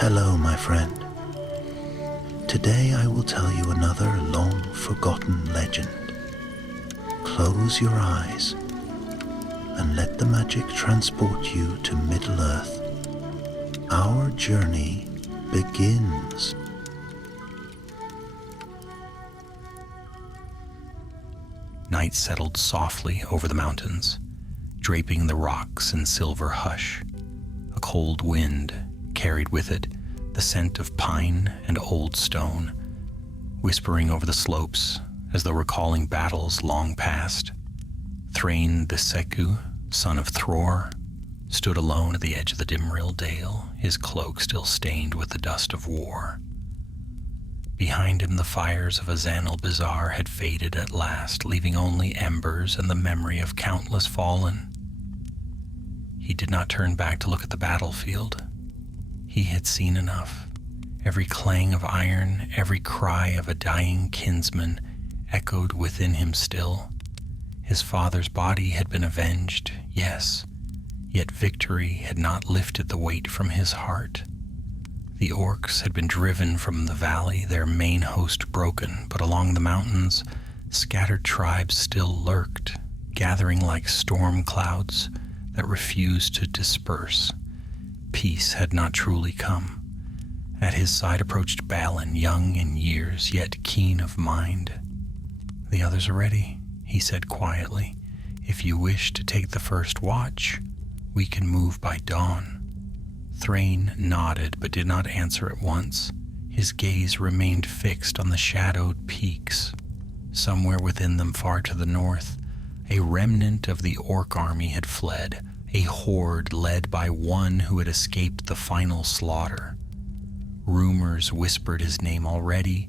Hello, my friend. Today I will tell you another long-forgotten legend. Close your eyes and let the magic transport you to Middle-earth. Our journey begins. Night settled softly over the mountains, draping the rocks in silver hush. A cold wind carried with it the scent of pine and old stone, whispering over the slopes as though recalling battles long past. Thráin the Seku, son of Thror, stood alone at the edge of the Dimrill Dale, his cloak still stained with the dust of war. Behind him the fires of Azanel Bazaar had faded at last, leaving only embers and the memory of countless fallen. He did not turn back to look at the battlefield. He had seen enough. Every clang of iron, every cry of a dying kinsman echoed within him still. His father's body had been avenged, yes, yet victory had not lifted the weight from his heart. The Orcs had been driven from the valley, their main host broken, but along the mountains, scattered tribes still lurked, gathering like storm clouds that refused to disperse. Peace had not truly come. At his side approached Balin, young in years, yet keen of mind. "The others are ready," he said quietly. "If you wish to take the first watch, we can move by dawn." Thráin nodded but did not answer at once. His gaze remained fixed on the shadowed peaks. Somewhere within them, far to the north, a remnant of the Orc army had fled, a horde led by one who had escaped the final slaughter. Rumors whispered his name already,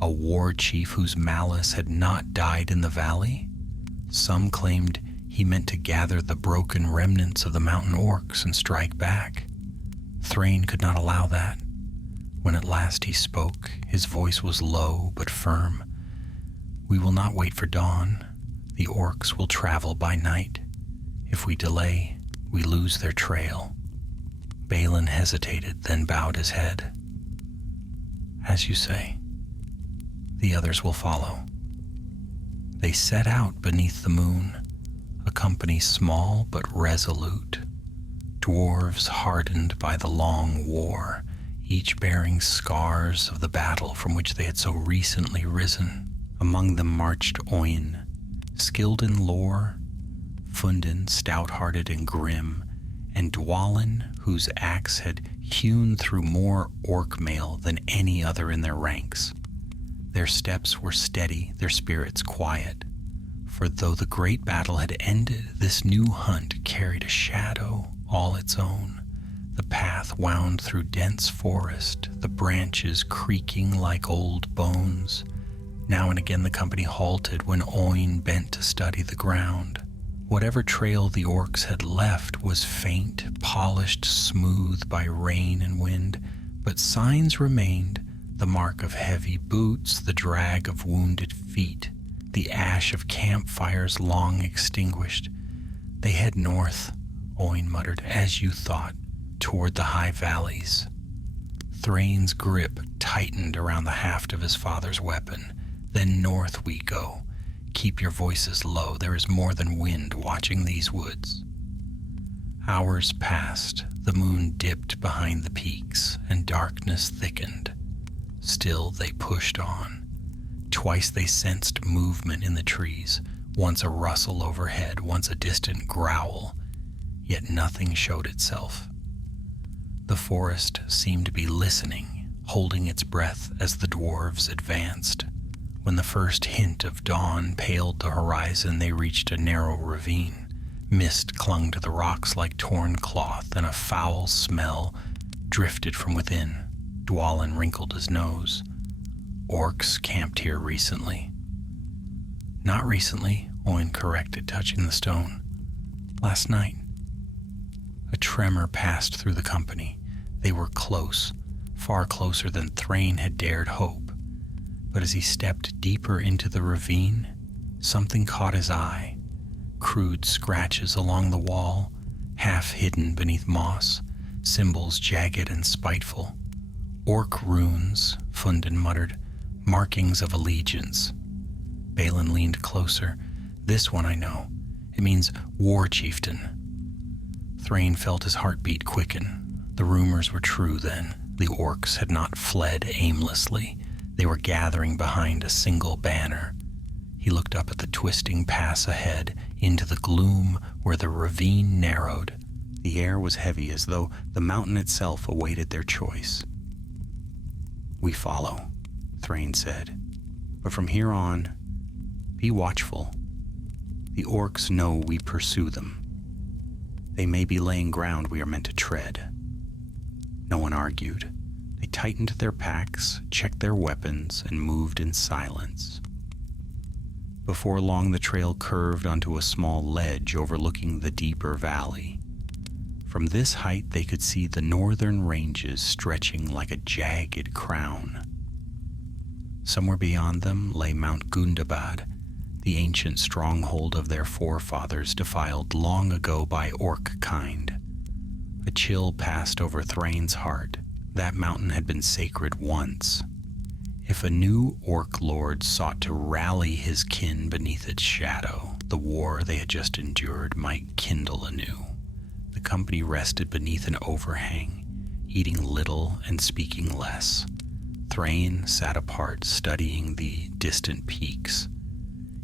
a war chief whose malice had not died in the valley. Some claimed he meant to gather the broken remnants of the mountain orcs and strike back. Thráin could not allow that. When at last he spoke, his voice was low but firm. "We will not wait for dawn. The orcs will travel by night. If we delay, we lose their trail." Balin hesitated, then bowed his head. "As you say, the others will follow." They set out beneath the moon, a company small but resolute. Dwarves hardened by the long war, each bearing scars of the battle from which they had so recently risen. Among them marched Oin, skilled in lore, Fundin, stout-hearted and grim, and Dwalin, whose axe had hewn through more orc mail than any other in their ranks. Their steps were steady, their spirits quiet, for though the great battle had ended, this new hunt carried a shadow all its own. The path wound through dense forest, the branches creaking like old bones. Now and again the company halted when Oin bent to study the ground. Whatever trail the orcs had left was faint, polished smooth by rain and wind, but signs remained, the mark of heavy boots, the drag of wounded feet, the ash of campfires long extinguished. "They head north," Oin muttered, "as you thought, toward the high valleys." Thráin's grip tightened around the haft of his father's weapon. "Then north we go. Keep your voices low. There is more than wind watching these woods." Hours passed. The moon dipped behind the peaks, and darkness thickened. Still they pushed on. Twice they sensed movement in the trees, once a rustle overhead, once a distant growl. Yet nothing showed itself. The forest seemed to be listening, holding its breath as the dwarves advanced. When the first hint of dawn paled the horizon, they reached a narrow ravine. Mist clung to the rocks like torn cloth, and a foul smell drifted from within. Dwalin wrinkled his nose. "Orcs camped here recently." "Not recently," Oin corrected, touching the stone. "Last night." A tremor passed through the company. They were close, far closer than Thráin had dared hope. But as he stepped deeper into the ravine, something caught his eye. Crude scratches along the wall, half hidden beneath moss, symbols jagged and spiteful. Orc runes, Fundin muttered. Markings of allegiance. Balin leaned closer. This one I know. It means war chieftain. Thráin felt his heartbeat quicken. The rumors were true then. The orcs had not fled aimlessly. They were gathering behind a single banner. He looked up at the twisting pass ahead, into the gloom where the ravine narrowed. The air was heavy, as though the mountain itself awaited their choice. "We follow," Thráin said. "But from here on, be watchful. The orcs know we pursue them. They may be laying ground we are meant to tread." No one argued. They tightened their packs, checked their weapons, and moved in silence. Before long, the trail curved onto a small ledge overlooking the deeper valley. From this height, they could see the northern ranges stretching like a jagged crown. Somewhere beyond them lay Mount Gundabad, the ancient stronghold of their forefathers, defiled long ago by orc kind. A chill passed over Thráin's heart. That mountain had been sacred once. If a new orc lord sought to rally his kin beneath its shadow, the war they had just endured might kindle anew. The company rested beneath an overhang, eating little and speaking less. Thráin sat apart, studying the distant peaks.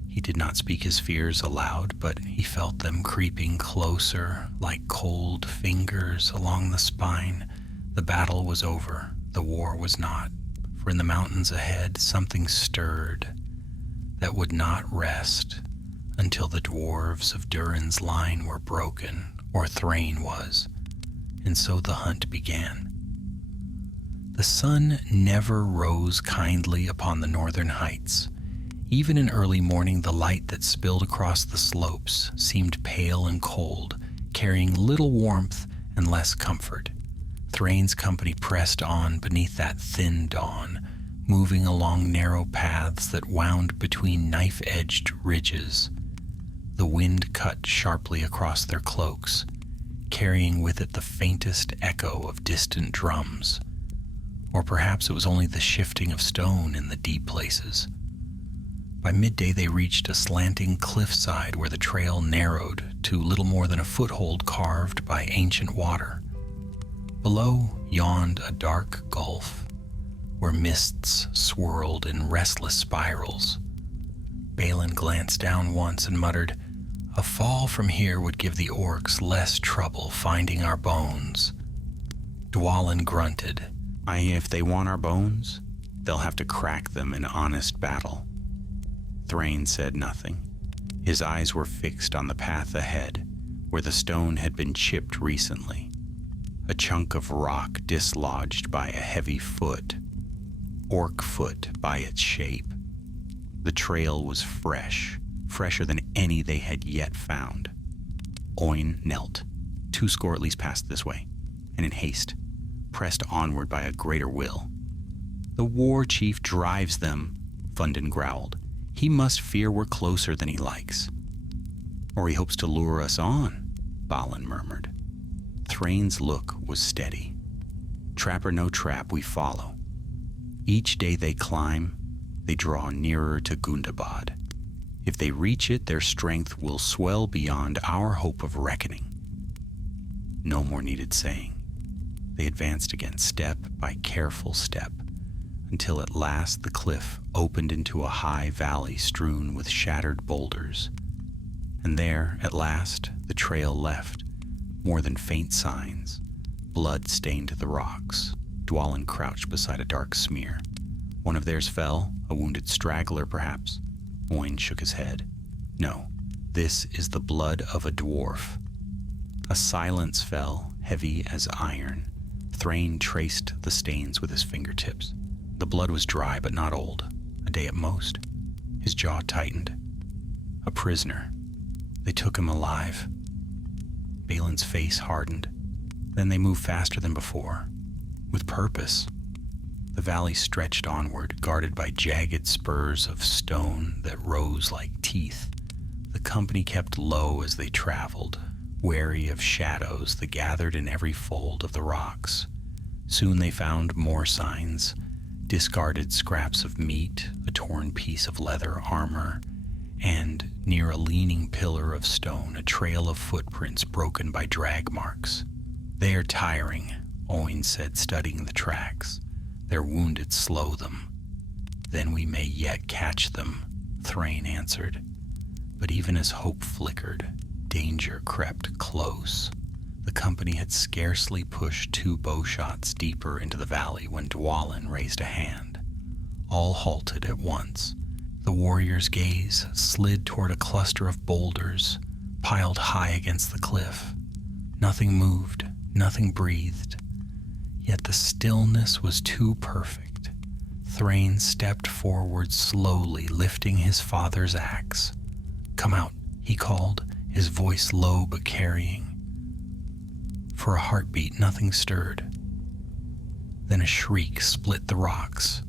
He did not speak his fears aloud, but he felt them creeping closer, like cold fingers along the spine. The battle was over. The war was not. For in the mountains ahead, something stirred that would not rest until the dwarves of Durin's line were broken, or Thráin was. And so the hunt began. The sun never rose kindly upon the northern heights. Even in early morning, the light that spilled across the slopes seemed pale and cold, carrying little warmth and less comfort. Thráin's company pressed on beneath that thin dawn, moving along narrow paths that wound between knife-edged ridges. The wind cut sharply across their cloaks, carrying with it the faintest echo of distant drums. Or perhaps it was only the shifting of stone in the deep places. By midday, they reached a slanting cliffside where the trail narrowed to little more than a foothold carved by ancient water. Below yawned a dark gulf where mists swirled in restless spirals. Balin glanced down once and muttered, "A fall from here would give the orcs less trouble finding our bones." Dwalin grunted, If they want our bones, they'll have to crack them in honest battle." Thráin said nothing. His eyes were fixed on the path ahead, where the stone had been chipped recently. A chunk of rock dislodged by a heavy foot, orc foot by its shape. The trail was fresh, fresher than any they had yet found. Oin knelt. 2 at least passed this way, and in haste, pressed onward by a greater will. "The war chief drives them," Fundin growled. "He must fear we're closer than he likes." "Or he hopes to lure us on," Balin murmured. Thráin's look was steady. "Trap or no trap, we follow. Each day they climb, they draw nearer to Gundabad. If they reach it, their strength will swell beyond our hope of reckoning." No more needed saying. They advanced again, step by careful step, until at last the cliff opened into a high valley strewn with shattered boulders. And there, at last, the trail left, more than faint signs. Blood stained the rocks. Dwalin crouched beside a dark smear. One of theirs fell, a wounded straggler perhaps. Oin shook his head. "No, this is the blood of a dwarf." A silence fell, heavy as iron. Thráin traced the stains with his fingertips. The blood was dry but not old, a day at most. His jaw tightened. A prisoner. They took him alive. Balin's face hardened. Then they moved faster than before, with purpose. The valley stretched onward, guarded by jagged spurs of stone that rose like teeth. The company kept low as they traveled, wary of shadows that gathered in every fold of the rocks. Soon they found more signs, discarded scraps of meat, a torn piece of leather armor, and, near a leaning pillar of stone, a trail of footprints broken by drag marks. "They are tiring," Owen said, studying the tracks. "Their wounded slow them. Then we may yet catch them," Thráin answered. But even as hope flickered, danger crept close. The company had scarcely pushed 2 bowshots deeper into the valley when Dwalin raised a hand. All halted at once. The warrior's gaze slid toward a cluster of boulders piled high against the cliff. Nothing moved, nothing breathed. Yet the stillness was too perfect. Thráin stepped forward slowly, lifting his father's axe. "Come out," he called, his voice low but carrying. For a heartbeat, nothing stirred. Then a shriek split the rocks.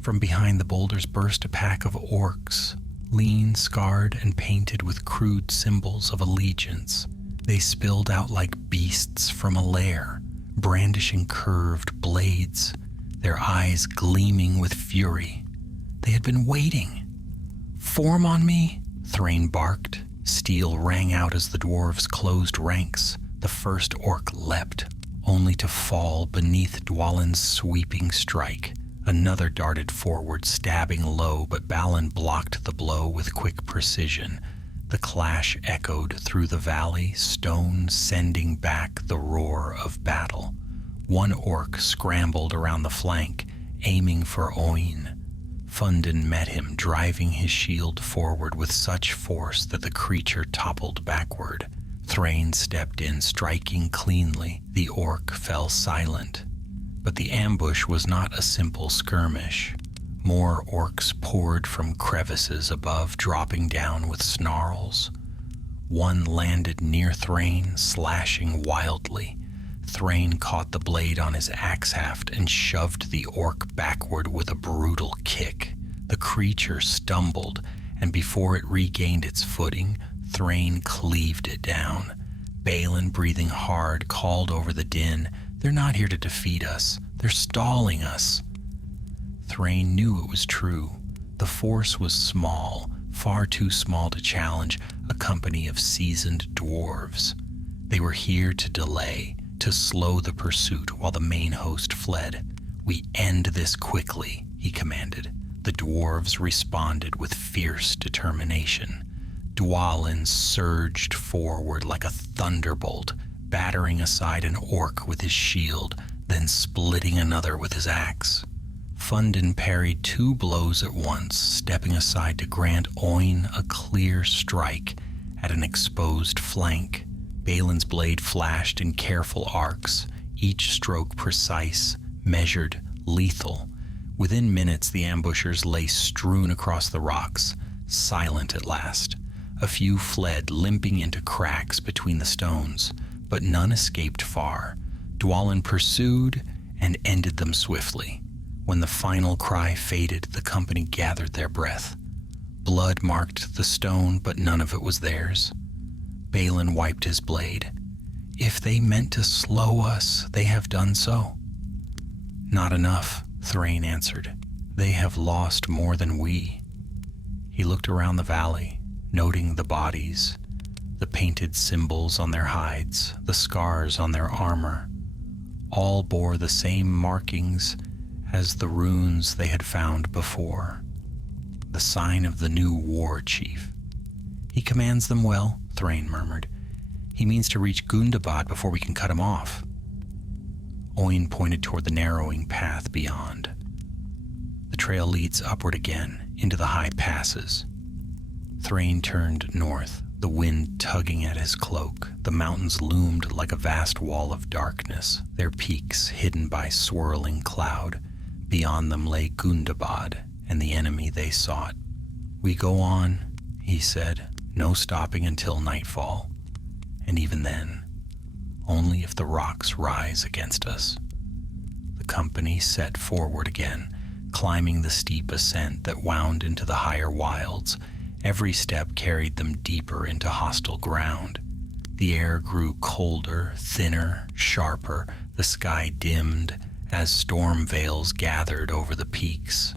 From behind the boulders burst a pack of orcs, lean, scarred, and painted with crude symbols of allegiance. They spilled out like beasts from a lair, brandishing curved blades, their eyes gleaming with fury. They had been waiting. "Form on me," Thráin barked. Steel rang out as the dwarves closed ranks. The first orc leapt, only to fall beneath Dwalin's sweeping strike. Another darted forward, stabbing low, but Balin blocked the blow with quick precision. The clash echoed through the valley, stone sending back the roar of battle. One orc scrambled around the flank, aiming for Oin. Fundin met him, driving his shield forward with such force that the creature toppled backward. Thráin stepped in, striking cleanly. The orc fell silent. But the ambush was not a simple skirmish. More orcs poured from crevices above, dropping down with snarls. One landed near Thráin, slashing wildly. Thráin caught the blade on his axe haft and shoved the orc backward with a brutal kick. The creature stumbled, and before it regained its footing, Thráin cleaved it down. Balin, breathing hard, called over the din, "They're not here to defeat us. They're stalling us." Thráin knew it was true. The force was small, far too small to challenge a company of seasoned dwarves. They were here to delay, to slow the pursuit while the main host fled. "We end this quickly," he commanded. The dwarves responded with fierce determination. Dwalin surged forward like a thunderbolt, battering aside an orc with his shield, then splitting another with his axe. Fundin parried 2 blows at once, stepping aside to grant Oin a clear strike at an exposed flank. Balin's blade flashed in careful arcs, each stroke precise, measured, lethal. Within minutes, the ambushers lay strewn across the rocks, silent at last. A few fled, limping into cracks between the stones, but none escaped far. Dwalin pursued and ended them swiftly. When the final cry faded, the company gathered their breath. Blood marked the stone, but none of it was theirs. Balin wiped his blade. "If they meant to slow us, they have done so." "Not enough," Thráin answered. "They have lost more than we." He looked around the valley, noting the bodies, the painted symbols on their hides, the scars on their armor. All bore the same markings as the runes they had found before. The sign of the new war chief. "He commands them well," Thráin murmured. "He means to reach Gundabad before we can cut him off." Oin pointed toward the narrowing path beyond. The trail leads upward again, into the high passes. Thráin turned north, the wind tugging at his cloak. The mountains loomed like a vast wall of darkness, their peaks hidden by swirling cloud. Beyond them lay Gundabad and the enemy they sought. "We go on," he said, "no stopping until nightfall. And even then, only if the rocks rise against us." The company set forward again, climbing the steep ascent that wound into the higher wilds. Every step carried them deeper into hostile ground. The air grew colder, thinner, sharper. The The sky dimmed as storm veils gathered over the peaks.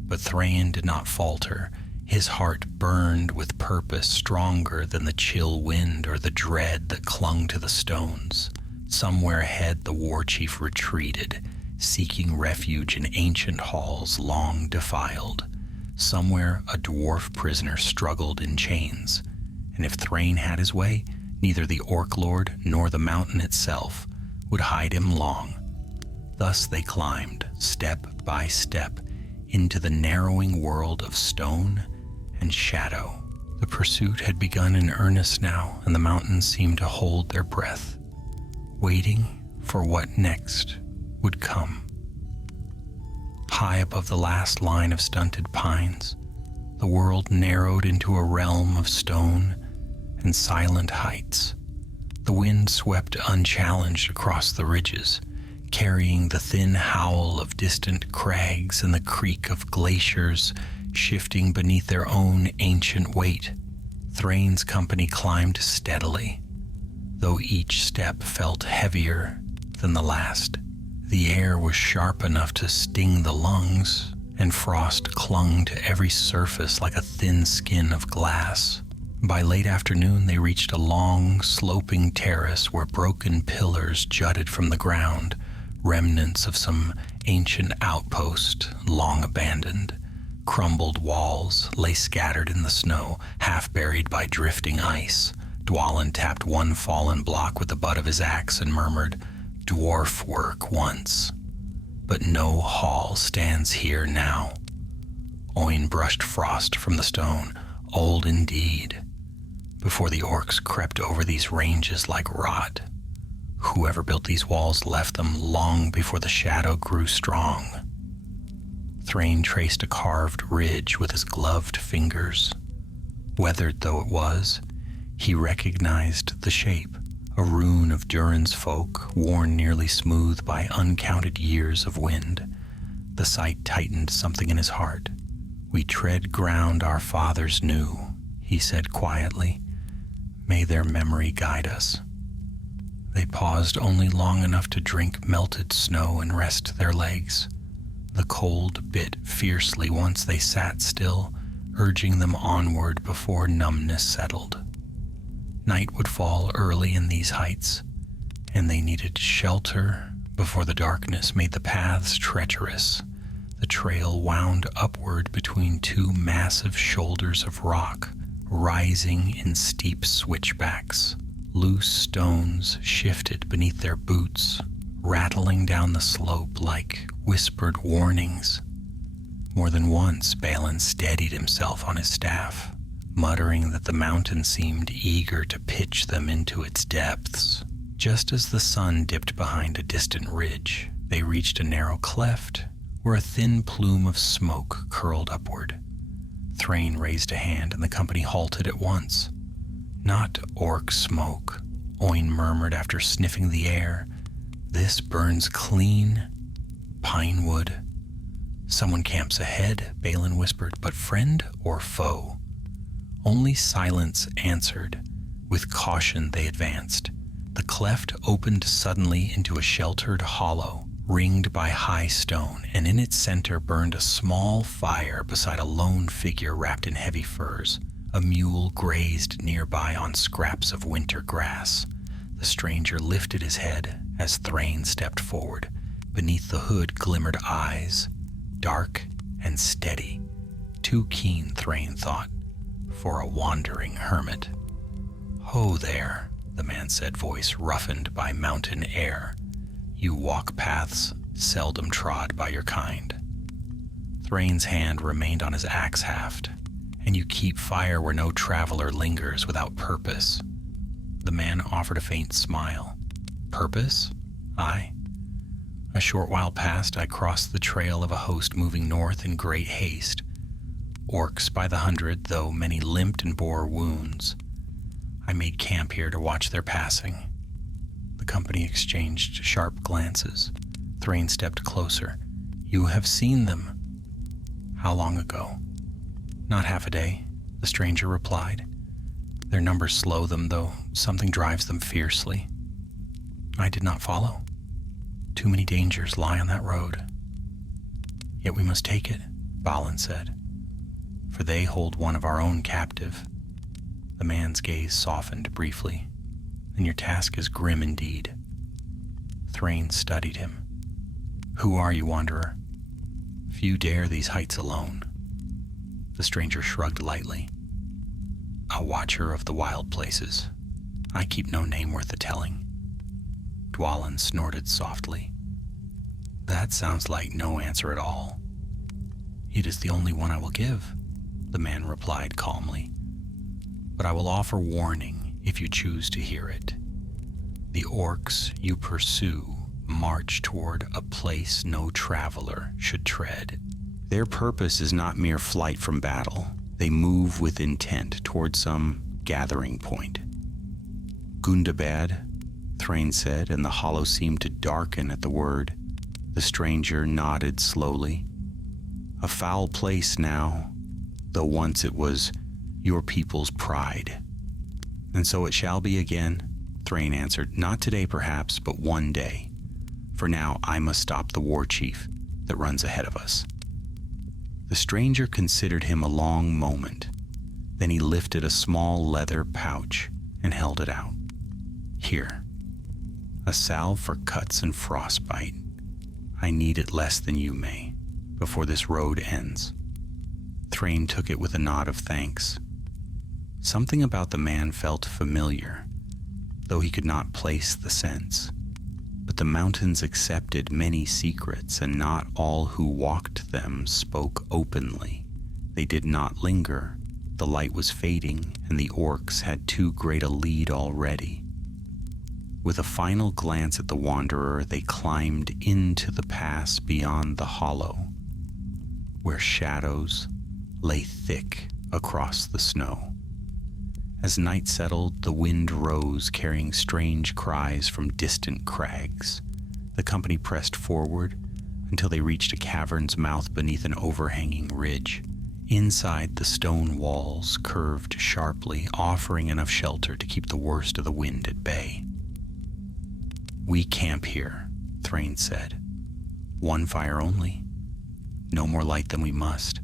But Thráin did not falter. His heart burned with purpose stronger than the chill wind or the dread that clung to the stones. Somewhere ahead the war chief retreated, seeking refuge in ancient halls long defiled. Somewhere a dwarf prisoner struggled in chains, and if Thráin had his way, neither the Orc Lord nor the mountain itself would hide him long. Thus they climbed, step by step, into the narrowing world of stone and shadow. The pursuit had begun in earnest now, and the mountains seemed to hold their breath, waiting for what next would come. High above the last line of stunted pines, the world narrowed into a realm of stone and silent heights. The wind swept unchallenged across the ridges, carrying the thin howl of distant crags and the creak of glaciers shifting beneath their own ancient weight. Thráin's company climbed steadily, though each step felt heavier than the last. The air was sharp enough to sting the lungs, and frost clung to every surface like a thin skin of glass. By late afternoon, they reached a long, sloping terrace where broken pillars jutted from the ground, remnants of some ancient outpost long abandoned. Crumbled walls lay scattered in the snow, half buried by drifting ice. Dwalin tapped one fallen block with the butt of his axe and murmured, "Dwarf work once, but no hall stands here now." Oin brushed frost from the stone. Old indeed, before the orcs crept over these ranges like rot. Whoever built these walls left them long before the shadow grew strong. Thráin traced a carved ridge with his gloved fingers. Weathered though it was, he recognized the shape, a rune of Durin's folk, worn nearly smooth by uncounted years of wind. The sight tightened something in his heart. "We tread ground our fathers knew," he said quietly. "May their memory guide us." They paused only long enough to drink melted snow and rest their legs. The cold bit fiercely once they sat still, urging them onward before numbness settled. Night would fall early in these heights, and they needed shelter before the darkness made the paths treacherous. The trail wound upward between two massive shoulders of rock, rising in steep switchbacks. Loose stones shifted beneath their boots, rattling down the slope like whispered warnings. More than once, Balin steadied himself on his staff, muttering that the mountain seemed eager to pitch them into its depths. Just as the sun dipped behind a distant ridge, they reached a narrow cleft where a thin plume of smoke curled upward. Thráin raised a hand and the company halted at once. "Not orc smoke," Oin murmured after sniffing the air. "This burns clean pine wood." "Someone camps ahead," Balin whispered, "but friend or foe?" Only silence answered. With caution they advanced. The cleft opened suddenly into a sheltered hollow, ringed by high stone, and in its center burned a small fire beside a lone figure wrapped in heavy furs. A mule grazed nearby on scraps of winter grass. The stranger lifted his head as Thráin stepped forward. Beneath the hood glimmered eyes, dark and steady. Too keen, Thráin thought, for a wandering hermit. "Ho there," the man said, voice roughened by mountain air. "You walk paths seldom trod by your kind." Thráin's hand remained on his axe haft. "And you keep fire where no traveler lingers without purpose." The man offered a faint smile. "Purpose? Aye. A short while past, I crossed the trail of a host moving north in great haste. Orcs by the hundred, though many limped and bore wounds. I made camp here to watch their passing." The company exchanged sharp glances. Thráin stepped closer. "You have seen them." "How long ago?" "Not half a day," the stranger replied. "Their numbers slow them, though something drives them fiercely." "I did not follow." Too many dangers lie on that road. Yet we must take it, Balin said, for they hold one of our own captive. The man's gaze softened briefly. Then your task is grim indeed. Thráin studied him. Who are you, wanderer? Few dare these heights alone. The stranger shrugged lightly. A watcher of the wild places. I keep no name worth the telling. Dwalin snorted softly. That sounds like no answer at all. It is the only one I will give, the man replied calmly. But I will offer warning if you choose to hear it. The orcs you pursue march toward a place no traveler should tread. Their purpose is not mere flight from battle. They move with intent toward some gathering point. Gundabad, Thráin said, and the hollow seemed to darken at the word. The stranger nodded slowly. A foul place now, though once it was your people's pride. And so it shall be again, Thráin answered. Not today perhaps, but one day. For now I must stop the war chief that runs ahead of us. The stranger considered him a long moment. Then he lifted a small leather pouch and held it out. Here, a salve for cuts and frostbite. I need it less than you may, before this road ends. Thráin took it with a nod of thanks. Something about the man felt familiar, though he could not place the sense. But the mountains accepted many secrets, and not all who walked them spoke openly. They did not linger. The light was fading, and the orcs had too great a lead already. With a final glance at the wanderer, they climbed into the pass beyond the hollow, where shadows lay thick across the snow. As night settled, the wind rose, carrying strange cries from distant crags. The company pressed forward until they reached a cavern's mouth beneath an overhanging ridge. Inside, the stone walls curved sharply, offering enough shelter to keep the worst of the wind at bay. We camp here, Thráin said. One fire only. No more light than we must.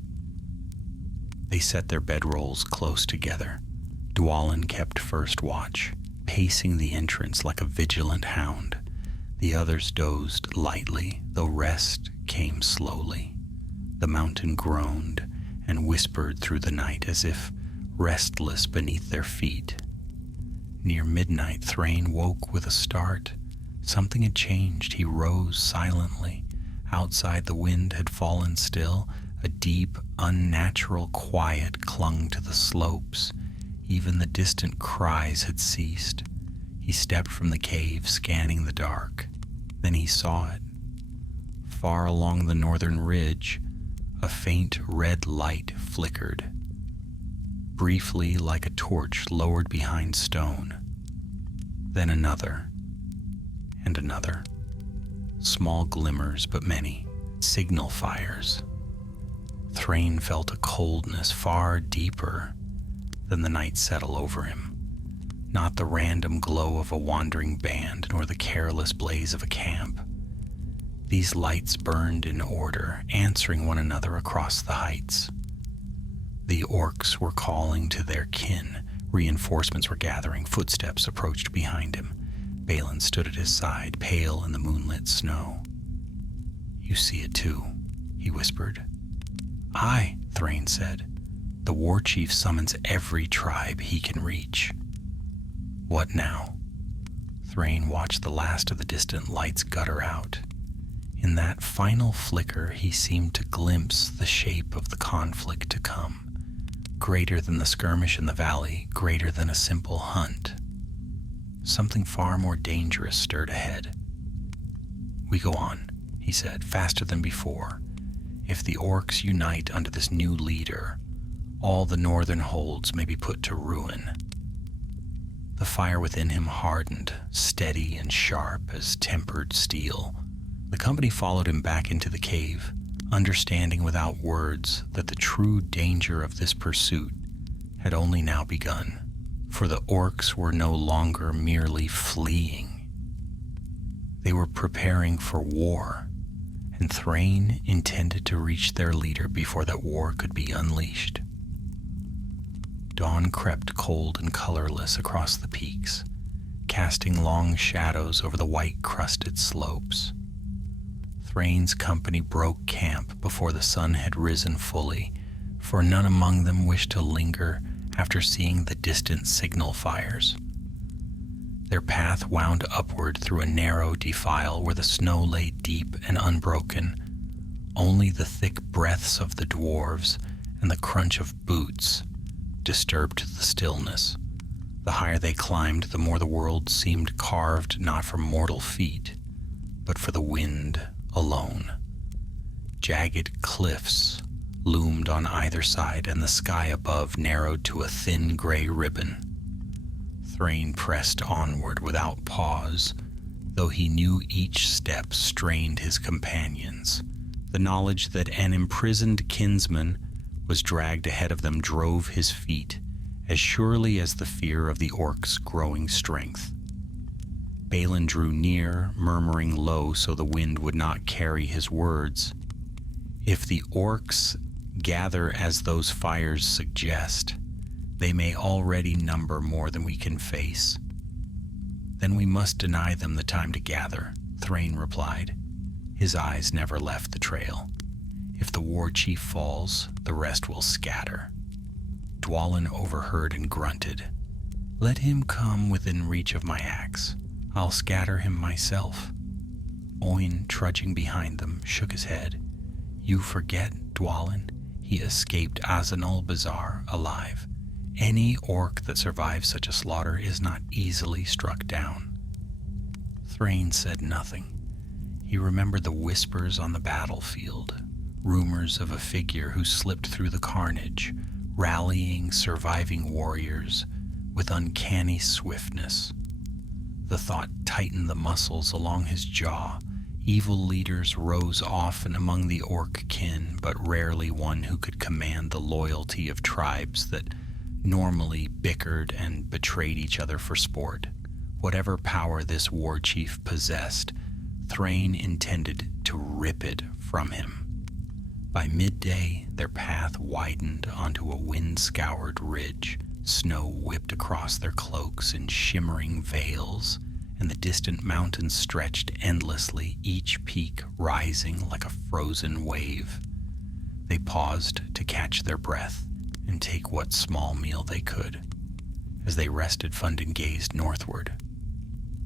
They set their bedrolls close together. Dwalin kept first watch, pacing the entrance like a vigilant hound. The others dozed lightly, though rest came slowly. The mountain groaned and whispered through the night as if restless beneath their feet. Near midnight, Thráin woke with a start. Something had changed. He rose silently. Outside, the wind had fallen still. A deep, unnatural quiet clung to the slopes. Even the distant cries had ceased. He stepped from the cave, scanning the dark. Then he saw it. Far along the northern ridge, a faint red light flickered, briefly like a torch lowered behind stone. Then another, and another. Small glimmers, but many. Signal fires. Thráin felt a coldness far deeper than the night settle over him. Not the random glow of a wandering band, nor the careless blaze of a camp. These lights burned in order, answering one another across the heights. The orcs were calling to their kin. Reinforcements were gathering. Footsteps approached behind him. Balin stood at his side, pale in the moonlit snow. You see it too, he whispered. Aye, Thráin said. The war chief summons every tribe he can reach. What now? Thráin watched the last of the distant lights gutter out. In that final flicker, he seemed to glimpse the shape of the conflict to come. Greater than the skirmish in the valley, greater than a simple hunt. Something far more dangerous stirred ahead. We go on, he said, faster than before. If the orcs unite under this new leader, all the northern holds may be put to ruin. The fire within him hardened, steady and sharp as tempered steel. The company followed him back into the cave, understanding without words that the true danger of this pursuit had only now begun, for the orcs were no longer merely fleeing. They were preparing for war, and Thráin intended to reach their leader before that war could be unleashed. Dawn crept cold and colorless across the peaks, casting long shadows over the white-crusted slopes. Thráin's company broke camp before the sun had risen fully, for none among them wished to linger after seeing the distant signal fires. Their path wound upward through a narrow defile where the snow lay deep and unbroken. Only the thick breaths of the dwarves and the crunch of boots disturbed the stillness. The higher they climbed, the more the world seemed carved not for mortal feet, but for the wind alone. Jagged cliffs loomed on either side, and the sky above narrowed to a thin gray ribbon. Thráin pressed onward without pause, though he knew each step strained his companions. The knowledge that an imprisoned kinsman was dragged ahead of them drove his feet as surely as the fear of the orcs' growing strength. Balin drew near, murmuring low so the wind would not carry his words. If the orcs gather as those fires suggest, they may already number more than we can face. Then we must deny them the time to gather, Thráin replied. His eyes never left the trail. If the war chief falls, the rest will scatter. Dwalin overheard and grunted. Let him come within reach of my axe. I'll scatter him myself. Oin, trudging behind them, shook his head. You forget, Dwalin. He escaped Azanul Bazaar alive. Any orc that survives such a slaughter is not easily struck down. Thráin said nothing. He remembered the whispers on the battlefield, rumors of a figure who slipped through the carnage, rallying surviving warriors with uncanny swiftness. The thought tightened the muscles along his jaw. Evil leaders rose often among the orc kin, but rarely one who could command the loyalty of tribes that normally bickered and betrayed each other for sport. Whatever power this war chief possessed, Thráin intended to rip it from him. By midday, their path widened onto a wind-scoured ridge. Snow whipped across their cloaks in shimmering veils, and the distant mountains stretched endlessly, each peak rising like a frozen wave. They paused to catch their breath and take what small meal they could. As they rested, Fundin gazed northward.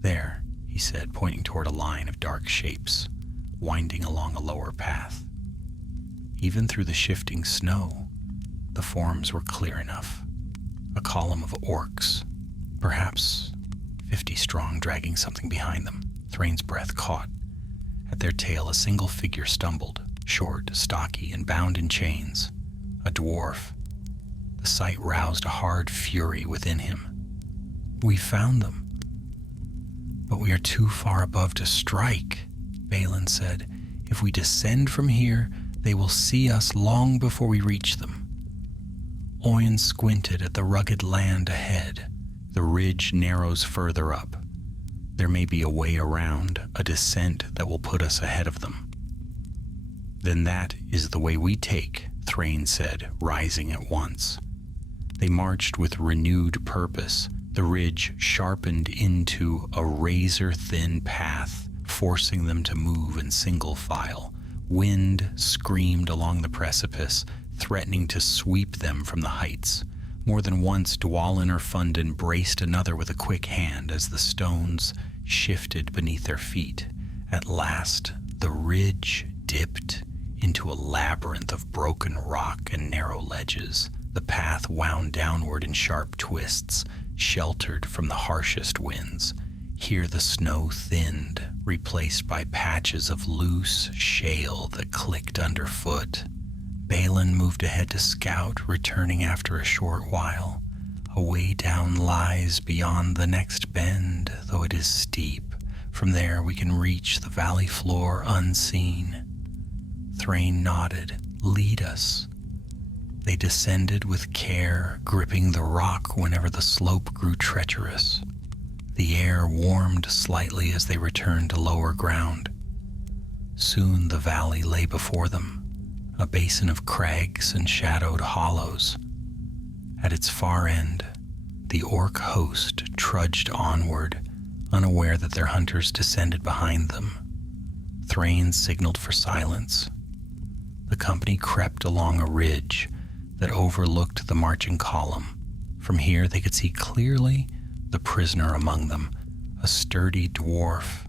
There, he said, pointing toward a line of dark shapes, winding along a lower path. Even through the shifting snow, the forms were clear enough. A column of orcs, perhaps 50 strong, dragging something behind them. Thráin's breath caught. At their tail, a single figure stumbled, short, stocky, and bound in chains. A dwarf. The sight roused a hard fury within him. We found them. But we are too far above to strike, Balin said. If we descend from here, they will see us long before we reach them. Oin squinted at the rugged land ahead. The ridge narrows further up. There may be a way around, a descent that will put us ahead of them. Then that is the way we take, Thráin said, rising at once. They marched with renewed purpose. The ridge sharpened into a razor-thin path, forcing them to move in single file. Wind screamed along the precipice, threatening to sweep them from the heights. More than once, Dwalin or Fundin braced another with a quick hand as the stones shifted beneath their feet. At last, the ridge dipped into a labyrinth of broken rock and narrow ledges. The path wound downward in sharp twists, sheltered from the harshest winds. Here the snow thinned, replaced by patches of loose shale that clicked underfoot. Balin moved ahead to scout, returning after a short while. A way down lies beyond the next bend, though it is steep. From there we can reach the valley floor unseen. Thráin nodded. Lead us. They descended with care, gripping the rock whenever the slope grew treacherous. The air warmed slightly as they returned to lower ground. Soon the valley lay before them, a basin of crags and shadowed hollows. At its far end, the orc host trudged onward, unaware that their hunters descended behind them. Thráin signaled for silence. The company crept along a ridge that overlooked the marching column. From here they could see clearly the prisoner among them, a sturdy dwarf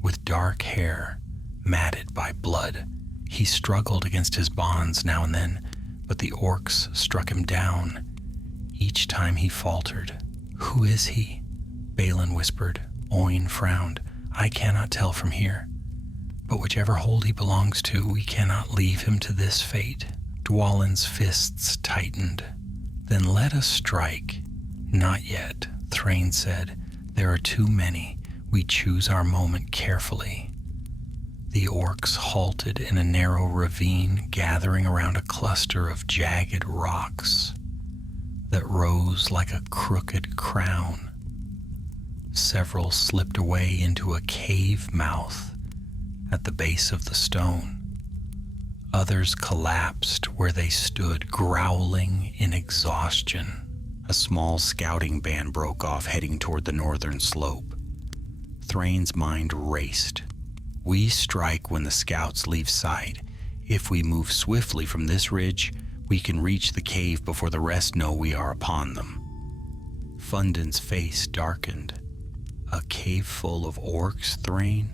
with dark hair matted by blood. He struggled against his bonds now and then, but the orcs struck him down. Each time he faltered. "Who is he?" Balin whispered. Oin frowned. "I cannot tell from here. But whichever hold he belongs to, we cannot leave him to this fate." Dwalin's fists tightened. "Then let us strike." "Not yet," Thráin said. "There are too many. We choose our moment carefully." The orcs halted in a narrow ravine, gathering around a cluster of jagged rocks that rose like a crooked crown. Several slipped away into a cave mouth at the base of the stone. Others collapsed where they stood, growling in exhaustion. A small scouting band broke off, heading toward the northern slope. Thráin's mind raced. "We strike when the scouts leave sight. If we move swiftly from this ridge, we can reach the cave before the rest know we are upon them." Fundin's face darkened. "A cave full of orcs, Thráin?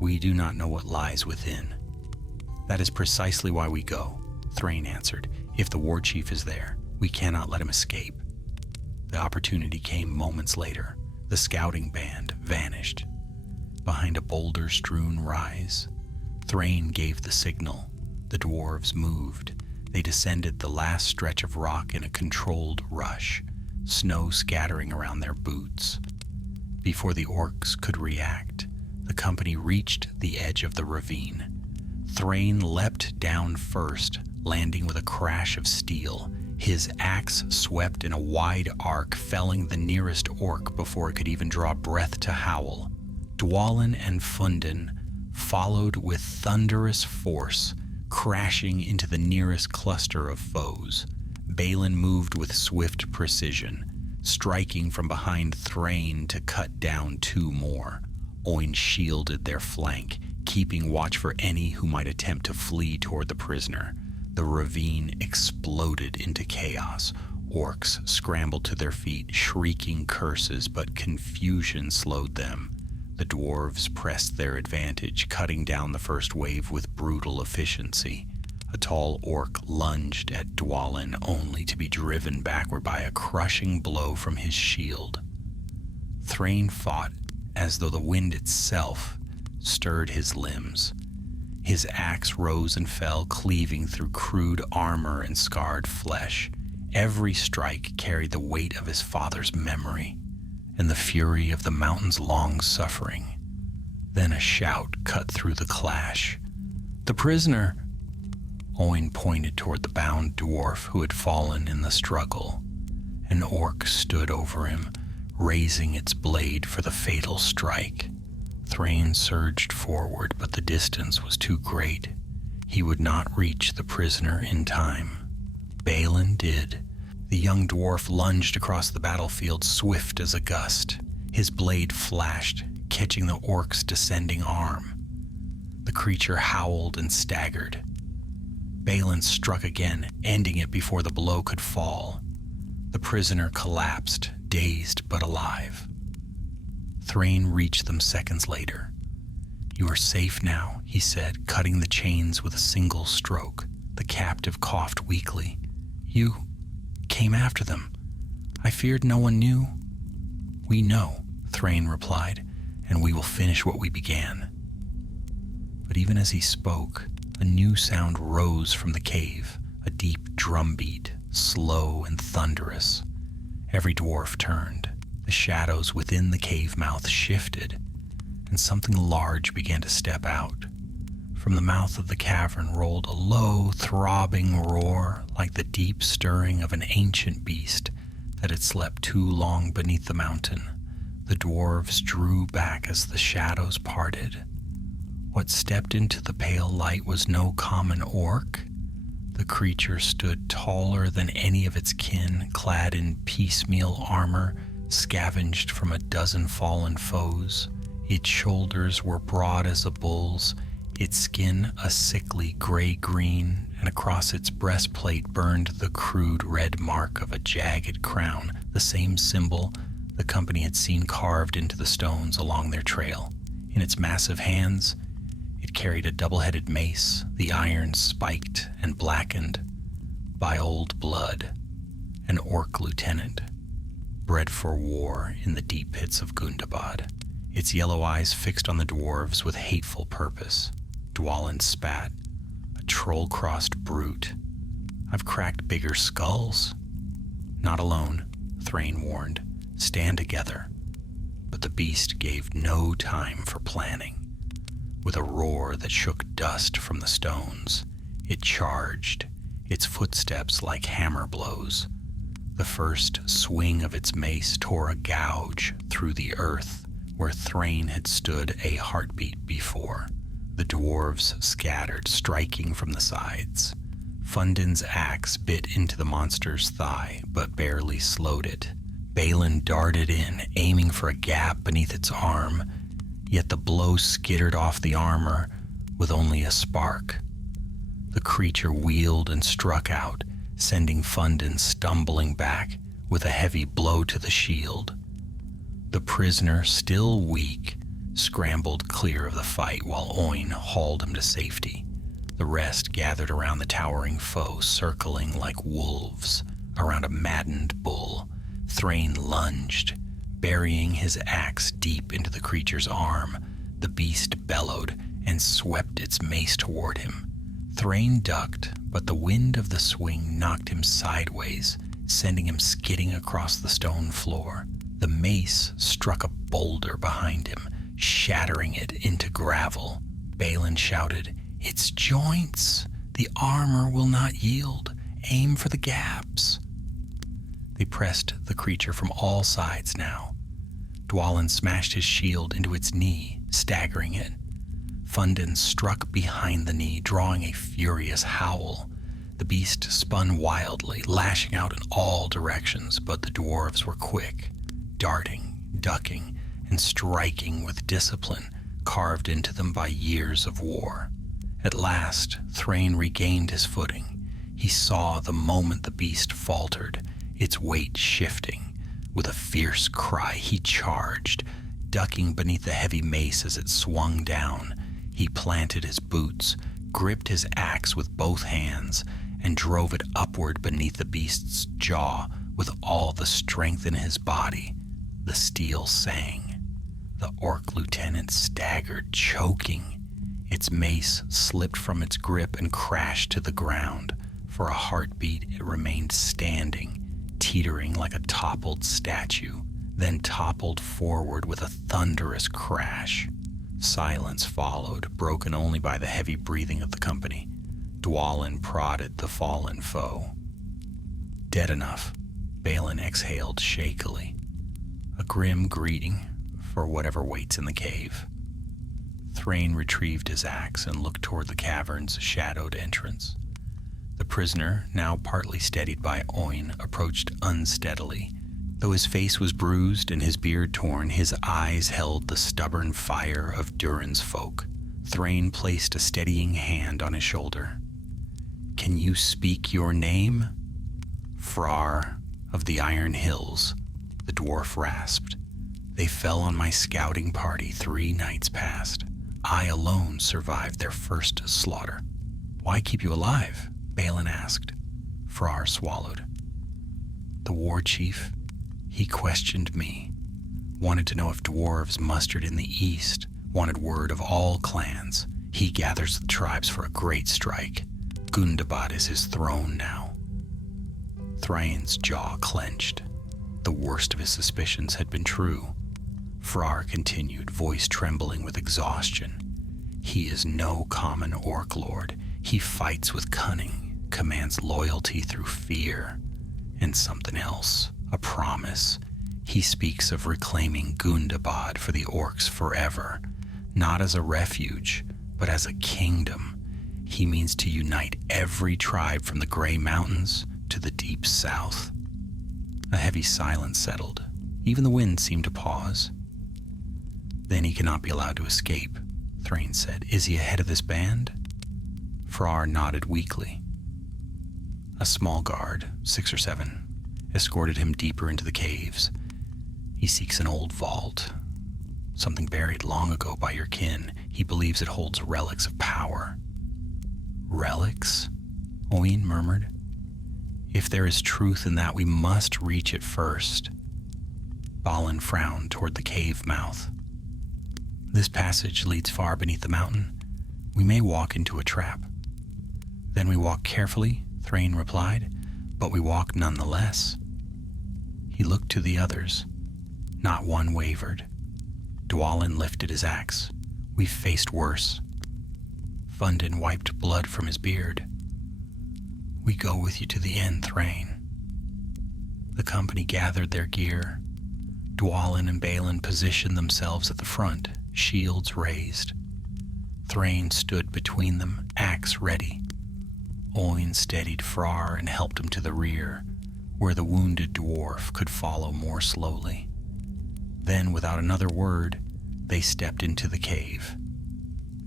We do not know what lies within." "That is precisely why we go," Thráin answered. "If the war chief is there, we cannot let him escape." The opportunity came moments later. The scouting band vanished behind a boulder-strewn rise. Thráin gave the signal. The dwarves moved. They descended the last stretch of rock in a controlled rush, snow scattering around their boots. Before the orcs could react, the company reached the edge of the ravine. Thráin leapt down first, landing with a crash of steel. His axe swept in a wide arc, felling the nearest orc before it could even draw breath to howl. Dwalin and Fundin followed with thunderous force, crashing into the nearest cluster of foes. Balin moved with swift precision, striking from behind Thráin to cut down two more. Oin shielded their flank, keeping watch for any who might attempt to flee toward the prisoner. The ravine exploded into chaos. Orcs scrambled to their feet, shrieking curses, but confusion slowed them. The dwarves pressed their advantage, cutting down the first wave with brutal efficiency. A tall orc lunged at Dwalin, only to be driven backward by a crushing blow from his shield. Thráin fought as though the wind itself stirred his limbs. His axe rose and fell, cleaving through crude armor and scarred flesh. Every strike carried the weight of his father's memory and the fury of the mountain's long suffering. Then a shout cut through the clash. "The prisoner!" Oin pointed toward the bound dwarf who had fallen in the struggle. An orc stood over him, raising its blade for the fatal strike. Thráin surged forward, but the distance was too great. He would not reach the prisoner in time. Balin did. The young dwarf lunged across the battlefield, swift as a gust. His blade flashed, catching the orc's descending arm. The creature howled and staggered. Balin struck again, ending it before the blow could fall. The prisoner collapsed, dazed but alive. Thráin reached them seconds later. "You are safe now," he said, cutting the chains with a single stroke. The captive coughed weakly. "You came after them. I feared no one knew." "We know," Thráin replied, "and we will finish what we began." But even as he spoke, a new sound rose from the cave, a deep drumbeat, slow and thunderous. Every dwarf turned. The shadows within the cave mouth shifted, and something large began to step out. From the mouth of the cavern rolled a low, throbbing roar, like the deep stirring of an ancient beast that had slept too long beneath the mountain. The dwarves drew back as the shadows parted. What stepped into the pale light was no common orc. The creature stood taller than any of its kin, clad in piecemeal armor, scavenged from a dozen fallen foes. Its shoulders were broad as a bull's, its skin a sickly gray-green, and across its breastplate burned the crude red mark of a jagged crown, the same symbol the company had seen carved into the stones along their trail. In its massive hands, it carried a double-headed mace, the iron spiked and blackened by old blood, an orc lieutenant, bred for war in the deep pits of Gundabad, its yellow eyes fixed on the dwarves with hateful purpose. Dwalin spat. A troll-crossed brute. I've cracked bigger skulls. Not alone, Thráin warned. Stand together. But the beast gave no time for planning. With a roar that shook dust from the stones, it charged, its footsteps like hammer blows. The first swing of its mace tore a gouge through the earth where Thráin had stood a heartbeat before. The dwarves scattered, striking from the sides. Fundin's axe bit into the monster's thigh, but barely slowed it. Balin darted in, aiming for a gap beneath its arm, yet the blow skittered off the armor with only a spark. The creature wheeled and struck out, sending Fundin stumbling back with a heavy blow to the shield. The prisoner, still weak, scrambled clear of the fight while Oin hauled him to safety. The rest gathered around the towering foe, circling like wolves around a maddened bull. Thráin lunged, burying his axe deep into the creature's arm. The beast bellowed and swept its mace toward him. Thráin ducked, but the wind of the swing knocked him sideways, sending him skidding across the stone floor. The mace struck a boulder behind him, shattering it into gravel. Balin shouted, "Its joints! The armor will not yield. Aim for the gaps." They pressed the creature from all sides now. Dwalin smashed his shield into its knee, staggering it. Fundin struck behind the knee, drawing a furious howl. The beast spun wildly, lashing out in all directions, but the dwarves were quick, darting, ducking, and striking with discipline carved into them by years of war. At last, Thráin regained his footing. He saw the moment the beast faltered, its weight shifting. With a fierce cry, he charged, ducking beneath the heavy mace as it swung down. He planted his boots, gripped his axe with both hands, and drove it upward beneath the beast's jaw with all the strength in his body. The steel sang. The orc lieutenant staggered, choking. Its mace slipped from its grip and crashed to the ground. For a heartbeat, it remained standing, teetering like a toppled statue, then toppled forward with a thunderous crash. Silence followed, broken only by the heavy breathing of the company. Dwalin prodded the fallen foe. Dead enough, Balin exhaled shakily. A grim greeting for whatever waits in the cave. Thráin retrieved his axe and looked toward the cavern's shadowed entrance. The prisoner, now partly steadied by Oin, approached unsteadily. Though his face was bruised and his beard torn, his eyes held the stubborn fire of Durin's folk. Thráin placed a steadying hand on his shoulder. "Can you speak your name?" "Frar of the Iron Hills," the dwarf rasped. "They fell on my scouting party 3 nights past. I alone survived their first slaughter." "Why keep you alive?" Balin asked. Frar swallowed. "The war chief, he questioned me. Wanted to know if dwarves mustered in the east, wanted word of all clans. He gathers the tribes for a great strike. Gundabad is his throne now." Thráin's jaw clenched. The worst of his suspicions had been true. Frar continued, voice trembling with exhaustion. "He is no common orc lord. He fights with cunning, commands loyalty through fear, and something else, a promise. He speaks of reclaiming Gundabad for the Orcs forever, not as a refuge, but as a kingdom. He means to unite every tribe from the Grey Mountains to the deep south. A heavy silence settled. Even the wind seemed to pause. Then he cannot be allowed to escape, Thráin said. Is he ahead of this band? Farrar nodded weakly. A small guard, 6 or 7, escorted him deeper into the caves. He seeks an old vault, something buried long ago by your kin. He believes it holds relics of power. Relics? Owain murmured. If there is truth in that, we must reach it first. Balin frowned toward the cave mouth. This passage leads far beneath the mountain. We may walk into a trap. Then we walk carefully, Thráin replied, but we walk nonetheless. He looked to the others. Not one wavered. Dwalin lifted his axe. We've faced worse. Fundin wiped blood from his beard. We go with you to the end, Thráin. The company gathered their gear. Dwalin and Balin positioned themselves at the front, shields raised. Thráin stood between them, axe ready. Owain steadied Farrar and helped him to the rear, where the wounded dwarf could follow more slowly. Then, without another word, they stepped into the cave.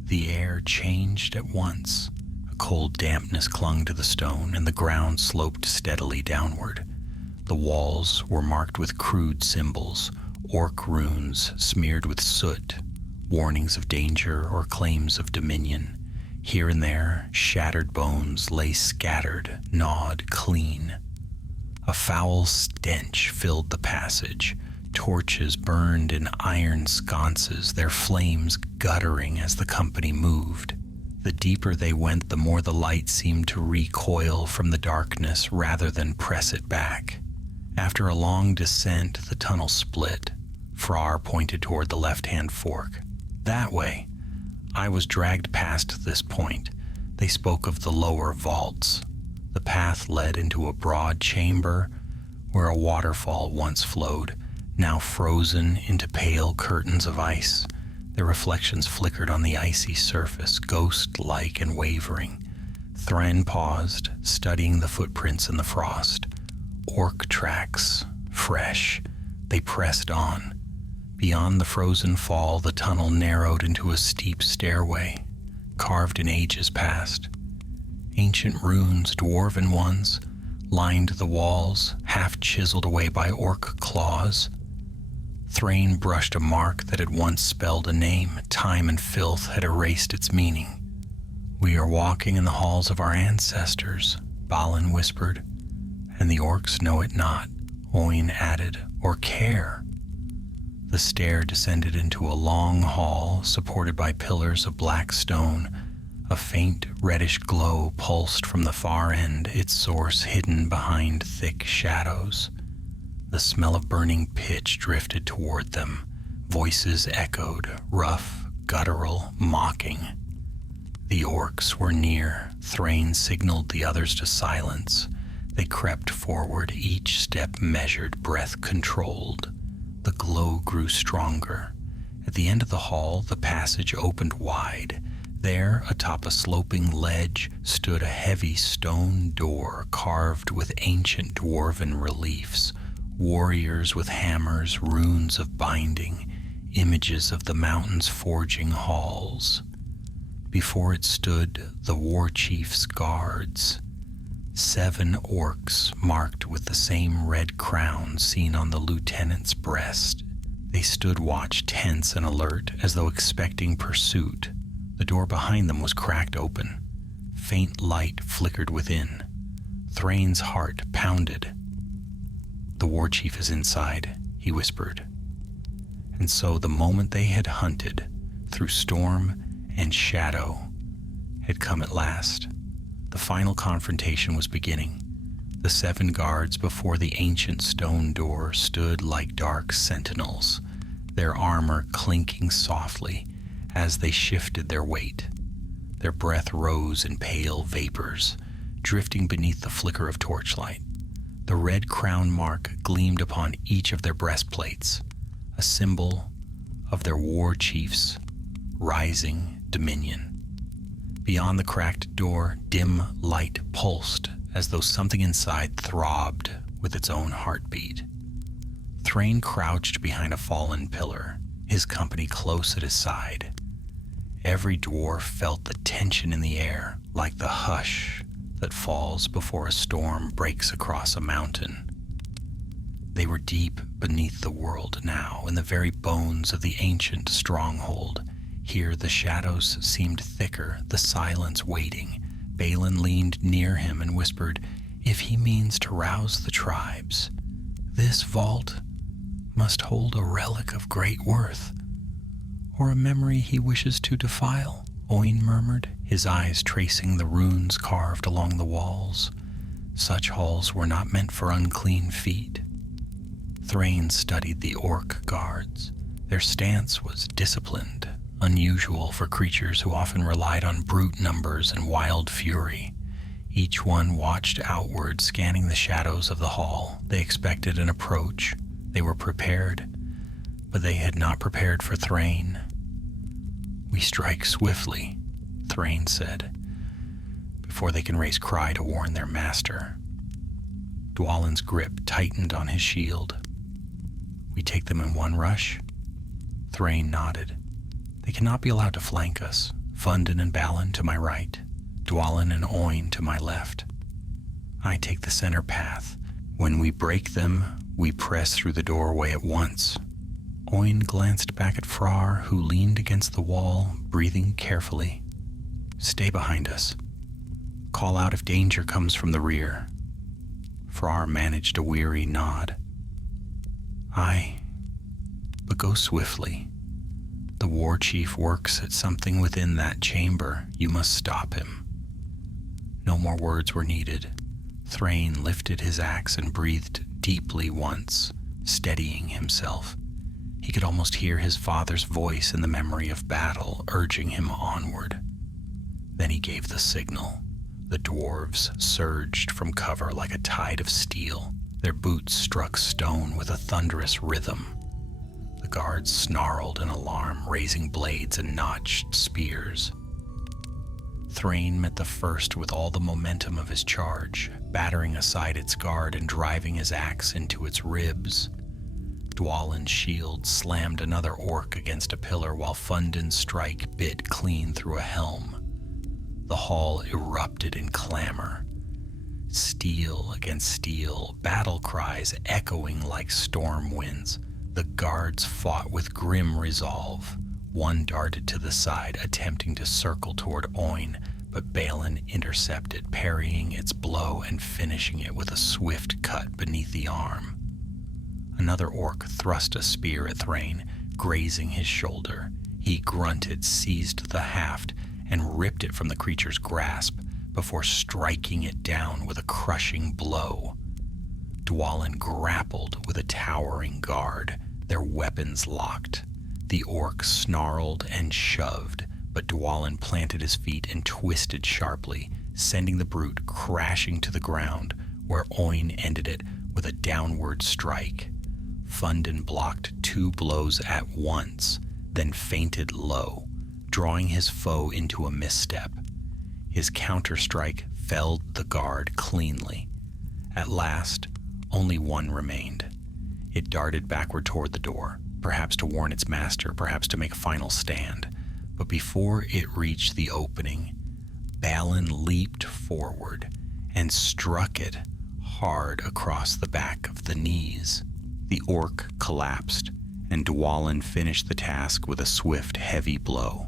The air changed at once. A cold dampness clung to the stone, and the ground sloped steadily downward. The walls were marked with crude symbols, orc runes smeared with soot, warnings of danger or claims of dominion. Here and there, shattered bones lay scattered, gnawed clean. A foul stench filled the passage. Torches burned in iron sconces, their flames guttering as the company moved. The deeper they went, the more the light seemed to recoil from the darkness rather than press it back. After a long descent, the tunnel split. Farrar pointed toward the left-hand fork. That way. I was dragged past this point. They spoke of the lower vaults. The path led into a broad chamber where a waterfall once flowed, now frozen into pale curtains of ice. Their reflections flickered on the icy surface, ghost-like and wavering. Thráin paused, studying the footprints in the frost. Orc tracks, fresh. They pressed on. Beyond the frozen fall, the tunnel narrowed into a steep stairway, carved in ages past. Ancient runes, dwarven ones, lined the walls, half chiseled away by orc claws. Thráin brushed a mark that had once spelled a name. Time and filth had erased its meaning. We are walking in the halls of our ancestors, Balin whispered. And the orcs know it not, Owain added, or care. The stair descended into a long hall supported by pillars of black stone. A faint reddish glow pulsed from the far end, its source hidden behind thick shadows. The smell of burning pitch drifted toward them. Voices echoed, rough, guttural, mocking. The orcs were near. Thráin signaled the others to silence. They crept forward, each step measured, breath controlled. The glow grew stronger. At the end of the hall, the passage opened wide. There, atop a sloping ledge, stood a heavy stone door carved with ancient dwarven reliefs. Warriors with hammers, runes of binding, images of the mountain's forging halls. Before it stood the war chief's guards. 7 orcs marked with the same red crown seen on the lieutenant's breast. They stood watch, tense and alert, as though expecting pursuit. The door behind them was cracked open. Faint light flickered within. Thráin's heart pounded. The war chief is inside, he whispered. And so the moment they had hunted, through storm and shadow, had come at last. The final confrontation was beginning. The 7 guards before the ancient stone door stood like dark sentinels, their armor clinking softly as they shifted their weight. Their breath rose in pale vapors, drifting beneath the flicker of torchlight. The red crown mark gleamed upon each of their breastplates, a symbol of their war chief's rising dominion. Beyond the cracked door, dim light pulsed as though something inside throbbed with its own heartbeat. Thráin crouched behind a fallen pillar, his company close at his side. Every dwarf felt the tension in the air, like the hush that falls before a storm breaks across a mountain. They were deep beneath the world now, in the very bones of the ancient stronghold. Here the shadows seemed thicker, the silence waiting. Balin leaned near him and whispered, "If he means to rouse the tribes, this vault must hold a relic of great worth, or a memory he wishes to defile," Oin murmured, his eyes tracing the runes carved along the walls. Such halls were not meant for unclean feet. Thráin studied the orc guards. Their stance was disciplined, unusual for creatures who often relied on brute numbers and wild fury. Each one watched outward, scanning the shadows of the hall. They expected an approach. They were prepared, but they had not prepared for Thráin. "We strike swiftly," Thráin said, "before they can raise cry to warn their master." Dwalin's grip tightened on his shield. "We take them in one rush?" Thráin nodded. "They cannot be allowed to flank us. Fundin and Balin to my right, Dwalin and Oin to my left. I take the center path. When we break them, we press through the doorway at once." Oin glanced back at Thráin, who leaned against the wall, breathing carefully. "Stay behind us. Call out if danger comes from the rear." Thráin managed a weary nod. "Aye, but go swiftly. The war chief works at something within that chamber. You must stop him." No more words were needed. Thráin lifted his axe and breathed deeply once, steadying himself. He could almost hear his father's voice in the memory of battle, urging him onward. Then he gave the signal. The dwarves surged from cover like a tide of steel. Their boots struck stone with a thunderous rhythm. The guards snarled in alarm, raising blades and notched spears. Thráin met the first with all the momentum of his charge, battering aside its guard and driving his axe into its ribs. Dwalin's shield slammed another orc against a pillar while Fundin's strike bit clean through a helm. The hall erupted in clamor. Steel against steel, battle cries echoing like storm winds. The guards fought with grim resolve. One darted to the side, attempting to circle toward Oin, but Balin intercepted, parrying its blow and finishing it with a swift cut beneath the arm. Another orc thrust a spear at Thráin, grazing his shoulder. He grunted, seized the haft, and ripped it from the creature's grasp before striking it down with a crushing blow. Dwalin grappled with a towering guard, their weapons locked. The orc snarled and shoved, but Dwalin planted his feet and twisted sharply, sending the brute crashing to the ground, where Oin ended it with a downward strike. Fundin blocked 2 blows at once, then feinted low, drawing his foe into a misstep. His counter-strike felled the guard cleanly. At last, only one remained. It darted backward toward the door, perhaps to warn its master, perhaps to make a final stand. But before it reached the opening, Balin leaped forward and struck it hard across the back of the knees. The orc collapsed, and Dwalin finished the task with a swift, heavy blow.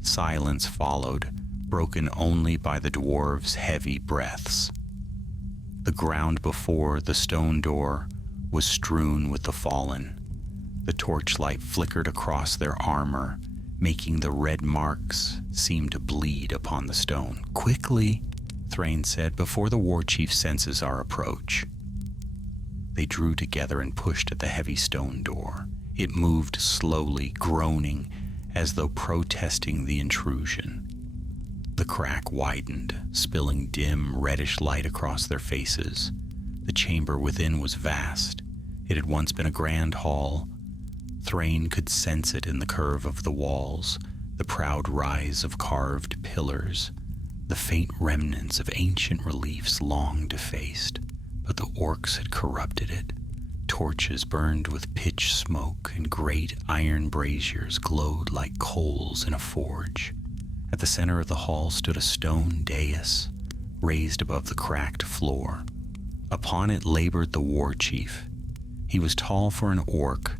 Silence followed, broken only by the dwarves' heavy breaths. The ground before the stone door was strewn with the fallen. The torchlight flickered across their armor, making the red marks seem to bleed upon the stone. "Quickly," Thráin said, "before the war chief senses our approach." They drew together and pushed at the heavy stone door. It moved slowly, groaning, as though protesting the intrusion. The crack widened, spilling dim, reddish light across their faces. The chamber within was vast. It had once been a grand hall. Thráin could sense it in the curve of the walls, the proud rise of carved pillars, the faint remnants of ancient reliefs long defaced. But the orcs had corrupted it. Torches burned with pitch smoke, and great iron braziers glowed like coals in a forge. At the center of the hall stood a stone dais, raised above the cracked floor. Upon it labored the war chief. He was tall for an orc,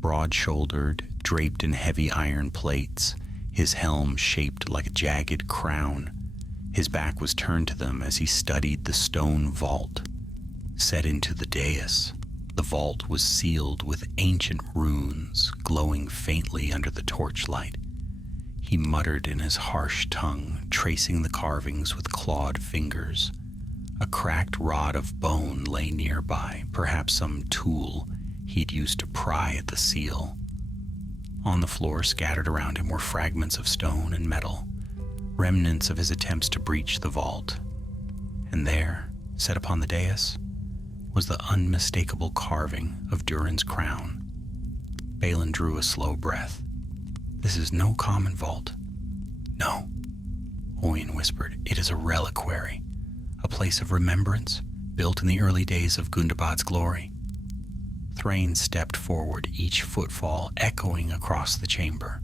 broad-shouldered, draped in heavy iron plates, his helm shaped like a jagged crown. His back was turned to them as he studied the stone vault set into the dais. The vault was sealed with ancient runes glowing faintly under the torchlight. He muttered in his harsh tongue, tracing the carvings with clawed fingers. A cracked rod of bone lay nearby, perhaps some tool he'd used to pry at the seal. On the floor, scattered around him, were fragments of stone and metal, remnants of his attempts to breach the vault. And there, set upon the dais, was the unmistakable carving of Durin's crown. Balin drew a slow breath. This is no common vault. No, Owain whispered. It is a reliquary, a place of remembrance built in the early days of Gundabad's glory. Thráin stepped forward, each footfall echoing across the chamber.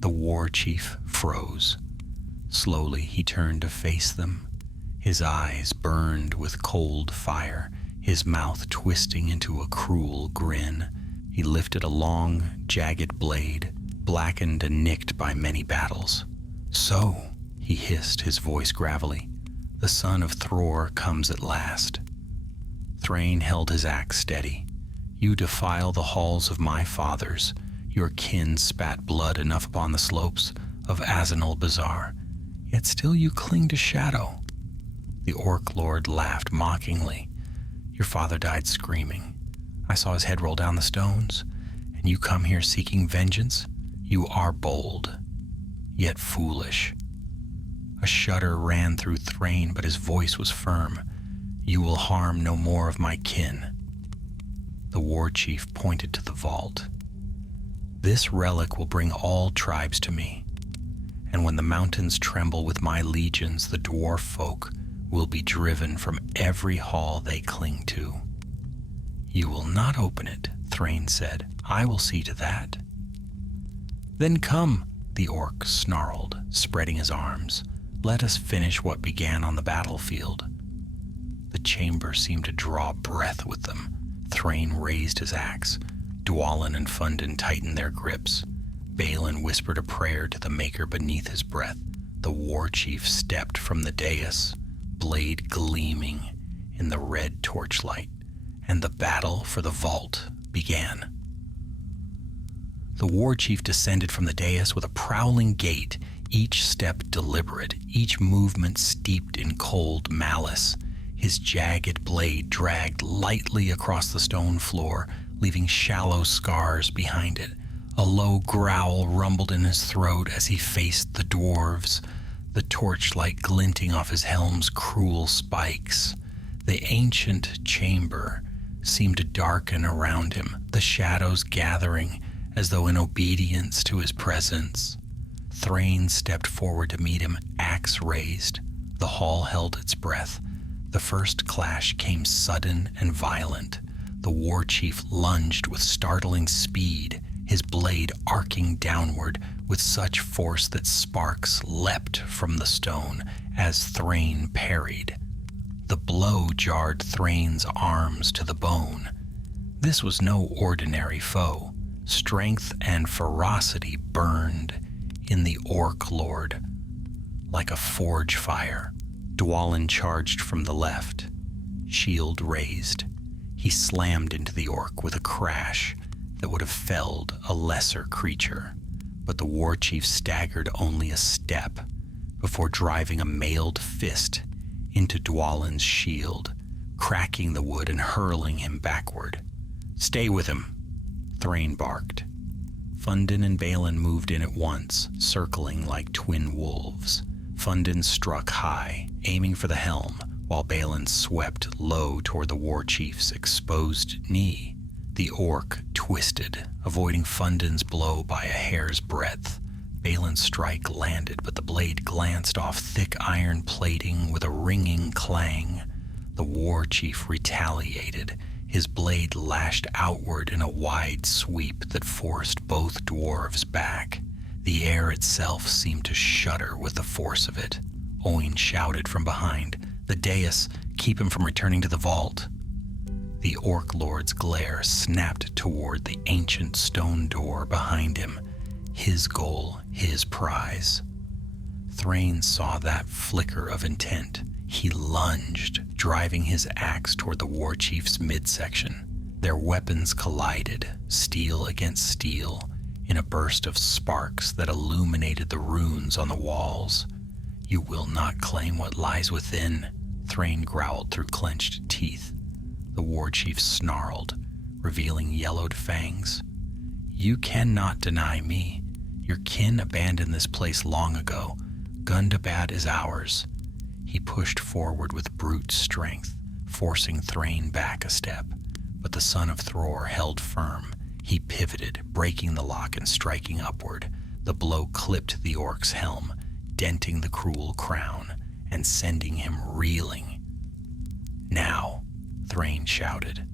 The war chief froze. Slowly he turned to face them. His eyes burned with cold fire, his mouth twisting into a cruel grin. He lifted a long, jagged blade, blackened and nicked by many battles. So, he hissed, his voice gravelly, the son of Thror comes at last. Thráin held his axe steady. You defile the halls of my fathers. Your kin spat blood enough upon the slopes of Azanul Bazaar, yet still you cling to shadow. The orc lord laughed mockingly. Your father died screaming. I saw his head roll down the stones, and you come here seeking vengeance? You are bold, yet foolish. A shudder ran through Thráin, but his voice was firm. You will harm no more of my kin. The war chief pointed to the vault. This relic will bring all tribes to me, and when the mountains tremble with my legions, the dwarf folk will be driven from every hall they cling to. You will not open it, Thráin said. I will see to that. Then come, the orc snarled, spreading his arms. Let us finish what began on the battlefield. The chamber seemed to draw breath with them. Thráin raised his axe. Dwalin and Fundin tightened their grips. Balin whispered a prayer to the Maker beneath his breath. The war chief stepped from the dais, blade gleaming in the red torchlight, and the battle for the vault began. The war chief descended from the dais with a prowling gait, each step deliberate, each movement steeped in cold malice. His jagged blade dragged lightly across the stone floor, leaving shallow scars behind it. A low growl rumbled in his throat as he faced the dwarves, the torchlight glinting off his helm's cruel spikes. The ancient chamber seemed to darken around him, the shadows gathering as though in obedience to his presence. Thráin stepped forward to meet him, axe raised. The hall held its breath. The first clash came sudden and violent. The war chief lunged with startling speed, his blade arcing downward with such force that sparks leapt from the stone as Thráin parried. The blow jarred Thráin's arms to the bone. This was no ordinary foe. Strength and ferocity burned in the orc lord like a forge fire. Dwalin charged from the left, shield raised. He slammed into the orc with a crash that would have felled a lesser creature, but the war chief staggered only a step before driving a mailed fist into Dwalin's shield, cracking the wood and hurling him backward. Stay with him, Thráin barked. Fundin and Balin moved in at once, circling like twin wolves. Fundin struck high, aiming for the helm, while Balin swept low toward the war chief's exposed knee. The orc twisted, avoiding Fundin's blow by a hair's breadth. Balin's strike landed, but the blade glanced off thick iron plating with a ringing clang. The war chief retaliated. His blade lashed outward in a wide sweep that forced both dwarves back. The air itself seemed to shudder with the force of it. Oin shouted from behind, "The dais! Keep him from returning to the vault!" The Orc Lord's glare snapped toward the ancient stone door behind him. His goal, his prize. Thráin saw that flicker of intent. He lunged, driving his axe toward the war chief's midsection. Their weapons collided, steel against steel, in a burst of sparks that illuminated the runes on the walls. "You will not claim what lies within," Thráin growled through clenched teeth. The war chief snarled, revealing yellowed fangs. "You cannot deny me. Your kin abandoned this place long ago. Gundabad is ours." He pushed forward with brute strength, forcing Thráin back a step, but the son of Thror held firm. He pivoted, breaking the lock and striking upward. The blow clipped the orc's helm, denting the cruel crown and sending him reeling. "Now," Thráin shouted.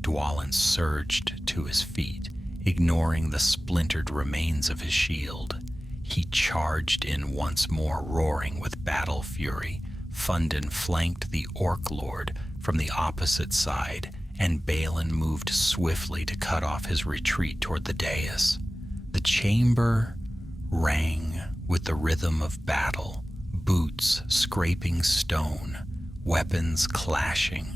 Dwalin surged to his feet, ignoring the splintered remains of his shield. He charged in once more, roaring with battle fury. Fundin flanked the Orc Lord from the opposite side, and Balin moved swiftly to cut off his retreat toward the dais. The chamber rang with the rhythm of battle, boots scraping stone, weapons clashing,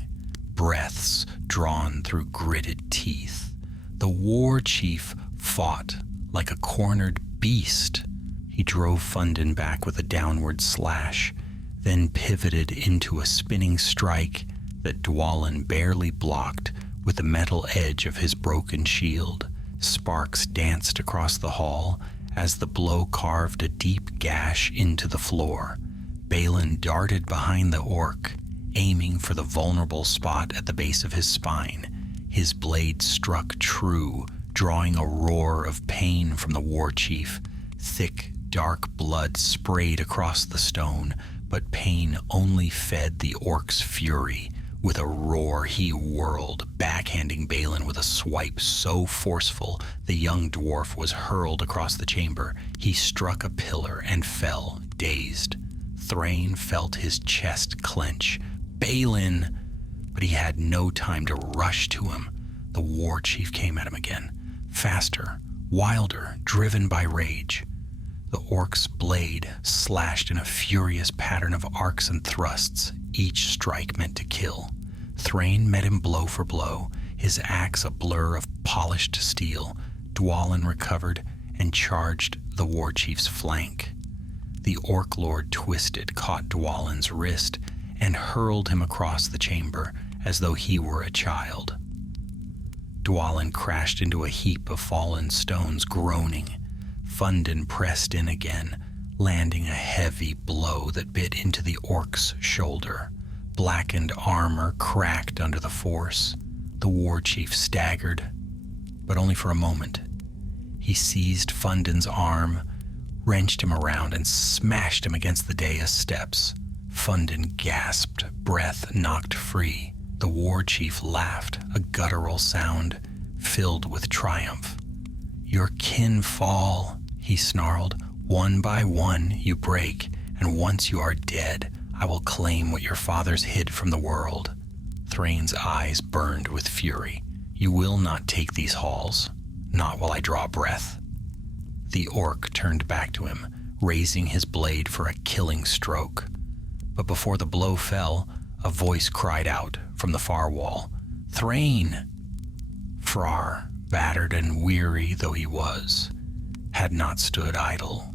breaths drawn through gritted teeth. The war chief fought like a cornered beast. He drove Fundin back with a downward slash, then pivoted into a spinning strike that Dwalin barely blocked with the metal edge of his broken shield. Sparks danced across the hall as the blow carved a deep gash into the floor. Balin darted behind the orc, aiming for the vulnerable spot at the base of his spine. His blade struck true, drawing a roar of pain from the war chief. Thick, dark blood sprayed across the stone, but pain only fed the orc's fury. With a roar, he whirled, backhanding Balin with a swipe so forceful the young dwarf was hurled across the chamber. He struck a pillar and fell, dazed. Thráin felt his chest clench. "Balin!" But he had no time to rush to him. The war chief came at him again, faster, wilder, driven by rage. The orc's blade slashed in a furious pattern of arcs and thrusts, each strike meant to kill. Thráin met him blow for blow, his axe a blur of polished steel. Dwalin recovered and charged the war chief's flank. The Orc Lord twisted, caught Dwalin's wrist, and hurled him across the chamber as though he were a child. Dwalin crashed into a heap of fallen stones, groaning. Fundin pressed in again, landing a heavy blow that bit into the orc's shoulder. Blackened armor cracked under the force. The war chief staggered, but only for a moment. He seized Fundin's arm, wrenched him around, and smashed him against the dais steps. Fundin gasped, breath knocked free. The war chief laughed, a guttural sound filled with triumph. "Your kin fall," he snarled. "One by one you break, and once you are dead, I will claim what your fathers hid from the world." Thráin's eyes burned with fury. "You will not take these halls, not while I draw breath." The orc turned back to him, raising his blade for a killing stroke. But before the blow fell, a voice cried out from the far wall, "Thráin!" Frar, battered and weary though he was, had not stood idle.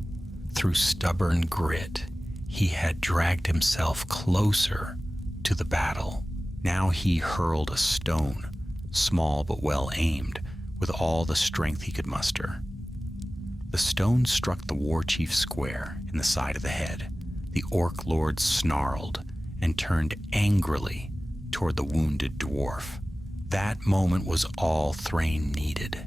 Through stubborn grit, he had dragged himself closer to the battle. Now he hurled a stone, small but well aimed, with all the strength he could muster. The stone struck the war chief square in the side of the head. The Orc Lord snarled, and turned angrily toward the wounded dwarf. That moment was all Thráin needed.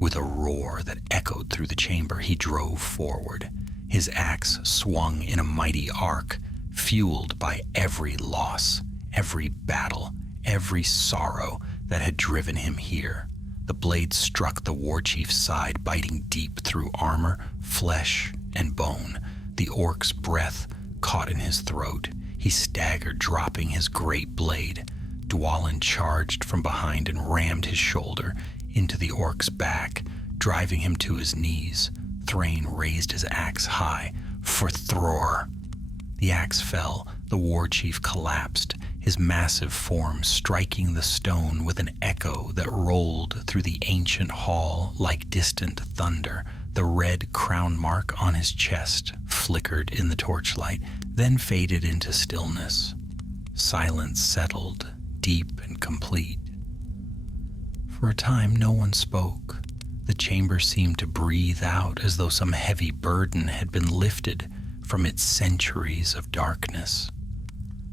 With a roar that echoed through the chamber, he drove forward. His axe swung in a mighty arc, fueled by every loss, every battle, every sorrow that had driven him here. The blade struck the war chief's side, biting deep through armor, flesh, and bone. The orc's breath caught in his throat. He staggered, dropping his great blade. Dwalin charged from behind and rammed his shoulder into the orc's back, driving him to his knees. Thráin raised his axe high. For Thror! The axe fell. The war chief collapsed, his massive form striking the stone with an echo that rolled through the ancient hall like distant thunder. The red crown mark on his chest flickered in the torchlight, then faded into stillness. Silence settled, deep and complete. For a time, no one spoke. The chamber seemed to breathe out as though some heavy burden had been lifted from its centuries of darkness.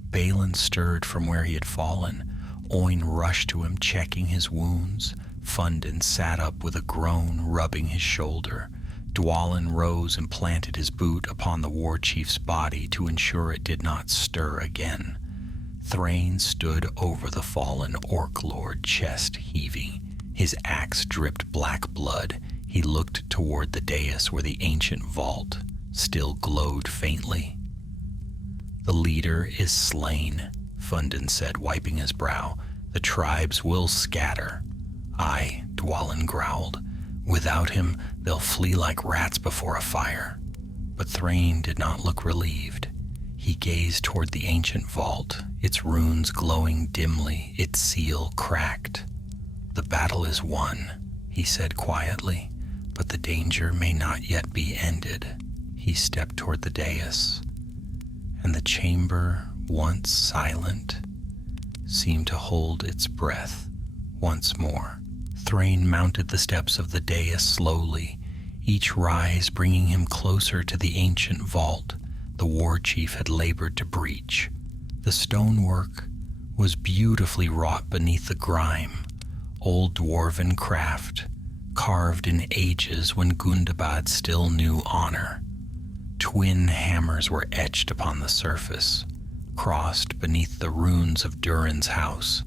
Balin stirred from where he had fallen. Oin rushed to him, checking his wounds. Fundin sat up with a groan, rubbing his shoulder. Dwalin rose and planted his boot upon the war chief's body to ensure it did not stir again. Thráin stood over the fallen orc lord, chest heaving. His axe dripped black blood. He looked toward the dais where the ancient vault still glowed faintly. "The leader is slain," Fundin said, wiping his brow. "The tribes will scatter." "Aye," Dwalin growled. "Without him, they'll flee like rats before a fire." But Thráin did not look relieved. He gazed toward the ancient vault, its runes glowing dimly, its seal cracked. "The battle is won," he said quietly, "but the danger may not yet be ended." He stepped toward the dais, and the chamber, once silent, seemed to hold its breath once more. Thráin mounted the steps of the dais slowly, each rise bringing him closer to the ancient vault the war chief had labored to breach. The stonework was beautifully wrought beneath the grime, old dwarven craft, carved in ages when Gundabad still knew honor. Twin hammers were etched upon the surface, crossed beneath the runes of Durin's house.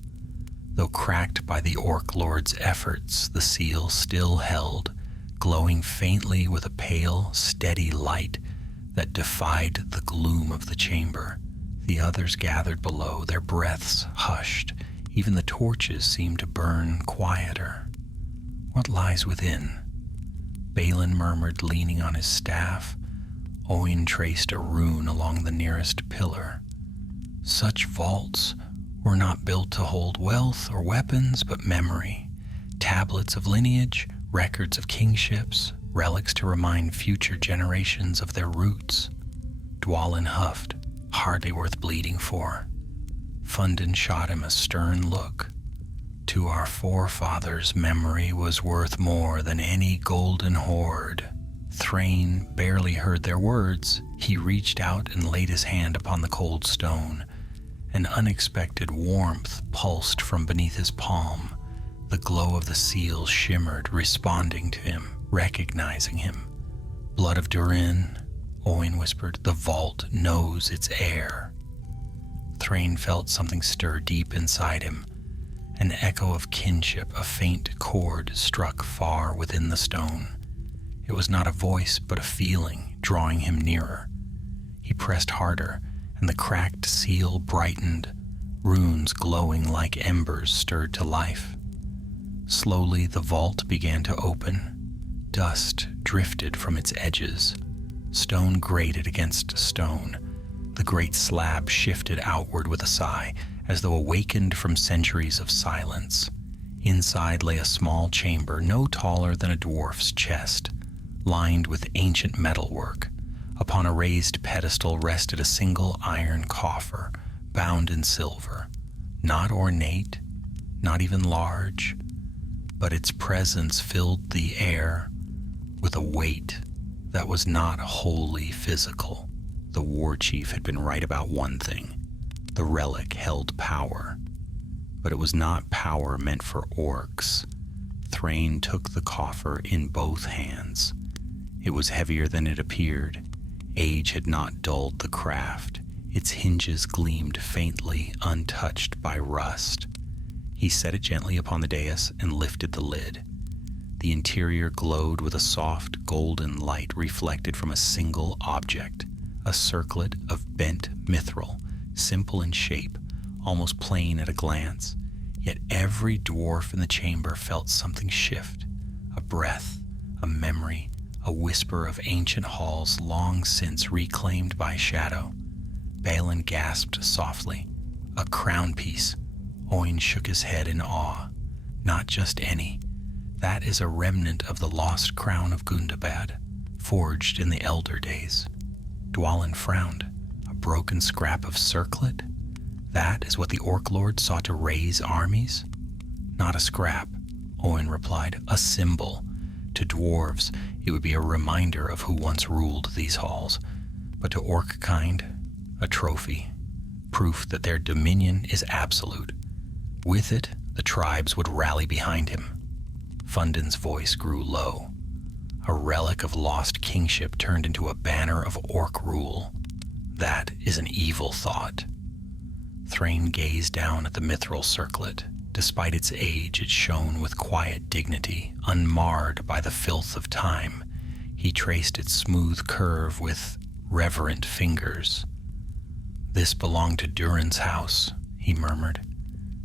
Though cracked by the orc lord's efforts, the seal still held, glowing faintly with a pale, steady light that defied the gloom of the chamber. The others gathered below, their breaths hushed. Even the torches seemed to burn quieter. "What lies within?" Balin murmured, leaning on his staff. Oin traced a rune along the nearest pillar. Such vaults were not built to hold wealth or weapons, but memory. Tablets of lineage, records of kingships, relics to remind future generations of their roots. Dwalin huffed, "Hardly worth bleeding for." Fundin shot him a stern look. "To our forefathers, memory was worth more than any golden hoard." Thráin barely heard their words. He reached out and laid his hand upon the cold stone. An unexpected warmth pulsed from beneath his palm. The glow of the seal shimmered, responding to him, recognizing him. "Blood of Durin," Oin whispered. "The vault knows its heir." Thráin felt something stir deep inside him. An echo of kinship, a faint chord struck far within the stone. It was not a voice, but a feeling, drawing him nearer. He pressed harder, and the cracked seal brightened. Runes glowing like embers stirred to life. Slowly, the vault began to open. Dust drifted from its edges. Stone grated against stone. The great slab shifted outward with a sigh, as though awakened from centuries of silence. Inside lay a small chamber, no taller than a dwarf's chest, lined with ancient metalwork. Upon a raised pedestal rested a single iron coffer, bound in silver. Not ornate, not even large, but its presence filled the air with a weight that was not wholly physical. The war chief had been right about one thing. The relic held power, but it was not power meant for orcs. Thráin took the coffer in both hands. It was heavier than it appeared. Age had not dulled the craft. Its hinges gleamed faintly, untouched by rust. He set it gently upon the dais and lifted the lid. The interior glowed with a soft golden light reflected from a single object, a circlet of bent mithril, simple in shape, almost plain at a glance. Yet every dwarf in the chamber felt something shift, a breath, a memory, a whisper of ancient halls long since reclaimed by shadow. Balin gasped softly. A crown piece. Oin shook his head in awe. Not just any. That is a remnant of the lost crown of Gundabad, forged in the elder days. Dwalin frowned. A broken scrap of circlet? That is what the Orc Lord sought to raise armies? Not a scrap, Oin replied. A symbol. To dwarves, it would be a reminder of who once ruled these halls. But to orc kind, a trophy. Proof that their dominion is absolute. With it, the tribes would rally behind him. Fundin's voice grew low. A relic of lost kingship turned into a banner of orc rule. That is an evil thought. Thráin gazed down at the mithril circlet. Despite its age, it shone with quiet dignity, unmarred by the filth of time. He traced its smooth curve with reverent fingers. This belonged to Durin's house, he murmured.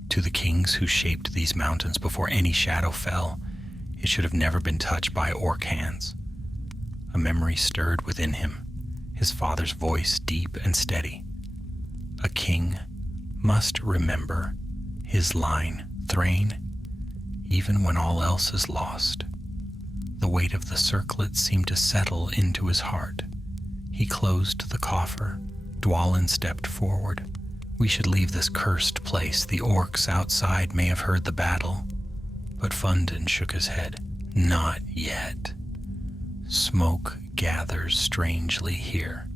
To the kings who shaped these mountains before any shadow fell, it should have never been touched by orc hands. A memory stirred within him, his father's voice deep and steady. A king must remember his line, Thráin, even when all else is lost. The weight of the circlet seemed to settle into his heart. He closed the coffer. Dwalin stepped forward. We should leave this cursed place. The orcs outside may have heard the battle. But Fundin shook his head. Not yet. Smoke gathers strangely here.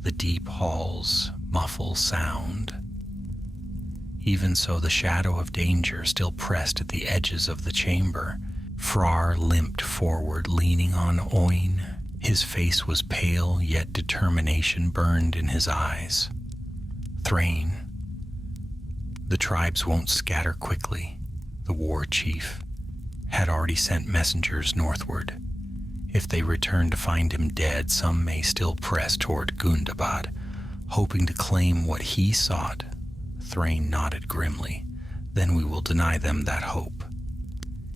The deep halls muffle sound. Even so, the shadow of danger still pressed at the edges of the chamber. Frar limped forward, leaning on Oin. His face was pale, yet determination burned in his eyes. Thráin. The tribes won't scatter quickly. The war chief had already sent messengers northward. If they return to find him dead, some may still press toward Gundabad, hoping to claim what he sought. Thráin nodded grimly. Then we will deny them that hope.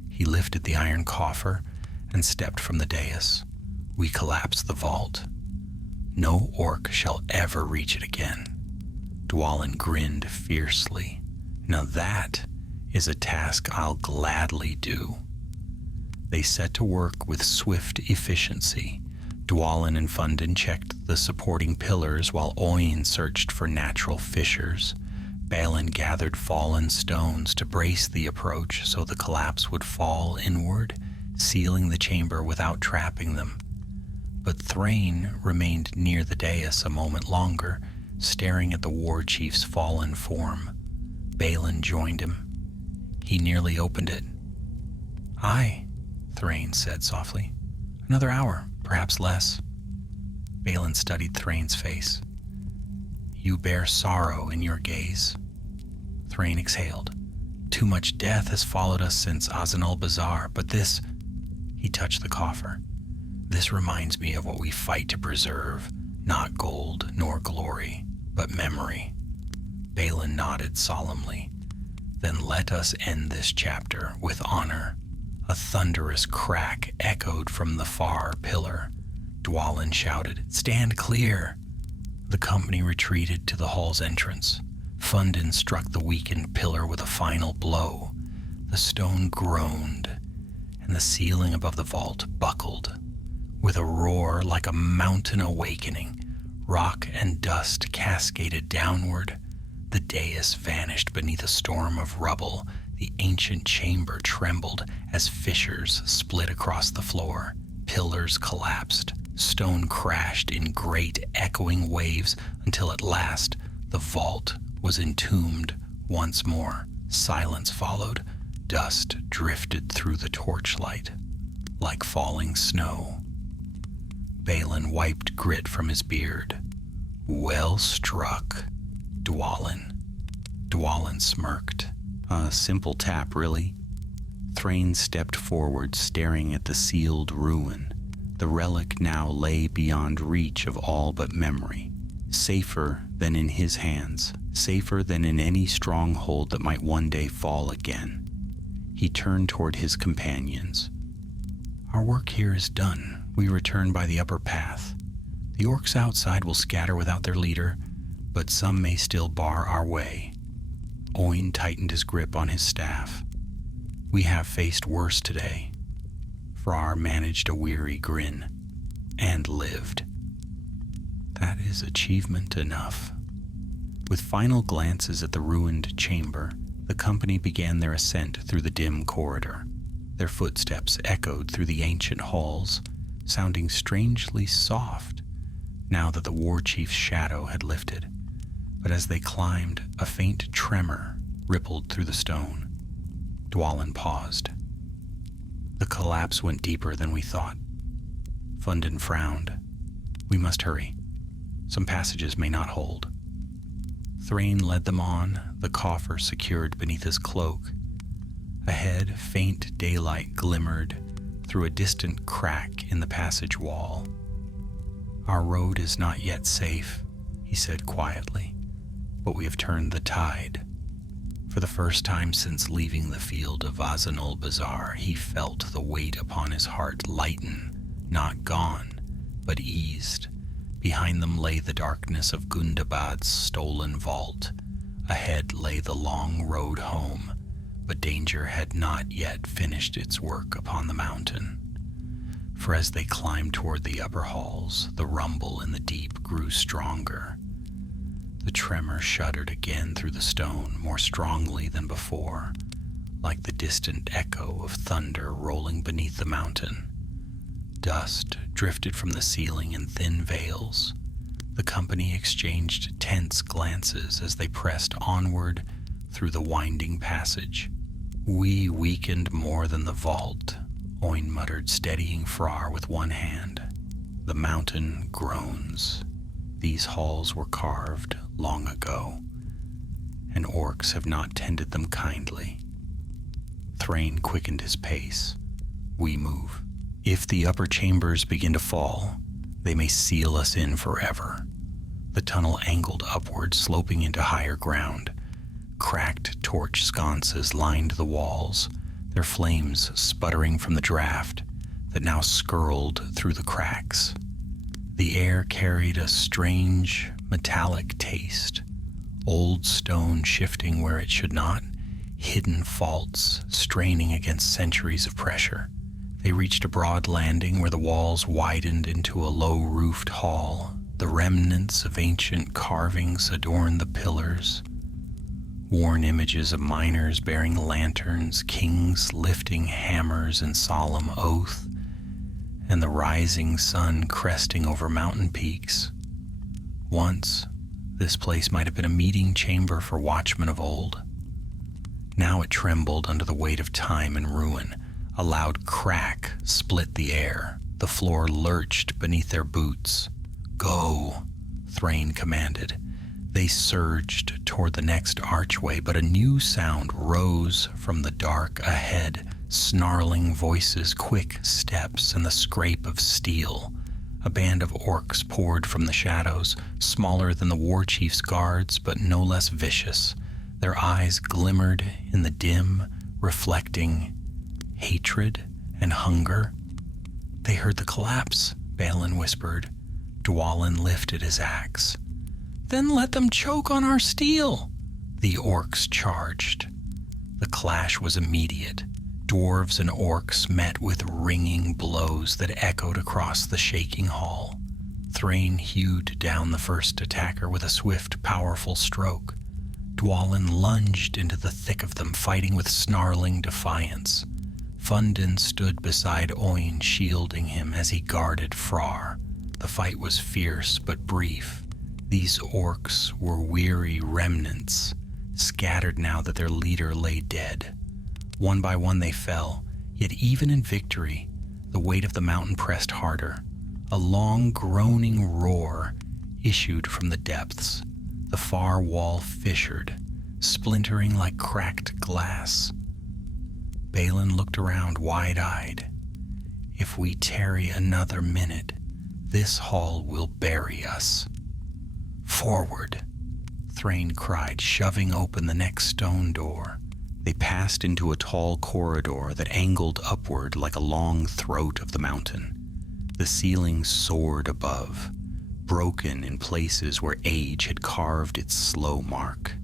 He lifted the iron coffer and stepped from the dais. We collapse the vault. No orc shall ever reach it again. Dwalin grinned fiercely. Now that is a task I'll gladly do. They set to work with swift efficiency. Dwalin and Fundin checked the supporting pillars while Oin searched for natural fissures. Balin gathered fallen stones to brace the approach so the collapse would fall inward, sealing the chamber without trapping them. But Thráin remained near the dais a moment longer, staring at the war chief's fallen form. Balin joined him. He nearly opened it. Aye, Thráin said softly. Another hour, perhaps less. Balin studied Thráin's face. You bear sorrow in your gaze. Thráin exhaled. Too much death has followed us since Azanul Bazaar, but this... He touched the coffer. This reminds me of what we fight to preserve. Not gold nor glory, but memory. Balin nodded solemnly. Then let us end this chapter with honor. A thunderous crack echoed from the far pillar. Dwalin shouted, Stand clear! The company retreated to the hall's entrance. Fundin struck the weakened pillar with a final blow. The stone groaned, and the ceiling above the vault buckled. With a roar like a mountain awakening, rock and dust cascaded downward. The dais vanished beneath a storm of rubble. The ancient chamber trembled as fissures split across the floor. Pillars collapsed. Stone crashed in great echoing waves until at last the vault was entombed once more. Silence followed. Dust drifted through the torchlight like falling snow. Balin wiped grit from his beard. Well struck, Dwalin. Dwalin smirked. A simple tap, really. Thráin stepped forward, staring at the sealed ruin. The relic now lay beyond reach of all but memory. Safer than in his hands, safer than in any stronghold that might one day fall again. He turned toward his companions. Our work here is done. We return by the upper path. The orcs outside will scatter without their leader, but some may still bar our way. Oin tightened his grip on his staff. We have faced worse today. Frár managed a weary grin, and lived. That is achievement enough. With final glances at the ruined chamber, the company began their ascent through the dim corridor. Their footsteps echoed through the ancient halls, sounding strangely soft now that the war chief's shadow had lifted. But as they climbed, a faint tremor rippled through the stone. Dwalin paused. The collapse went deeper than we thought. Fundin frowned. We must hurry. Some passages may not hold. Thráin led them on, the coffer secured beneath his cloak. Ahead, faint daylight glimmered through a distant crack in the passage wall. Our road is not yet safe, he said quietly, but we have turned the tide. For the first time since leaving the field of Azanul Bazaar, he felt the weight upon his heart lighten, not gone, but eased. Behind them lay the darkness of Gundabad's stolen vault. Ahead lay the long road home, but danger had not yet finished its work upon the mountain. For as they climbed toward the upper halls, the rumble in the deep grew stronger. The tremor shuddered again through the stone more strongly than before, like the distant echo of thunder rolling beneath the mountain. Dust drifted from the ceiling in thin veils. The company exchanged tense glances as they pressed onward through the winding passage. We weakened more than the vault, Oin muttered, steadying Frár with one hand. The mountain groans. These halls were carved long ago, and orcs have not tended them kindly. Thráin quickened his pace. We move. If the upper chambers begin to fall, they may seal us in forever. The tunnel angled upward, sloping into higher ground. Cracked torch sconces lined the walls, their flames sputtering from the draft that now skirled through the cracks. The air carried a strange, metallic taste, old stone shifting where it should not, hidden faults straining against centuries of pressure. They reached a broad landing where the walls widened into a low-roofed hall. The remnants of ancient carvings adorned the pillars. Worn images of miners bearing lanterns, kings lifting hammers in solemn oath, and the rising sun cresting over mountain peaks. Once, this place might have been a meeting chamber for watchmen of old. Now it trembled under the weight of time and ruin. A loud crack split the air. The floor lurched beneath their boots. Go, Thráin commanded. They surged toward the next archway, but a new sound rose from the dark ahead. Snarling voices, quick steps, and the scrape of steel. A band of orcs poured from the shadows, smaller than the war chief's guards, but no less vicious. Their eyes glimmered in the dim, reflecting hatred and hunger. They heard the collapse, Balin whispered. Dwalin lifted his axe. Then let them choke on our steel, the orcs charged. The clash was immediate. Dwarves and orcs met with ringing blows that echoed across the shaking hall. Thráin hewed down the first attacker with a swift, powerful stroke. Dwalin lunged into the thick of them, fighting with snarling defiance. Fundin stood beside Oin, shielding him as he guarded Frár. The fight was fierce but brief. These orcs were weary remnants, scattered now that their leader lay dead. One by one they fell, yet even in victory, the weight of the mountain pressed harder. A long groaning roar issued from the depths. The far wall fissured, splintering like cracked glass. Balin looked around wide-eyed. If we tarry another minute, this hall will bury us. Forward, Thráin cried, shoving open the next stone door. They passed into a tall corridor that angled upward like a long throat of the mountain. The ceiling soared above, broken in places where age had carved its slow mark.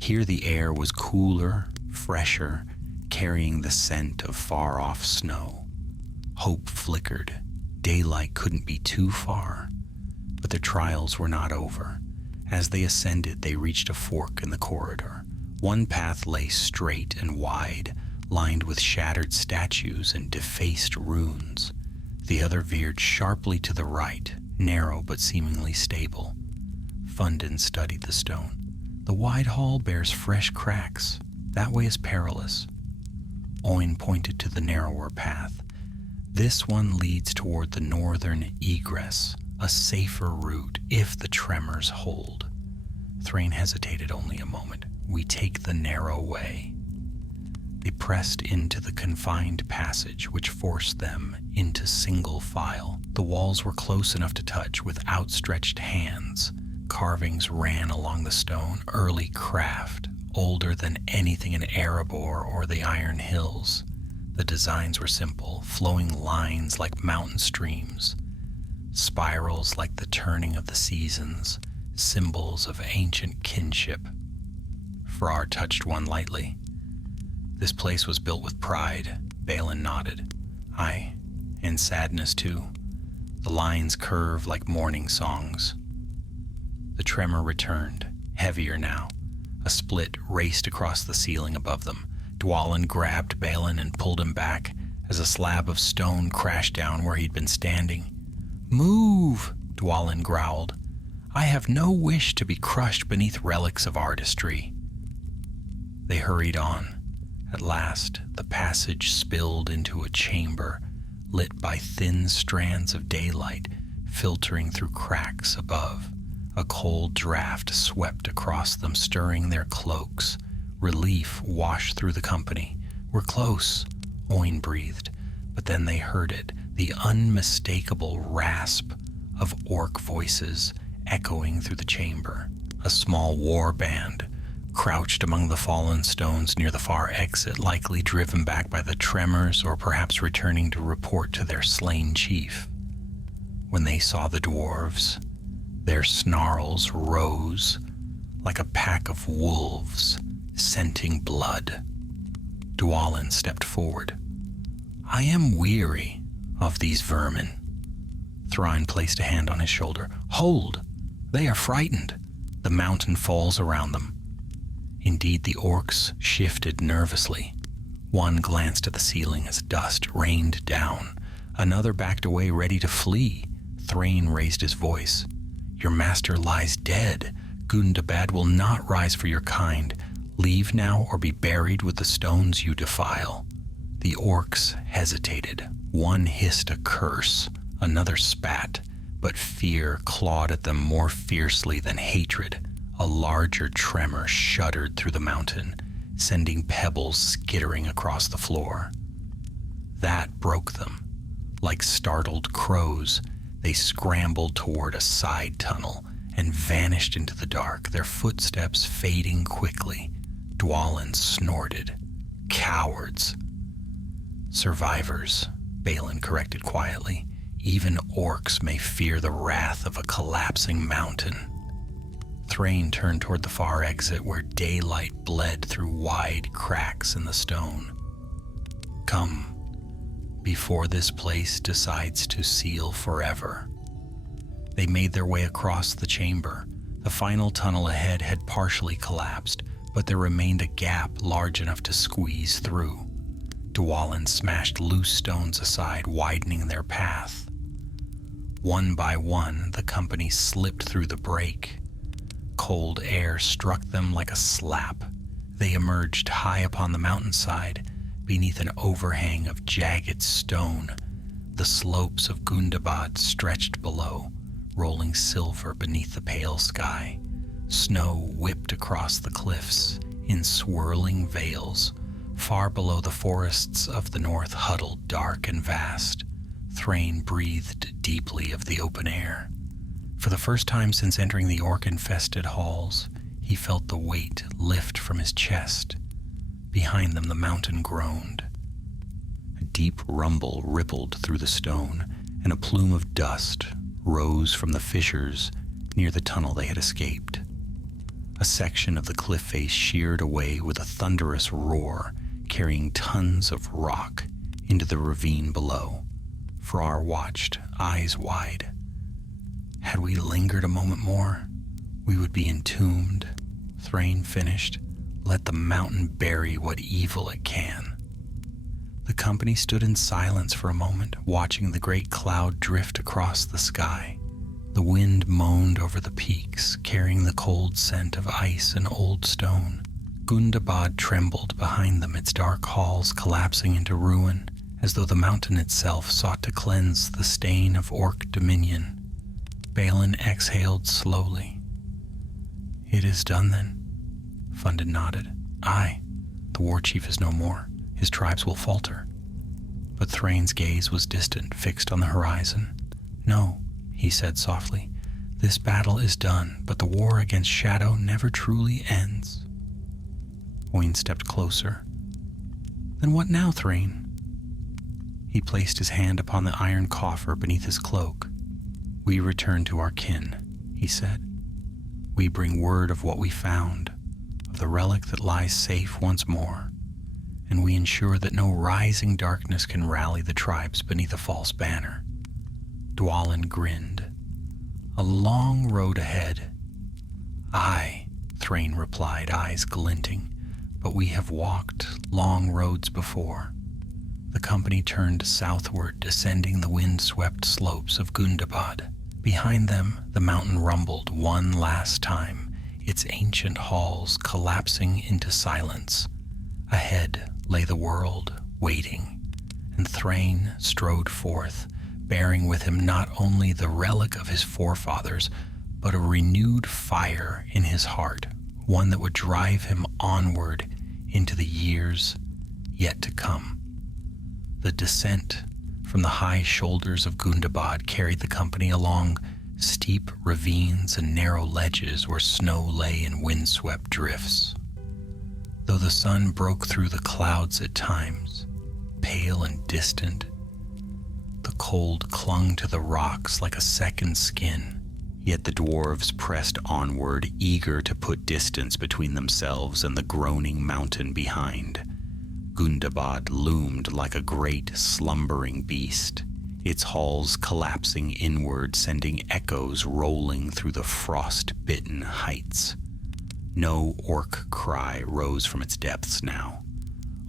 Here the air was cooler, fresher, carrying the scent of far-off snow. Hope flickered. Daylight couldn't be too far. But their trials were not over. As they ascended, they reached a fork in the corridor. One path lay straight and wide, lined with shattered statues and defaced runes. The other veered sharply to the right, narrow but seemingly stable. Fundin studied the stone. The wide hall bears fresh cracks. That way is perilous. Oin pointed to the narrower path. This one leads toward the northern egress, a safer route if the tremors hold. Thráin hesitated only a moment. We take the narrow way. They pressed into the confined passage, which forced them into single file. The walls were close enough to touch with outstretched hands. Carvings ran along the stone, early craft, older than anything in Erebor or the Iron Hills. The designs were simple, flowing lines like mountain streams, spirals like the turning of the seasons, symbols of ancient kinship. Frar touched one lightly. This place was built with pride, Balin nodded. Aye, and sadness too. The lines curve like mourning songs. The tremor returned, heavier now. A split raced across the ceiling above them. Dwalin grabbed Balin and pulled him back as a slab of stone crashed down where he'd been standing. Move, Dwalin growled. I have no wish to be crushed beneath relics of artistry. They hurried on. At last, the passage spilled into a chamber lit by thin strands of daylight filtering through cracks above. A cold draft swept across them, stirring their cloaks. Relief washed through the company. We're close, Oin breathed, but then they heard it, the unmistakable rasp of orc voices echoing through the chamber. A small war band crouched among the fallen stones near the far exit, likely driven back by the tremors or perhaps returning to report to their slain chief. When they saw the dwarves, their snarls rose like a pack of wolves scenting blood. Dwalin stepped forward. I am weary of these vermin. Thráin placed a hand on his shoulder. Hold! They are frightened. The mountain falls around them. Indeed, the orcs shifted nervously. One glanced at the ceiling as dust rained down. Another backed away, ready to flee. Thráin raised his voice. Your master lies dead. Gundabad will not rise for your kind. Leave now or be buried with the stones you defile. The orcs hesitated. One hissed a curse, another spat, but fear clawed at them more fiercely than hatred. A larger tremor shuddered through the mountain, sending pebbles skittering across the floor. That broke them. Like startled crows, they scrambled toward a side tunnel and vanished into the dark, their footsteps fading quickly. Dwalin snorted. Cowards. Survivors, Balin corrected quietly. Even orcs may fear the wrath of a collapsing mountain. Thráin turned toward the far exit where daylight bled through wide cracks in the stone. Come, before this place decides to seal forever. They made their way across the chamber. The final tunnel ahead had partially collapsed, but there remained a gap large enough to squeeze through. Dwalin smashed loose stones aside, widening their path. One by one, the company slipped through the break. Cold air struck them like a slap. They emerged high upon the mountainside, beneath an overhang of jagged stone. The slopes of Gundabad stretched below, rolling silver beneath the pale sky. Snow whipped across the cliffs in swirling veils. Far below, the forests of the north huddled dark and vast. Thráin breathed deeply of the open air. For the first time since entering the orc-infested halls, he felt the weight lift from his chest. Behind them, the mountain groaned. A deep rumble rippled through the stone, and a plume of dust rose from the fissures near the tunnel they had escaped. A section of the cliff face sheared away with a thunderous roar, carrying tons of rock into the ravine below. Thráin watched, eyes wide. Had we lingered a moment more, we would be entombed. Thráin finished. Let the mountain bury what evil it can. The company stood in silence for a moment, watching the great cloud drift across the sky. The wind moaned over the peaks, carrying the cold scent of ice and old stone. Gundabad trembled behind them, its dark halls collapsing into ruin, as though the mountain itself sought to cleanse the stain of orc dominion. Balin exhaled slowly. "It is done then?" Fundin nodded. "Aye, the war chief is no more. His tribes will falter." But Thráin's gaze was distant, fixed on the horizon. "No," he said softly. "This battle is done, but the war against Shadow never truly ends." Oin stepped closer. "Then what now, Thráin?" He placed his hand upon the iron coffer beneath his cloak. "We return to our kin," he said. "We bring word of what we found, of the relic that lies safe once more, and we ensure that no rising darkness can rally the tribes beneath a false banner." Dwalin grinned. "A long road ahead." "Aye," Thráin replied, eyes glinting, "but we have walked long roads before." The company turned southward, descending the wind-swept slopes of Gundabad. Behind them, the mountain rumbled one last time, its ancient halls collapsing into silence. Ahead lay the world, waiting, and Thráin strode forth, bearing with him not only the relic of his forefathers, but a renewed fire in his heart, one that would drive him onward into the years yet to come. The descent from the high shoulders of Gundabad carried the company along steep ravines and narrow ledges where snow lay in windswept drifts. Though the sun broke through the clouds at times, pale and distant, the cold clung to the rocks like a second skin. Yet the dwarves pressed onward, eager to put distance between themselves and the groaning mountain behind. Gundabad loomed like a great slumbering beast, its halls collapsing inward, sending echoes rolling through the frost-bitten heights. No orc cry rose from its depths now.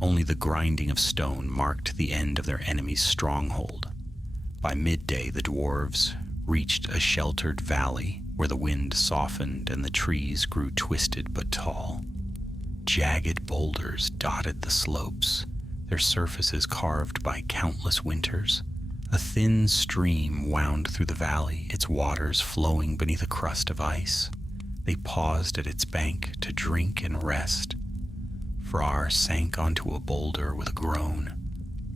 Only the grinding of stone marked the end of their enemy's stronghold. By midday, the dwarves reached a sheltered valley where the wind softened and the trees grew twisted but tall. Jagged boulders dotted the slopes, their surfaces carved by countless winters. A thin stream wound through the valley, its waters flowing beneath a crust of ice. They paused at its bank to drink and rest. Thráin sank onto a boulder with a groan.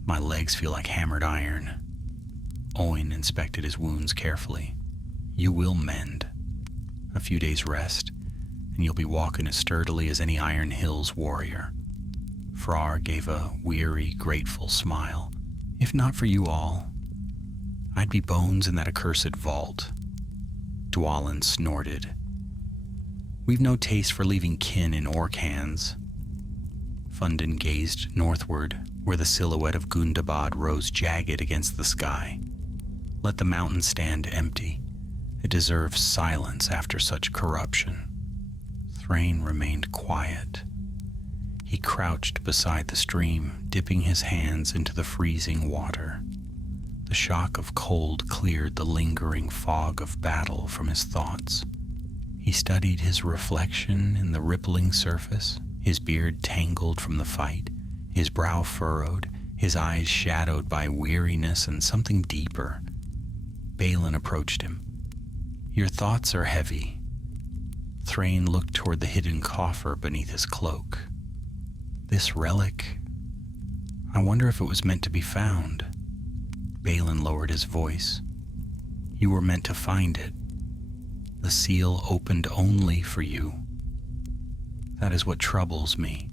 "My legs feel like hammered iron." Oin inspected his wounds carefully. "You will mend. A few days' rest, and you'll be walking as sturdily as any Iron Hills warrior." Thráin gave a weary, grateful smile. "If not for you all, I'd be bones in that accursed vault." Dwalin snorted. "We've no taste for leaving kin in orc hands." Fundin gazed northward, where the silhouette of Gundabad rose jagged against the sky. "Let the mountain stand empty. It deserves silence after such corruption." Thráin remained quiet. He crouched beside the stream, dipping his hands into the freezing water. The The shock of cold cleared the lingering fog of battle from his thoughts. He studied his reflection in the rippling surface, his beard tangled from the fight, his brow furrowed, his eyes shadowed by weariness and something deeper. Balin approached him. "Your thoughts are heavy." Thráin looked toward the hidden coffer beneath his cloak. "This relic, I wonder if it was meant to be found." Balin lowered his voice. "You were meant to find it. The seal opened only for you." "That is what troubles me,"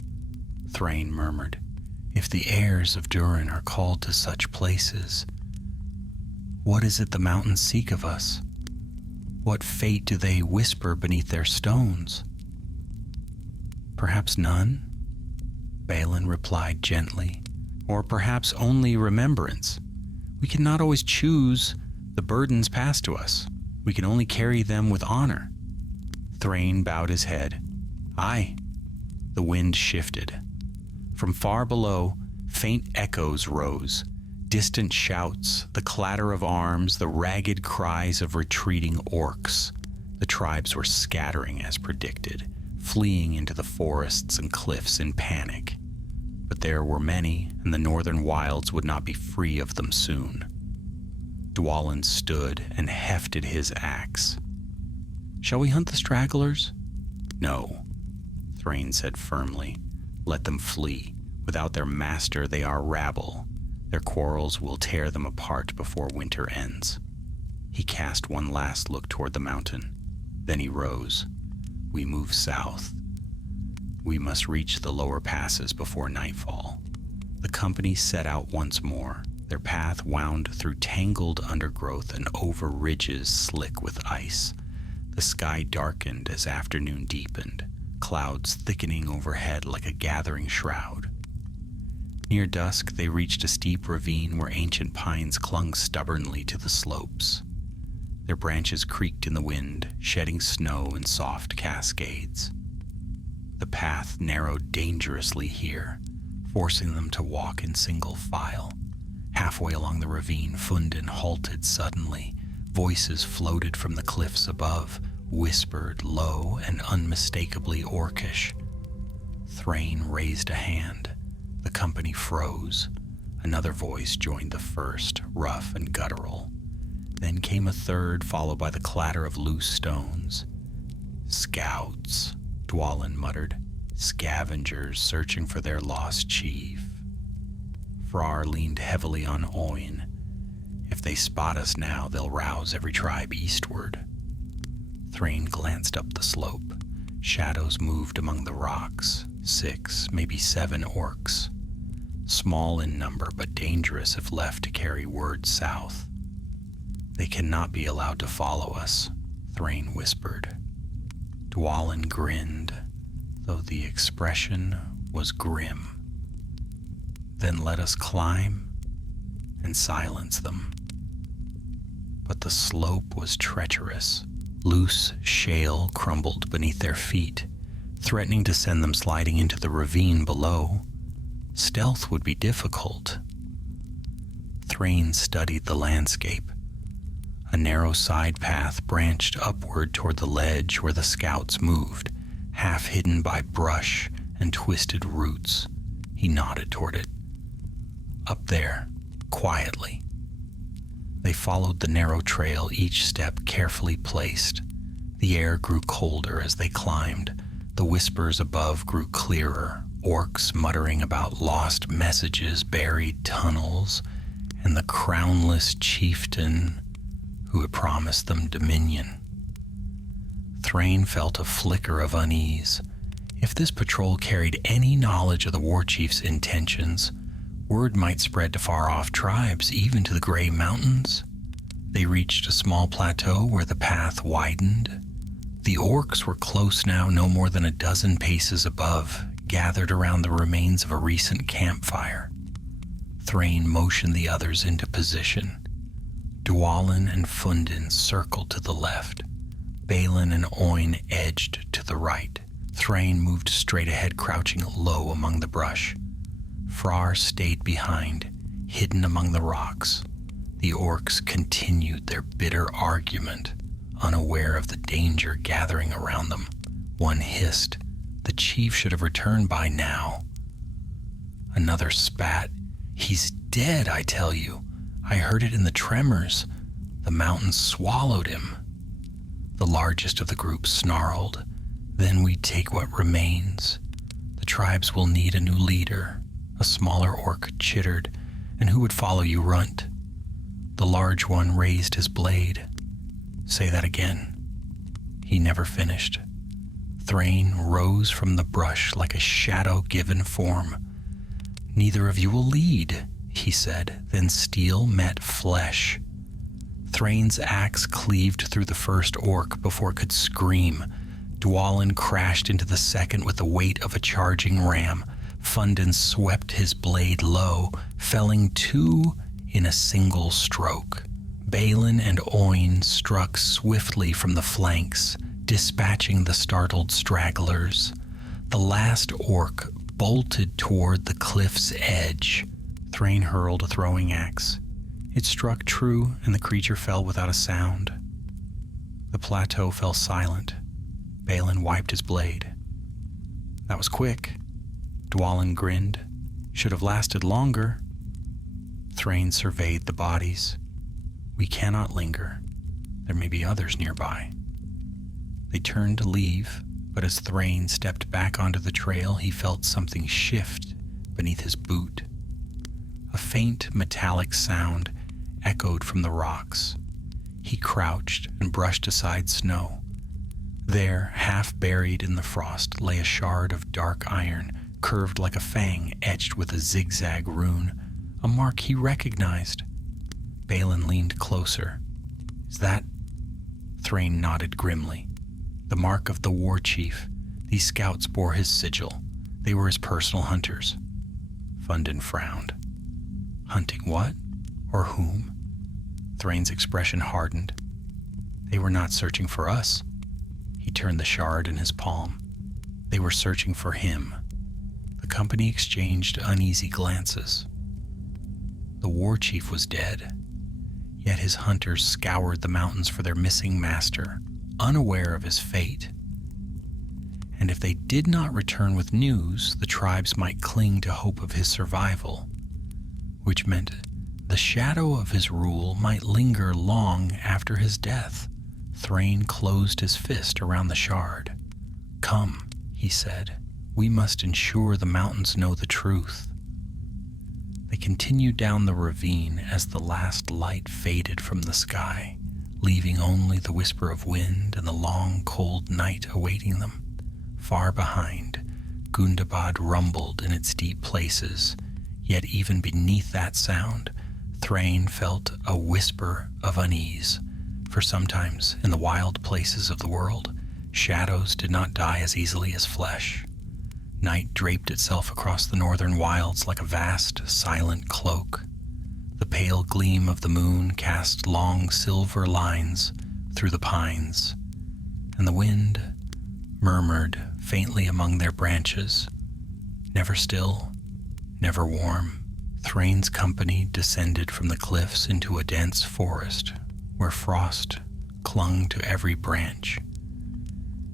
Thráin murmured. "If the heirs of Durin are called to such places, what is it the mountains seek of us? What fate do they whisper beneath their stones?" "Perhaps none," Balin replied gently. "Or perhaps only remembrance. We cannot always choose the burdens passed to us. We can only carry them with honor." Thráin bowed his head. "Aye." The wind shifted. From far below, faint echoes rose. Distant shouts, the clatter of arms, the ragged cries of retreating orcs. The tribes were scattering as predicted, fleeing into the forests and cliffs in panic. But there were many, and the northern wilds would not be free of them soon. Dwalin stood and hefted his axe. "Shall we hunt the stragglers?" "No," Thráin said firmly. "Let them flee. Without their master, they are rabble. Their quarrels will tear them apart before winter ends." He cast one last look toward the mountain. Then he rose. "We move south. We must reach the lower passes before nightfall." The company set out once more. Their path wound through tangled undergrowth and over ridges slick with ice. The sky darkened as afternoon deepened, clouds thickening overhead like a gathering shroud. Near dusk, they reached a steep ravine where ancient pines clung stubbornly to the slopes. Their branches creaked in the wind, shedding snow in soft cascades. The path narrowed dangerously here, forcing them to walk in single file. Halfway along the ravine, Fundin halted suddenly. Voices floated from the cliffs above, whispered low and unmistakably orcish. Thráin raised a hand. The company froze. Another voice joined the first, rough and guttural. Then came a third, followed by the clatter of loose stones. "Scouts," Dwalin muttered. "Scavengers searching for their lost chief." Frar leaned heavily on Oin. "If they spot us now, they'll rouse every tribe eastward." Thráin glanced up the slope. Shadows moved among the rocks. 6, maybe 7 orcs. Small in number, but dangerous if left to carry word south. "They cannot be allowed to follow us," Thráin whispered. Dwalin grinned, though the expression was grim. "Then let us climb and silence them." But the slope was treacherous. Loose shale crumbled beneath their feet, threatening to send them sliding into the ravine below. Stealth would be difficult. Thráin studied the landscape. A narrow side path branched upward toward the ledge where the scouts moved, half hidden by brush and twisted roots. He nodded toward it. Up there, quietly. They followed the narrow trail, each step carefully placed. The air grew colder as they climbed. The whispers above grew clearer, orcs muttering about lost messages, buried tunnels, and the crownless chieftain who had promised them dominion. Thráin felt a flicker of unease. If this patrol carried any knowledge of the war chief's intentions, word might spread to far-off tribes, even to the Grey Mountains. They reached a small plateau where the path widened. The orcs were close now, no more than a dozen paces above, gathered around the remains of a recent campfire. Thráin motioned the others into position. Dwalin and Fundin circled to the left. Balin and Oin edged to the right. Thráin moved straight ahead, crouching low among the brush. Frar stayed behind, hidden among the rocks. The orcs continued their bitter argument, unaware of the danger gathering around them. One hissed, "The chief should have returned by now." Another spat, "He's dead, I tell you. I heard it in the tremors. The mountain swallowed him." The largest of the group snarled, "Then we take what remains. The tribes will need a new leader." A smaller orc chittered, "And who would follow you, Runt?" The large one raised his blade. "Say that again." He never finished. Thráin rose from the brush like a shadow given form. "Neither of you will lead," he said. Then steel met flesh. Thráin's axe cleaved through the first orc before it could scream. Dwalin crashed into the second with the weight of a charging ram. Fundin swept his blade low, felling two in a single stroke. Balin and Oin struck swiftly from the flanks, dispatching the startled stragglers. The last orc bolted toward the cliff's edge. Thráin hurled a throwing axe. It struck true, and the creature fell without a sound. The plateau fell silent. Balin wiped his blade. "That was quick." Dwalin grinned. "Should have lasted longer." Thráin surveyed the bodies. "We cannot linger. There may be others nearby." They turned to leave, but as Thráin stepped back onto the trail, he felt something shift beneath his boot. A faint metallic sound echoed from the rocks. He crouched and brushed aside snow. There, half buried in the frost, lay a shard of dark iron, curved like a fang etched with a zigzag rune, a mark he recognized. Balin leaned closer. "Is that—" Thráin nodded grimly. "The mark of the war chief. These scouts bore his sigil. They were his personal hunters." Fundin frowned. "Hunting what? Or whom?" Thráin's expression hardened. "They were not searching for us." He turned the shard in his palm. "They were searching for him." The company exchanged uneasy glances. The war chief was dead, yet his hunters scoured the mountains for their missing master, unaware of his fate. And if they did not return with news, the tribes might cling to hope of his survival, which meant the shadow of his rule might linger long after his death. Thráin closed his fist around the shard. "Come," he said. "We must ensure the mountains know the truth." They continued down the ravine as the last light faded from the sky, leaving only the whisper of wind and the long, cold night awaiting them. Far behind, Gundabad rumbled in its deep places, yet even beneath that sound, Thráin felt a whisper of unease, for sometimes in the wild places of the world, shadows did not die as easily as flesh. Night draped itself across the northern wilds like a vast, silent cloak. The pale gleam of the moon cast long silver lines through the pines, and the wind murmured faintly among their branches, never still, never warm. Thráin's company descended from the cliffs into a dense forest where frost clung to every branch,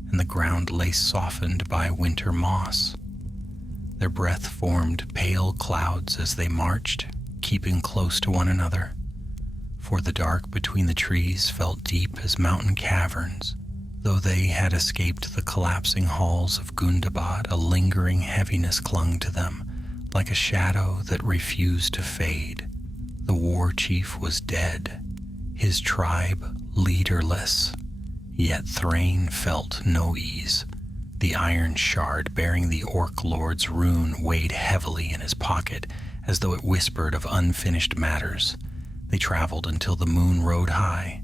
and the ground lay softened by winter moss. Their breath formed pale clouds as they marched, keeping close to one another, for the dark between the trees felt deep as mountain caverns. Though they had escaped the collapsing halls of Gundabad, a lingering heaviness clung to them, like a shadow that refused to fade. The war chief was dead, his tribe leaderless, yet Thráin felt no ease. The iron shard bearing the Orc Lord's rune weighed heavily in his pocket, as though it whispered of unfinished matters. They traveled until the moon rode high.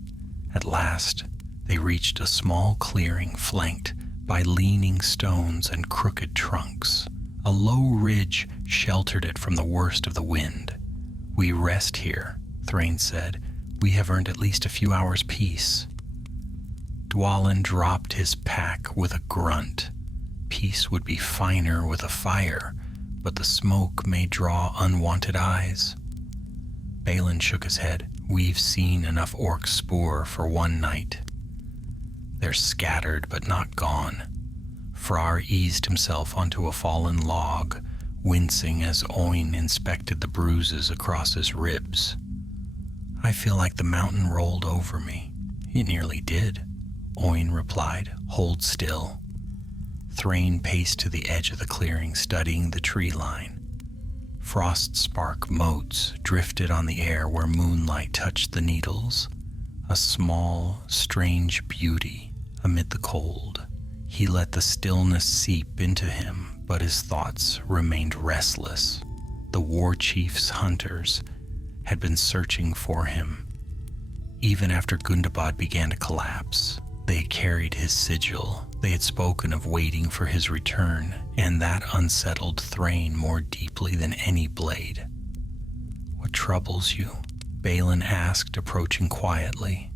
At last, they reached a small clearing flanked by leaning stones and crooked trunks. A low ridge sheltered it from the worst of the wind. "We rest here," Thráin said. "We have earned at least a few hours' peace." Dwalin dropped his pack with a grunt. Peace would be finer with a fire, but the smoke may draw unwanted eyes. Balin shook his head. We've seen enough orc spoor for one night. They're scattered but not gone. Frar eased himself onto a fallen log, wincing as Oin inspected the bruises across his ribs. I feel like the mountain rolled over me. It nearly did, Oin replied. Hold still. Thráin paced to the edge of the clearing, studying the tree line. Frost spark motes drifted on the air where moonlight touched the needles, a small, strange beauty amid the cold. He let the stillness seep into him, but his thoughts remained restless. The war chief's hunters had been searching for him. Even after Gundabad began to collapse, they had carried his sigil. They had spoken of waiting for his return, and that unsettled Thráin more deeply than any blade. What troubles you? Balin asked, approaching quietly.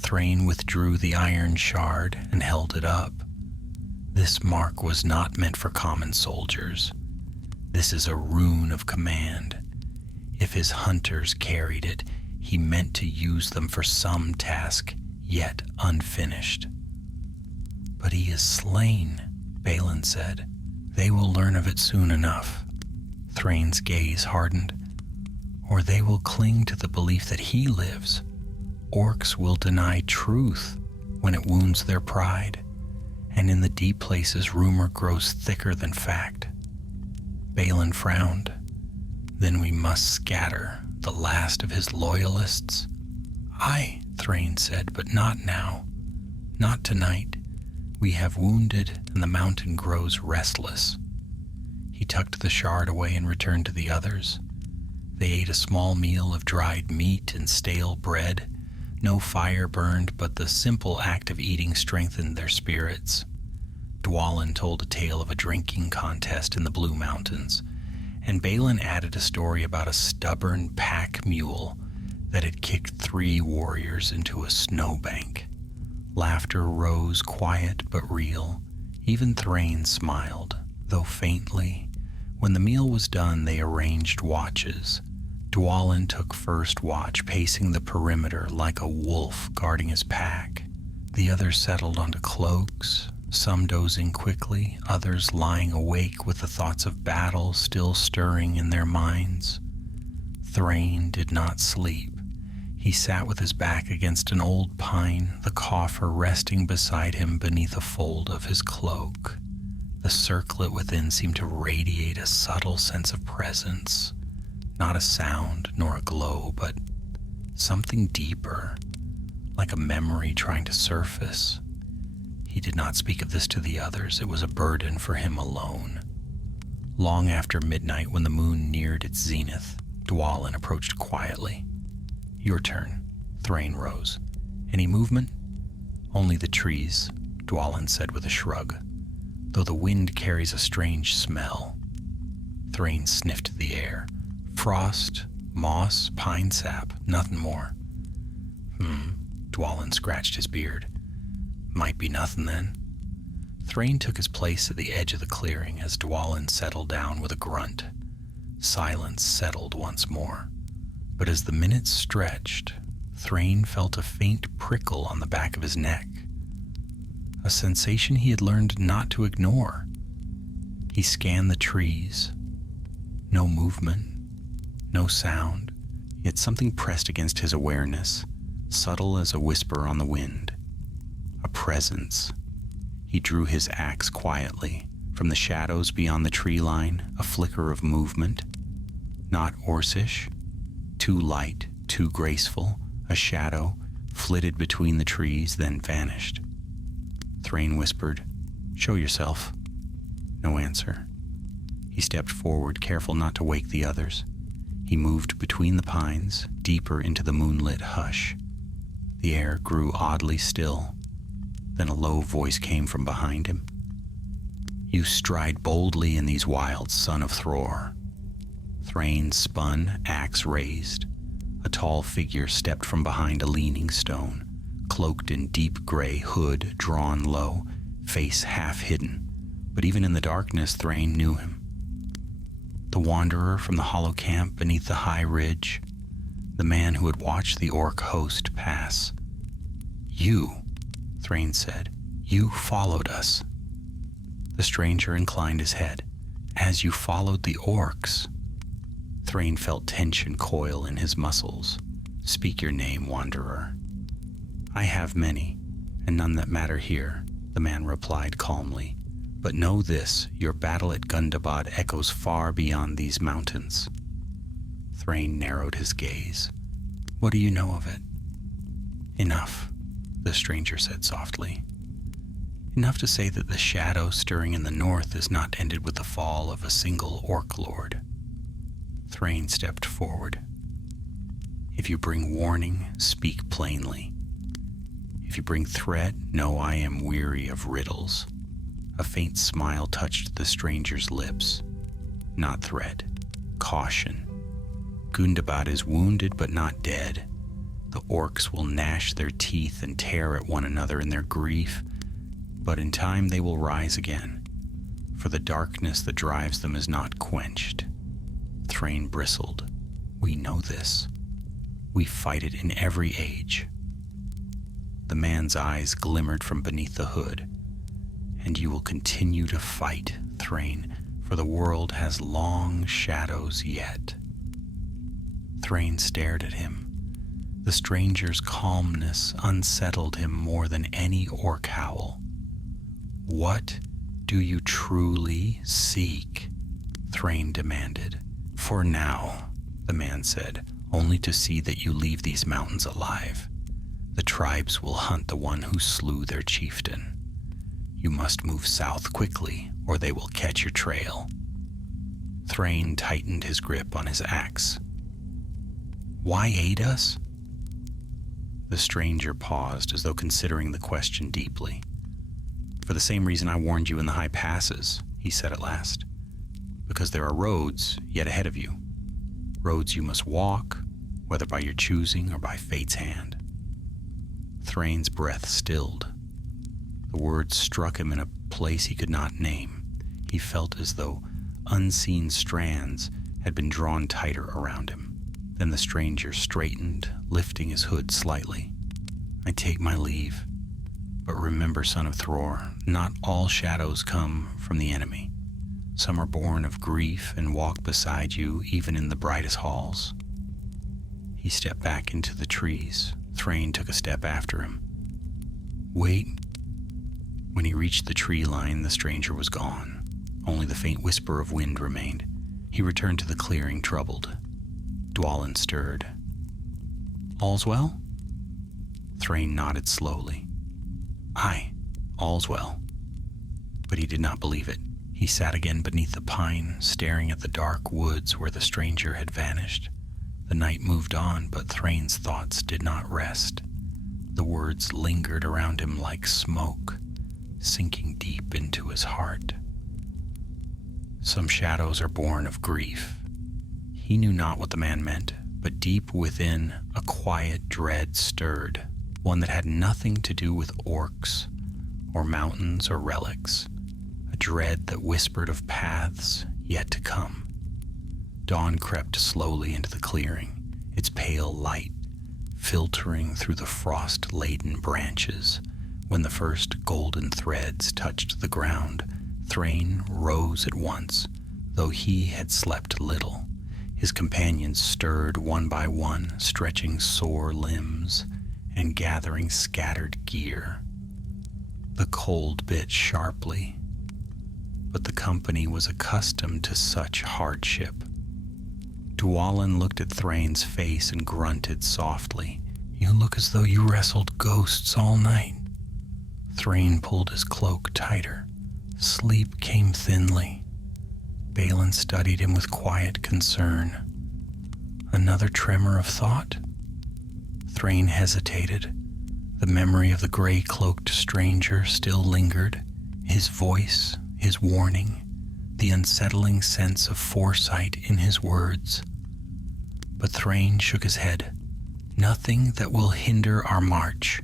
Thráin withdrew the iron shard and held it up. This mark was not meant for common soldiers. This is a rune of command. If his hunters carried it, he meant to use them for some task yet unfinished. But he is slain, Balin said. They will learn of it soon enough. Thráin's gaze hardened. Or they will cling to the belief that he lives. Orcs will deny truth when it wounds their pride, and in the deep places rumor grows thicker than fact. Balin frowned. Then we must scatter the last of his loyalists. Aye, Thráin said, but not now. Not tonight. We have wounded, and the mountain grows restless. He tucked the shard away and returned to the others. They ate a small meal of dried meat and stale bread. No fire burned, but the simple act of eating strengthened their spirits. Dwalin told a tale of a drinking contest in the Blue Mountains, and Balin added a story about a stubborn pack mule that had kicked 3 warriors into a snowbank. Laughter rose, quiet but real. Even Thráin smiled, though faintly. When the meal was done, they arranged watches. Dwalin took first watch, pacing the perimeter like a wolf guarding his pack. The others settled onto cloaks, some dozing quickly, others lying awake with the thoughts of battle still stirring in their minds. Thráin did not sleep. He sat with his back against an old pine, the coffer resting beside him beneath a fold of his cloak. The circlet within seemed to radiate a subtle sense of presence. Not a sound nor a glow, but something deeper, like a memory trying to surface. He did not speak of this to the others. It was a burden for him alone. Long after midnight, when the moon neared its zenith, Dwalin approached quietly. Your turn. Thráin rose. Any movement? Only the trees, Dwalin said with a shrug, though the wind carries a strange smell. Thráin sniffed the air. Frost, moss, pine sap, nothing more. Dwalin scratched his beard. Might be nothing then. Thráin took his place at the edge of the clearing as Dwalin settled down with a grunt. Silence settled once more. But as the minutes stretched, Thráin felt a faint prickle on the back of his neck. A sensation he had learned not to ignore. He scanned the trees. No movement, no sound, yet something pressed against his awareness, subtle as a whisper on the wind. A presence. He drew his axe quietly. From the shadows beyond the tree line, a flicker of movement. Not Orcish. Too light, too graceful, a shadow flitted between the trees, then vanished. Thráin whispered, "Show yourself." No answer. He stepped forward, careful not to wake the others. He moved between the pines, deeper into the moonlit hush. The air grew oddly still. Then a low voice came from behind him. "You stride boldly in these wilds, son of Thror." Thráin spun, axe raised. A tall figure stepped from behind a leaning stone, cloaked in deep gray hood drawn low, face half hidden. But even in the darkness, Thráin knew him. The wanderer from the hollow camp beneath the high ridge. the man who had watched the orc host pass. "You," Thráin said, "you followed us." The stranger inclined his head. "As you followed the orcs." Thráin felt tension coil in his muscles. "Speak your name, wanderer." "I have many, and none that matter here," the man replied calmly. "But know this, your battle at Gundabad echoes far beyond these mountains." Thráin narrowed his gaze. "What do you know of it?" "Enough," the stranger said softly. "Enough to say that the shadow stirring in the north is not ended with the fall of a single orc lord." Thráin stepped forward. "If you bring warning, speak plainly. If you bring threat, know I am weary of riddles." A faint smile touched the stranger's lips. "Not threat, caution. Gundabad is wounded but not dead. The orcs will gnash their teeth and tear at one another in their grief, but in time they will rise again, for the darkness that drives them is not quenched." Thráin bristled. "We know this. We fight it in every age." The man's eyes glimmered from beneath the hood. "And you will continue to fight, Thráin, for the world has long shadows yet." Thráin stared at him. The stranger's calmness unsettled him more than any orc howl. "What do you truly seek?" Thráin demanded. "For now," the man said, "only to see that you leave these mountains alive. The tribes will hunt the one who slew their chieftain. You must move south quickly, or they will catch your trail." Thráin tightened his grip on his axe. "Why aid us?" The stranger paused as though considering the question deeply. "For the same reason I warned you in the high passes," he said at last. "Because there are roads yet ahead of you. Roads you must walk, whether by your choosing or by fate's hand." Thráin's breath stilled. The words struck him in a place he could not name. He felt as though unseen strands had been drawn tighter around him. Then the stranger straightened, lifting his hood slightly. "I take my leave. But remember, son of Thror, not all shadows come from the enemy. Some are born of grief and walk beside you even in the brightest halls." He stepped back into the trees. Thráin took a step after him. "Wait." When he reached the tree line, the stranger was gone. Only the faint whisper of wind remained. He returned to the clearing, troubled. Dwalin stirred. "All's well?" Thráin nodded slowly. "Aye, all's well." But he did not believe it. He sat again beneath the pine, staring at the dark woods where the stranger had vanished. The night moved on, but Thráin's thoughts did not rest. The words lingered around him like smoke, sinking deep into his heart. "Some shadows are born of grief." He knew not what the man meant, but deep within, a quiet dread stirred, one that had nothing to do with orcs, or mountains, or relics, a dread that whispered of paths yet to come. Dawn crept slowly into the clearing, its pale light filtering through the frost-laden branches. When the first golden threads touched the ground, Thráin rose at once, though he had slept little. His companions stirred one by one, stretching sore limbs and gathering scattered gear. The cold bit sharply, but the company was accustomed to such hardship. Dwalin looked at Thráin's face and grunted softly. "You look as though you wrestled ghosts all night." Thráin pulled his cloak tighter. Sleep came thinly. Balin studied him with quiet concern. Another tremor of thought? Thráin hesitated. The memory of the gray-cloaked stranger still lingered. His voice, his warning, the unsettling sense of foresight in his words. But Thráin shook his head. "Nothing that will hinder our march."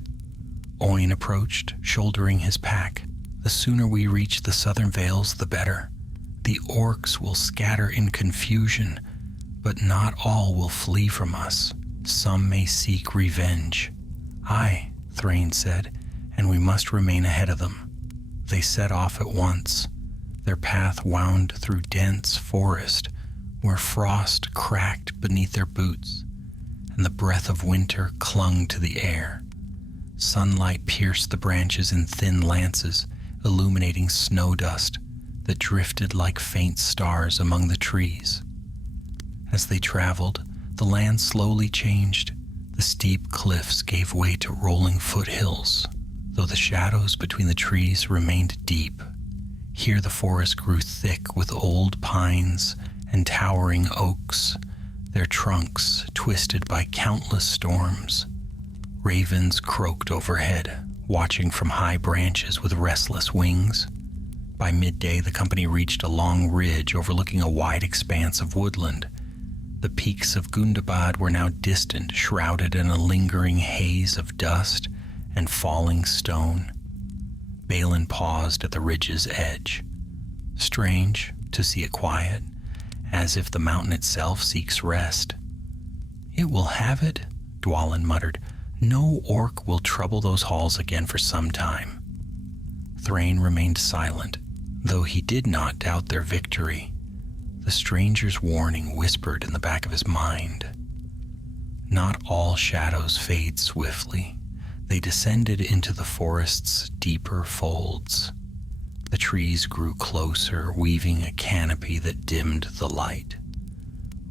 Oin approached, shouldering his pack. "The sooner we reach the southern vales, the better. The orcs will scatter in confusion, but not all will flee from us. Some may seek revenge. Aye, Thráin said, and we must remain ahead of them. They set off at once. Their path wound through dense forest, where frost cracked beneath their boots, and the breath of winter clung to the air. Sunlight pierced the branches in thin lances, illuminating snow dust that drifted like faint stars among the trees. As they traveled, the land slowly changed. The steep cliffs gave way to rolling foothills, though the shadows between the trees remained deep. Here the forest grew thick with old pines and towering oaks, their trunks twisted by countless storms. Ravens croaked overhead, watching from high branches with restless wings. By midday, the company reached a long ridge overlooking a wide expanse of woodland. The peaks of Gundabad were now distant, shrouded in a lingering haze of dust and falling stone. Balin paused at the ridge's edge. Strange to see it quiet, as if the mountain itself seeks rest. "It will have it," Dwalin muttered. "No orc will trouble those halls again for some time." Thráin remained silent, though he did not doubt their victory. The stranger's warning whispered in the back of his mind. Not all shadows fade swiftly. They descended into the forest's deeper folds. The trees grew closer, weaving a canopy that dimmed the light.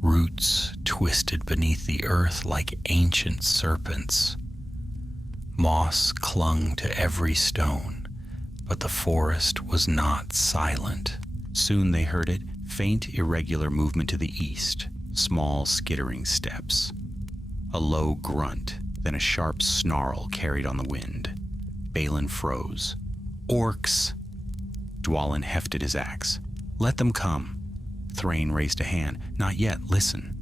Roots twisted beneath the earth like ancient serpents. Moss clung to every stone, but the forest was not silent. Soon they heard it, faint, irregular movement to the east, small skittering steps. A low grunt, then a sharp snarl carried on the wind. Balin froze. "Orcs!" Dwalin hefted his axe. "Let them come." Thráin raised a hand. "Not yet, listen."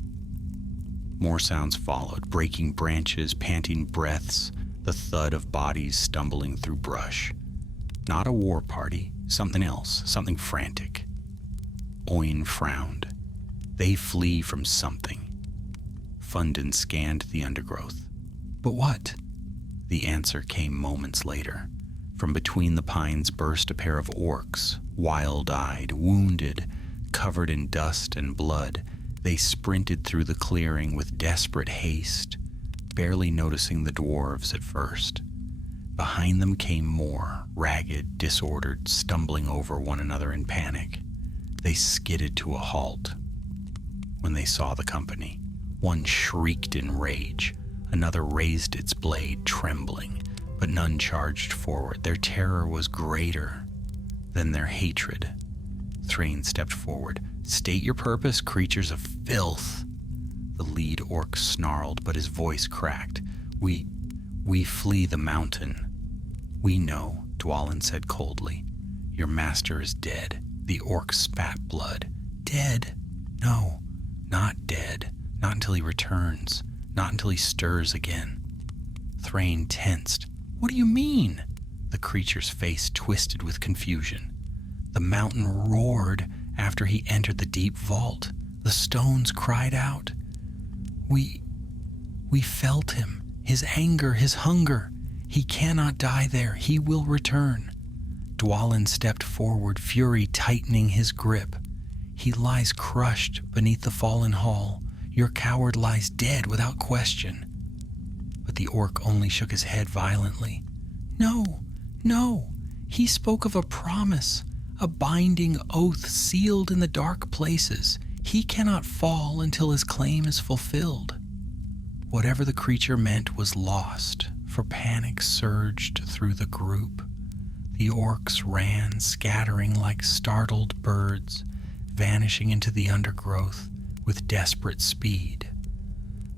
More sounds followed, breaking branches, panting breaths, the thud of bodies stumbling through brush. Not a war party, something else, something frantic. Oin frowned. They flee from something. Fundin scanned the undergrowth. "But what?" The answer came moments later. From between the pines burst a pair of orcs, wild-eyed, wounded, covered in dust and blood. They sprinted through the clearing with desperate haste, barely noticing the dwarves at first. Behind them came more, ragged, disordered, stumbling over one another in panic. They skidded to a halt when they saw the company. One shrieked in rage. Another raised its blade, trembling, but none charged forward. Their terror was greater than their hatred. Thráin stepped forward. "State your purpose, creatures of filth." The lead orc snarled, but his voice cracked. We flee the mountain." "We know," Dwalin said coldly. "Your master is dead." The orc spat blood. "Dead? No, not dead. Not until he returns. Not until he stirs again." Thráin tensed. "What do you mean?" The creature's face twisted with confusion. The mountain roared after he entered the deep vault. The stones cried out. We felt him. His anger, his hunger. He cannot die there. He will return." Dwalin stepped forward, fury tightening his grip. "He lies crushed beneath the fallen hall. Your coward lies dead without question." But the orc only shook his head violently. No. He spoke of a promise, a binding oath sealed in the dark places. He cannot fall until his claim is fulfilled." Whatever the creature meant was lost, for panic surged through the group. The orcs ran, scattering like startled birds, vanishing into the undergrowth with desperate speed.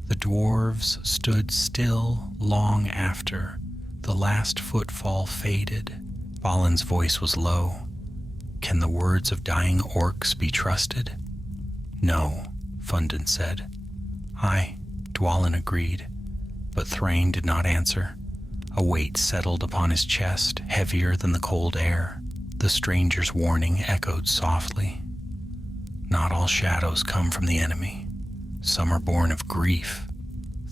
The dwarves stood still long after. The last footfall faded. Balin's voice was low. "Can the words of dying orcs be trusted?" "No," Fundin said. "Aye," Dwalin agreed, but Thráin did not answer. A weight settled upon his chest, heavier than the cold air. The stranger's warning echoed softly. "Not all shadows come from the enemy. Some are born of grief."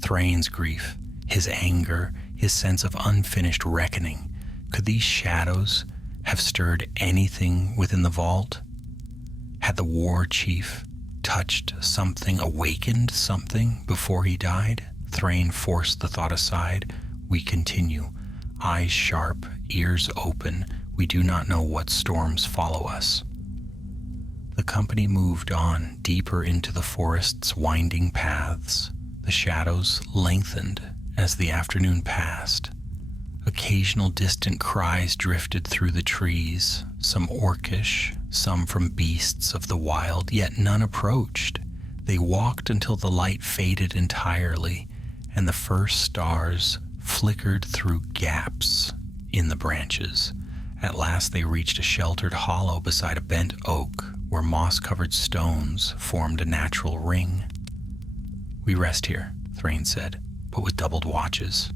Thráin's grief, his anger, his sense of unfinished reckoning. Could these shadows have stirred anything within the vault? Had the war chief touched something, awakened something before he died? Thráin forced the thought aside. We continue, eyes sharp, ears open. We do not know what storms follow us. The company moved on, deeper into the forest's winding paths. The shadows lengthened as the afternoon passed. Occasional distant cries drifted through the trees, some orcish, some from beasts of the wild, yet none approached. They walked until the light faded entirely, and the first stars flickered through gaps in the branches. At last they reached a sheltered hollow beside a bent oak, where moss-covered stones formed a natural ring. "We rest here," Thráin said, "but with doubled watches."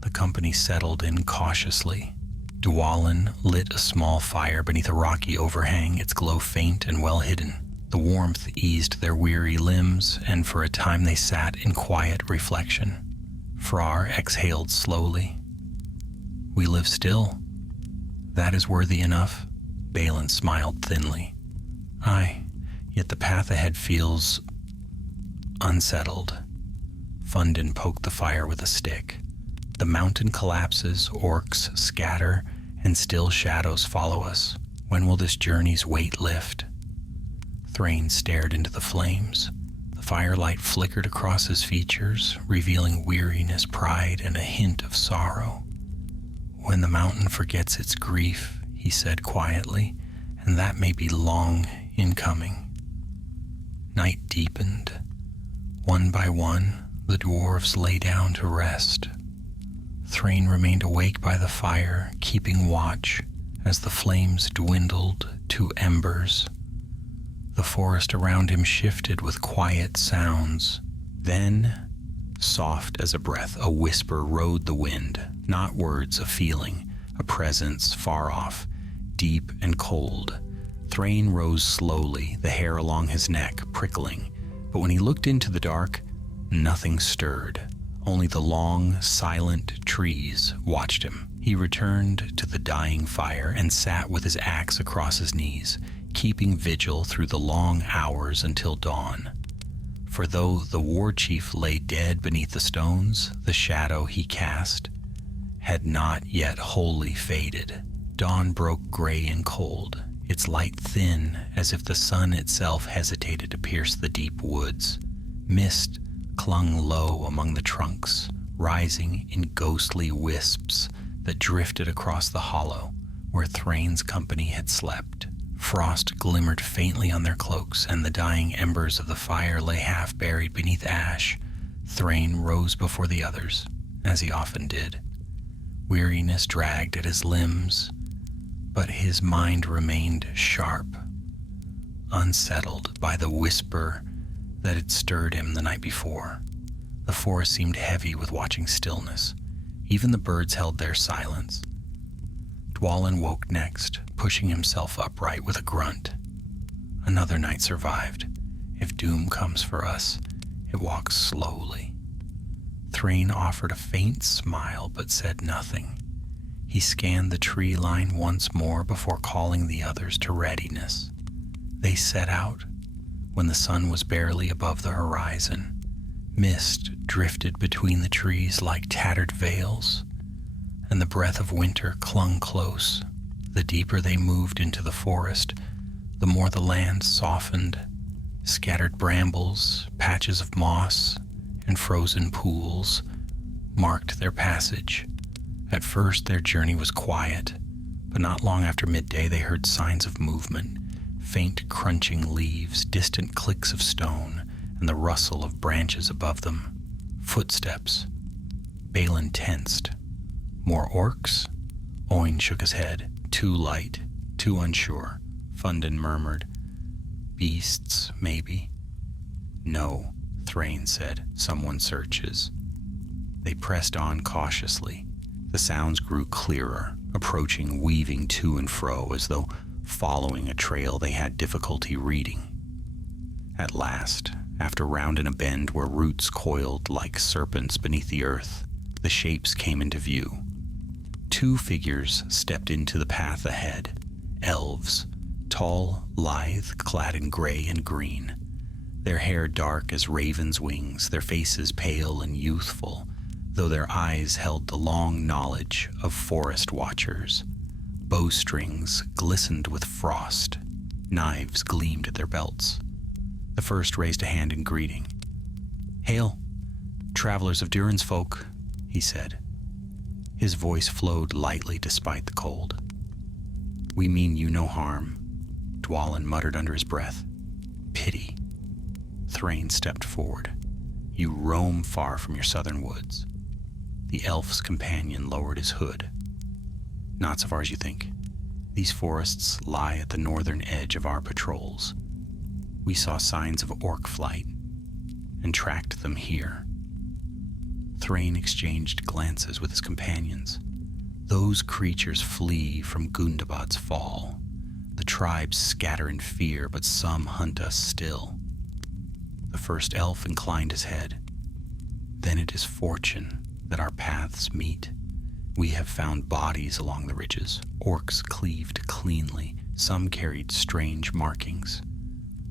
The company settled in cautiously. Dwalin lit a small fire beneath a rocky overhang, its glow faint and well hidden. The warmth eased their weary limbs, and for a time they sat in quiet reflection. Frar exhaled slowly. "We live still. That is worthy enough." Balin smiled thinly. "Aye, yet the path ahead feels unsettled." Fundin poked the fire with a stick. "The mountain collapses, orcs scatter, and still shadows follow us. When will this journey's weight lift?" Thráin stared into the flames. The firelight flickered across his features, revealing weariness, pride, and a hint of sorrow. "When the mountain forgets its grief," he said quietly, "and that may be long in coming." Night deepened. One by one, the dwarves lay down to rest. Thráin remained awake by the fire, keeping watch as the flames dwindled to embers. The forest around him shifted with quiet sounds. Then, soft as a breath, a whisper rode the wind. Not words, a feeling, a presence far off, deep and cold. Thráin rose slowly, the hair along his neck prickling. But when he looked into the dark, nothing stirred. Only the long, silent trees watched him. He returned to the dying fire and sat with his axe across his knees, keeping vigil through the long hours until dawn. For though the war chief lay dead beneath the stones, the shadow he cast had not yet wholly faded. Dawn broke gray and cold, its light thin as if the sun itself hesitated to pierce the deep woods. Mist clung low among the trunks, rising in ghostly wisps that drifted across the hollow where Thráin's company had slept. Frost glimmered faintly on their cloaks, and the dying embers of the fire lay half buried beneath ash. Thráin rose before the others, as he often did. Weariness dragged at his limbs, but his mind remained sharp, unsettled by the whisper that had stirred him the night before. The forest seemed heavy with watching stillness. Even the birds held their silence. Dwalin woke next, pushing himself upright with a grunt. Another night survived. If doom comes for us, it walks slowly. Thráin offered a faint smile but said nothing. He scanned the tree line once more before calling the others to readiness. They set out when the sun was barely above the horizon. Mist drifted between the trees like tattered veils, and the breath of winter clung close. The deeper they moved into the forest, the more the land softened. Scattered brambles, patches of moss, and frozen pools marked their passage. At first their journey was quiet, but not long after midday they heard signs of movement, faint crunching leaves, distant clicks of stone, and the rustle of branches above them. Footsteps. Balin tensed. More orcs? Oin shook his head. Too light, too unsure. Fundin murmured. Beasts, maybe. No, Thráin said. Someone searches. They pressed on cautiously. The sounds grew clearer, approaching, weaving to and fro as though following a trail they had difficulty reading. At last, After rounding a bend where roots coiled like serpents beneath the earth, the shapes came into view. 2 figures stepped into the path ahead, elves, tall, lithe, clad in gray and green. Their hair dark as ravens' wings, their faces pale and youthful, though their eyes held the long knowledge of forest watchers. Bowstrings glistened with frost. Knives gleamed at their belts. The first raised a hand in greeting. "Hail, travelers of Durin's folk," he said. His voice flowed lightly despite the cold. "We mean you no harm," Dwalin muttered under his breath. "Pity." Thráin stepped forward. "You roam far from your southern woods." The elf's companion lowered his hood. "Not so far as you think. These forests lie at the northern edge of our patrols. We saw signs of orc flight and tracked them here." Thráin exchanged glances with his companions. "Those creatures flee from Gundabad's fall. The tribes scatter in fear, but some hunt us still." The first elf inclined his head. "Then it is fortune that our paths meet. We have found bodies along the ridges, orcs cleaved cleanly. Some carried strange markings,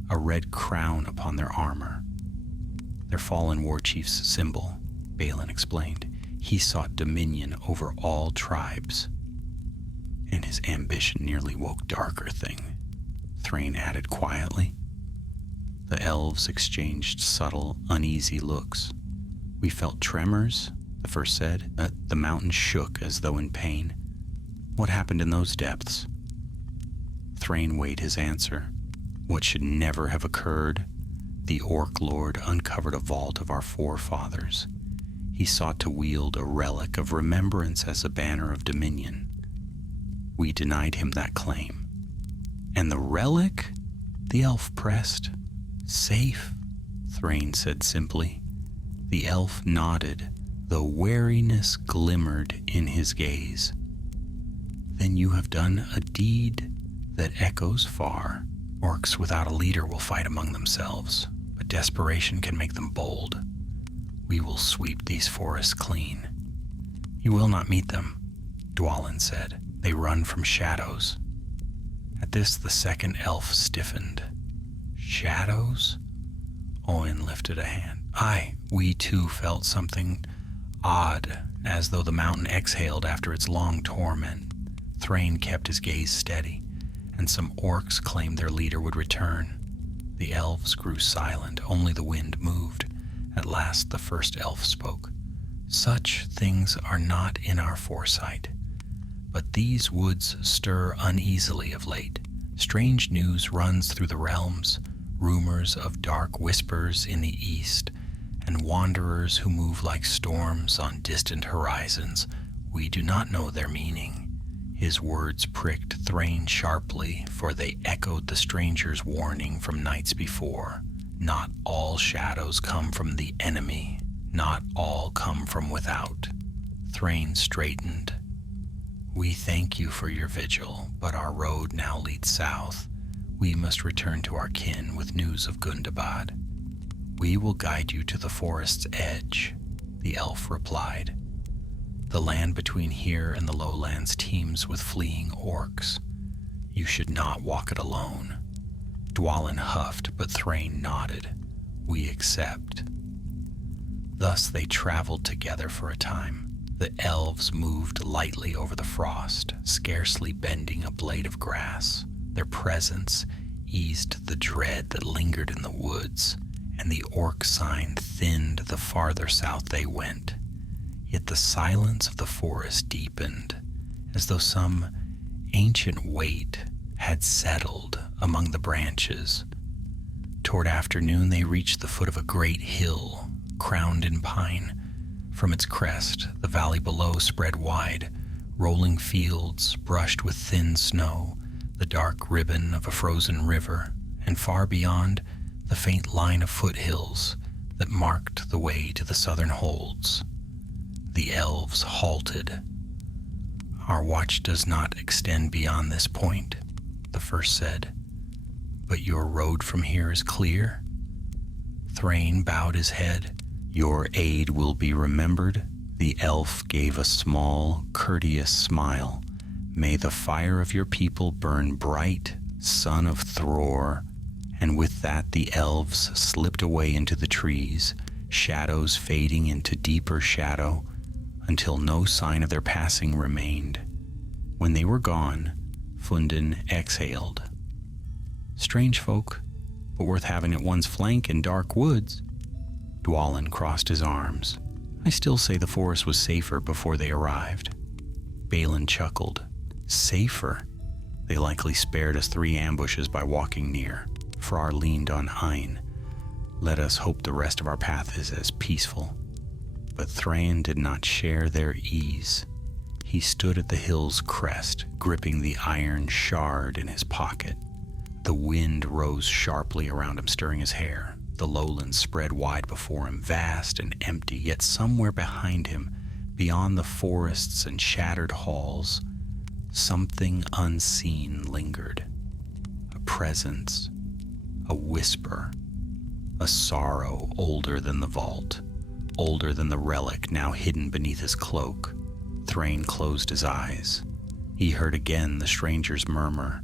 a red crown upon their armor. Their fallen war chief's symbol," Balin explained. "He sought dominion over all tribes. And his ambition nearly woke Darkerthing," Thráin added quietly. The elves exchanged subtle, uneasy looks. "We felt tremors," the first said. The mountain shook as though in pain." "What happened in those depths?" Thráin weighed his answer. "What should never have occurred? The Orc Lord uncovered a vault of our forefathers. He sought to wield a relic of remembrance as a banner of dominion. We denied him that claim." "And the relic?" the elf pressed. "Safe," Thráin said simply. The elf nodded, though wariness glimmered in his gaze. "Then you have done a deed that echoes far. Orcs without a leader will fight among themselves, but desperation can make them bold. We will sweep these forests clean." "You will not meet them," Dwalin said. "They run from shadows." At this, the second elf stiffened. "Shadows?" Owen lifted a hand. "Aye, we too felt something odd, as though the mountain exhaled after its long torment." Thráin kept his gaze steady, and some orcs claimed their leader would return. The elves grew silent, only the wind moved. At last the first elf spoke. "Such things are not in our foresight, but these woods stir uneasily of late. Strange news runs through the realms, rumors of dark whispers in the east, and wanderers who move like storms on distant horizons. We do not know their meaning." His words pricked Thráin sharply, for they echoed the stranger's warning from nights before. Not all shadows come from the enemy. Not all come from without. Thráin straightened. "We thank you for your vigil, but our road now leads south. We must return to our kin with news of Gundabad." "We will guide you to the forest's edge," the elf replied. "The land between here and the lowlands teems with fleeing orcs. You should not walk it alone." Dwalin huffed, but Thráin nodded. "We accept." Thus they traveled together for a time. The elves moved lightly over the frost, scarcely bending a blade of grass. Their presence eased the dread that lingered in the woods, and the orc sign thinned the farther south they went. Yet the silence of the forest deepened, as though some ancient weight had settled among the branches. Toward afternoon they reached the foot of a great hill, crowned in pine. From its crest, the valley below spread wide, rolling fields brushed with thin snow, the dark ribbon of a frozen river, and far beyond, the faint line of foothills that marked the way to the southern holds. The elves halted. "Our watch does not extend beyond this point," the first said. "But your road from here is clear?" Thráin bowed his head. "Your aid will be remembered." The elf gave a small, courteous smile. "May the fire of your people burn bright, son of Thror." And with that the elves slipped away into the trees, shadows fading into deeper shadow, until no sign of their passing remained. When they were gone, Fundin exhaled. "Strange folk, but worth having at one's flank in dark woods." Dwalin crossed his arms. "I still say the forest was safer before they arrived." Balin chuckled. "Safer? They likely spared us 3 ambushes by walking near." Frar leaned on Hein. "Let us hope the rest of our path is as peaceful." But Thráin did not share their ease. He stood at the hill's crest, gripping the iron shard in his pocket. The wind rose sharply around him, stirring his hair. The lowlands spread wide before him, vast and empty, yet somewhere behind him, beyond the forests and shattered halls, something unseen lingered. A presence, a whisper, a sorrow older than the vault, older than the relic now hidden beneath his cloak. Thráin closed his eyes. He heard again the stranger's murmur.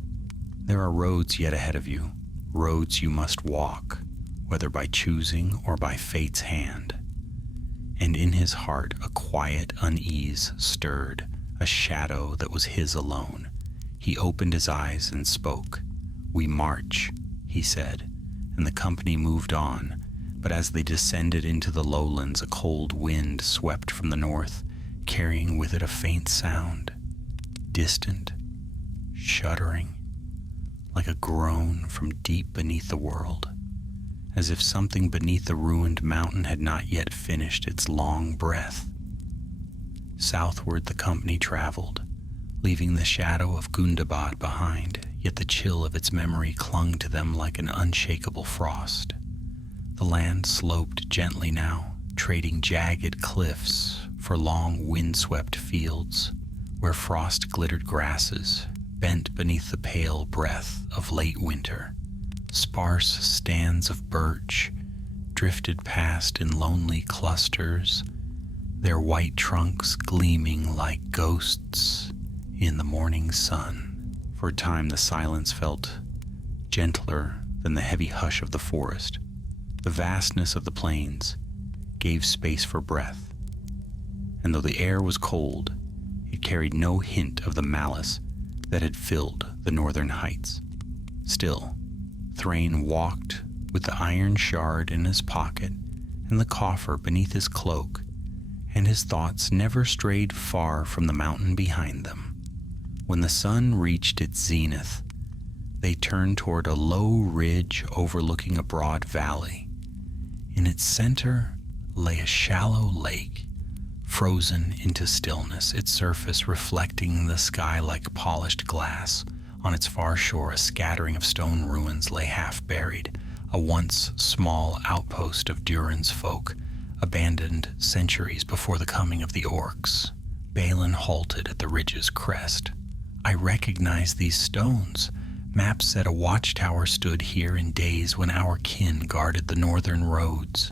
"There are roads yet ahead of you, roads you must walk, whether by choosing or by fate's hand." And in his heart a quiet unease stirred, a shadow that was his alone. He opened his eyes and spoke. "We march," he said, and the company moved on. But as they descended into the lowlands, a cold wind swept from the north, carrying with it a faint sound, distant, shuddering, like a groan from deep beneath the world, as if something beneath the ruined mountain had not yet finished its long breath. Southward the company traveled, leaving the shadow of Gundabad behind, yet the chill of its memory clung to them like an unshakable frost. The land sloped gently now, trading jagged cliffs for long windswept fields, where frost glittered grasses bent beneath the pale breath of late winter. Sparse stands of birch drifted past in lonely clusters, their white trunks gleaming like ghosts in the morning sun. For a time the silence felt gentler than the heavy hush of the forest. The vastness of the plains gave space for breath, and though the air was cold, it carried no hint of the malice that had filled the northern heights. Still, Thráin walked with the iron shard in his pocket and the coffer beneath his cloak, and his thoughts never strayed far from the mountain behind them. When the sun reached its zenith, they turned toward a low ridge overlooking a broad valley. In its center lay a shallow lake, frozen into stillness, its surface reflecting the sky like polished glass. On its far shore, a scattering of stone ruins lay half buried, a once small outpost of Durin's folk, abandoned centuries before the coming of the Orcs. Balin halted at the ridge's crest. "I recognize these stones. Maps said a watchtower stood here in days when our kin guarded the northern roads."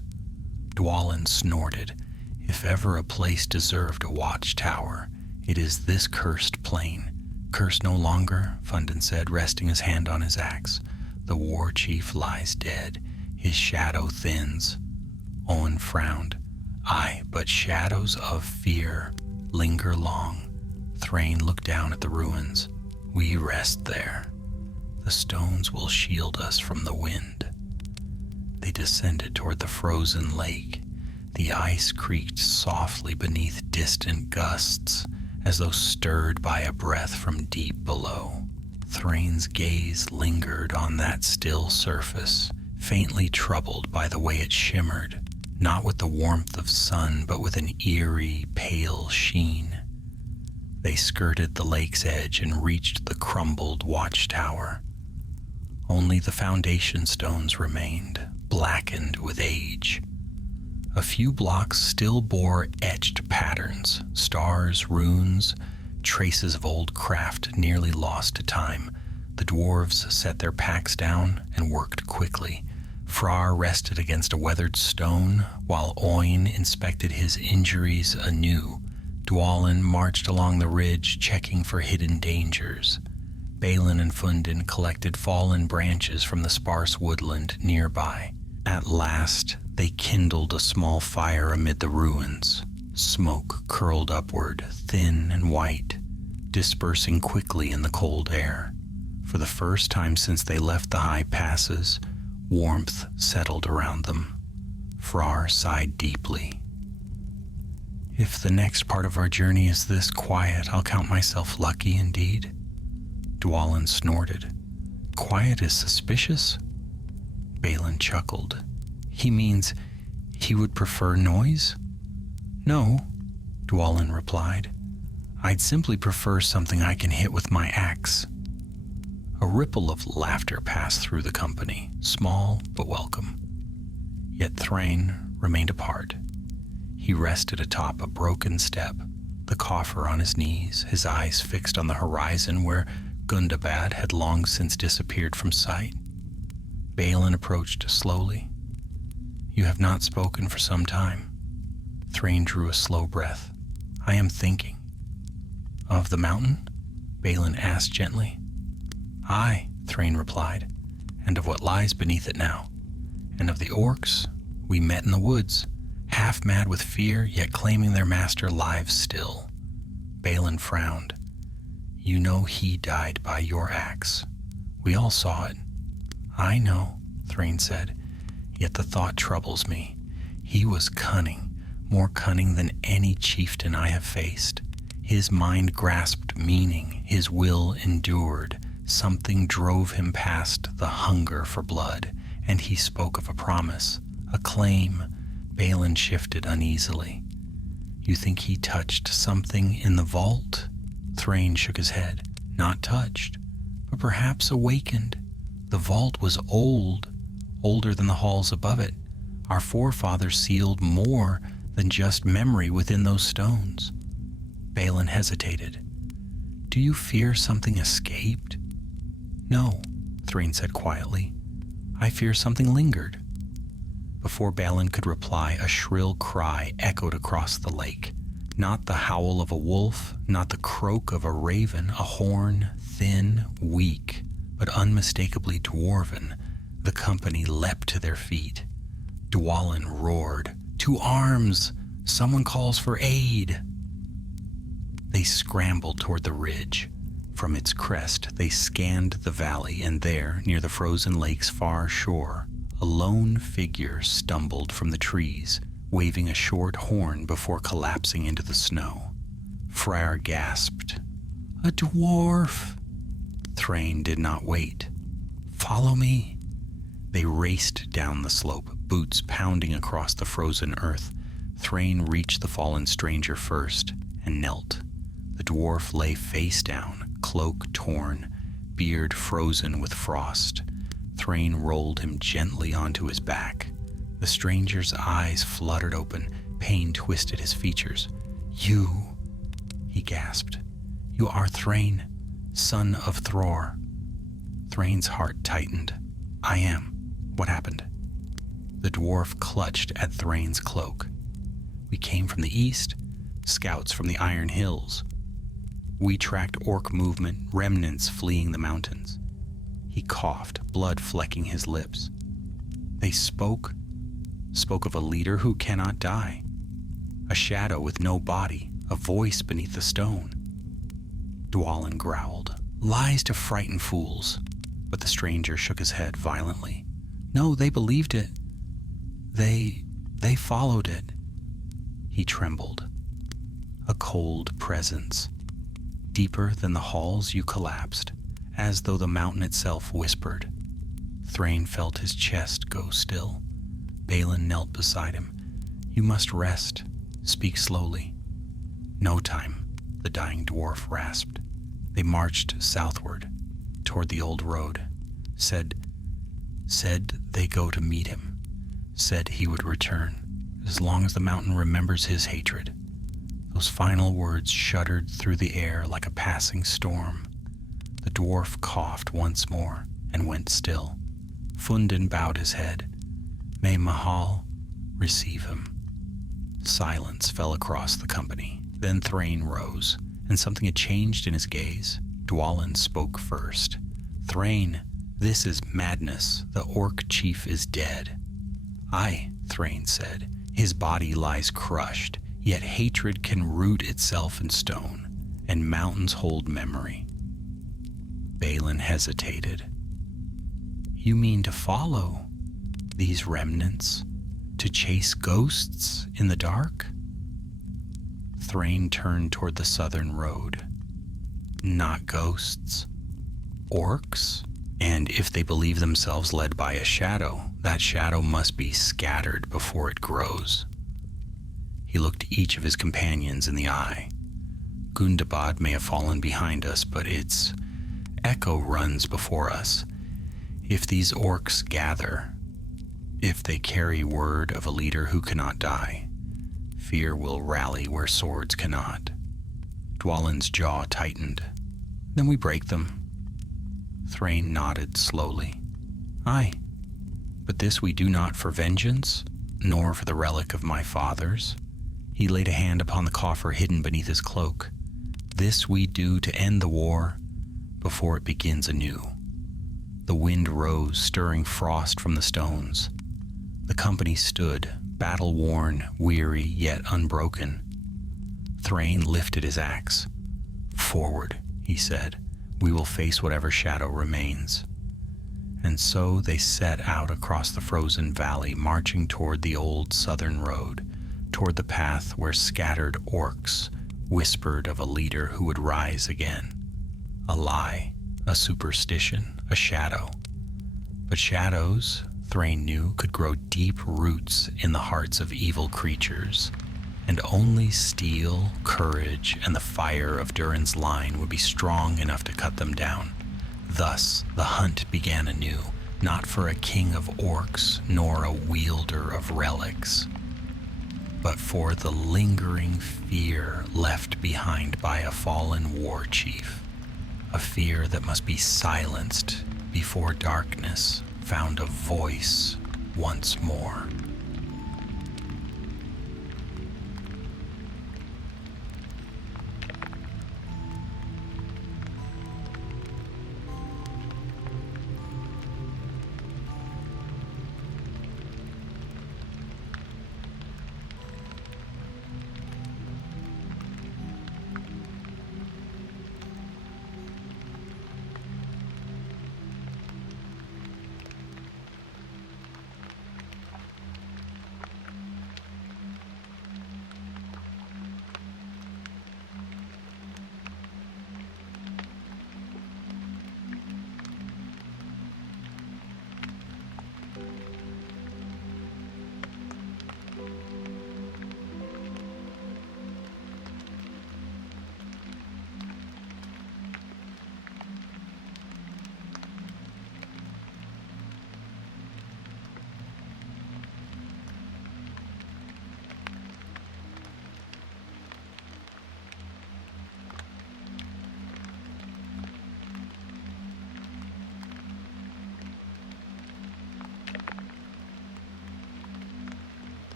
Dwalin snorted. "If ever a place deserved a watchtower, it is this cursed plain." "Cursed no longer," Fundin said, resting his hand on his axe. "The war chief lies dead. His shadow thins." Owen frowned. "Aye, but shadows of fear linger long." Thráin looked down at the ruins. "We rest there. The stones will shield us from the wind." They descended toward the frozen lake. The ice creaked softly beneath distant gusts, as though stirred by a breath from deep below. Thráin's gaze lingered on that still surface, faintly troubled by the way it shimmered, not with the warmth of sun, but with an eerie, pale sheen. They skirted the lake's edge and reached the crumbled watchtower. Only the foundation stones remained, blackened with age. A few blocks still bore etched patterns, stars, runes, traces of old craft nearly lost to time. The dwarves set their packs down and worked quickly. Thráin rested against a weathered stone while Oin inspected his injuries anew. Dwalin marched along the ridge, checking for hidden dangers. Balin and Fundin collected fallen branches from the sparse woodland nearby. At last, they kindled a small fire amid the ruins. Smoke curled upward, thin and white, dispersing quickly in the cold air. For the first time since they left the high passes, warmth settled around them. Thráin sighed deeply. If the next part of our journey is this quiet, I'll count myself lucky indeed. Dwalin snorted. Quiet is suspicious? Balin chuckled. He means he would prefer noise? No, Dwalin replied. I'd simply prefer something I can hit with my axe. A ripple of laughter passed through the company, small but welcome. Yet Thráin remained apart. He rested atop a broken step, the coffer on his knees, his eyes fixed on the horizon where Gundabad had long since disappeared from sight. Balin approached slowly. You have not spoken for some time. Thráin drew a slow breath. I am thinking. Of the mountain? Balin asked gently. Aye, Thráin replied, and of what lies beneath it now. And of the orcs we met in the woods, half mad with fear, yet claiming their master lives still. Balin frowned. You know he died by your axe. We all saw it. I know, Thráin said, yet the thought troubles me. He was cunning, more cunning than any chieftain I have faced. His mind grasped meaning, his will endured. Something drove him past the hunger for blood, and he spoke of a promise, a claim. Balin shifted uneasily. You think he touched something in the vault? Thráin shook his head. Not touched, but perhaps awakened. The vault was old, older than the halls above it. Our forefathers sealed more than just memory within those stones. Balin hesitated. Do you fear something escaped? No, Thráin said quietly. I fear something lingered. Before Balin could reply, a shrill cry echoed across the lake. Not the howl of a wolf, not the croak of a raven, a horn, thin, weak, but unmistakably dwarven. The company leapt to their feet. Dwalin roared, To arms! Someone calls for aid! They scrambled toward the ridge. From its crest, they scanned the valley, and there, near the frozen lake's far shore, a lone figure stumbled from the trees, waving a short horn before collapsing into the snow. Thráin gasped, A dwarf! Thráin did not wait. Follow me. They raced down the slope, boots pounding across the frozen earth. Thráin reached the fallen stranger first and knelt. The dwarf lay face down, cloak torn, beard frozen with frost. Thráin rolled him gently onto his back. The stranger's eyes fluttered open, pain twisted his features. You, he gasped. You are Thráin, son of Thror. Thráin's heart tightened. I am. What happened? The dwarf clutched at Thráin's cloak. We came from the east, scouts from the Iron Hills. We tracked orc movement, remnants fleeing the mountains. He coughed, blood flecking his lips. They spoke of a leader who cannot die, a shadow with no body, a voice beneath the stone. Dwalin growled, Lies to frighten fools. But the stranger shook his head violently. No, they believed it. They followed it. He trembled. A cold presence. Deeper than the halls you collapsed, as though the mountain itself whispered. Thráin felt his chest go still. Balin knelt beside him. You must rest. Speak slowly. No time, the dying dwarf rasped. They marched southward, toward the old road. Said they go to meet him. Said he would return, as long as the mountain remembers his hatred. Those final words shuddered through the air like a passing storm. The dwarf coughed once more and went still. Fundin bowed his head. May Mahal receive him. Silence fell across the company. Then Thráin rose, and something had changed in his gaze. Dwalin spoke first. Thráin, this is madness. The Orc chief is dead. Aye, Thráin said. His body lies crushed, yet hatred can root itself in stone, and mountains hold memory. Balin hesitated. You mean to follow these remnants? To chase ghosts in the dark? Thráin turned toward the southern road. Not ghosts. Orcs? And if they believe themselves led by a shadow, that shadow must be scattered before it grows. He looked each of his companions in the eye. Gundabad may have fallen behind us, but its echo runs before us. If these orcs gather, if they carry word of a leader who cannot die, fear will rally where swords cannot. Dwalin's jaw tightened. Then we break them. Thráin nodded slowly. Aye, but this we do not for vengeance, nor for the relic of my fathers. He laid a hand upon the coffer hidden beneath his cloak. This we do to end the war before it begins anew. The wind rose, stirring frost from the stones. The company stood, battle-worn, weary, yet unbroken. Thráin lifted his axe. Forward, he said. We will face whatever shadow remains. And so they set out across the frozen valley, marching toward the old southern road, toward the path where scattered orcs whispered of a leader who would rise again. A lie, a superstition, a shadow. But shadows, Thráin knew, could grow deep roots in the hearts of evil creatures, and only steel, courage, and the fire of Durin's line would be strong enough to cut them down. Thus, the hunt began anew, not for a king of orcs, nor a wielder of relics, but for the lingering fear left behind by a fallen war chief, a fear that must be silenced before darkness found a voice once more.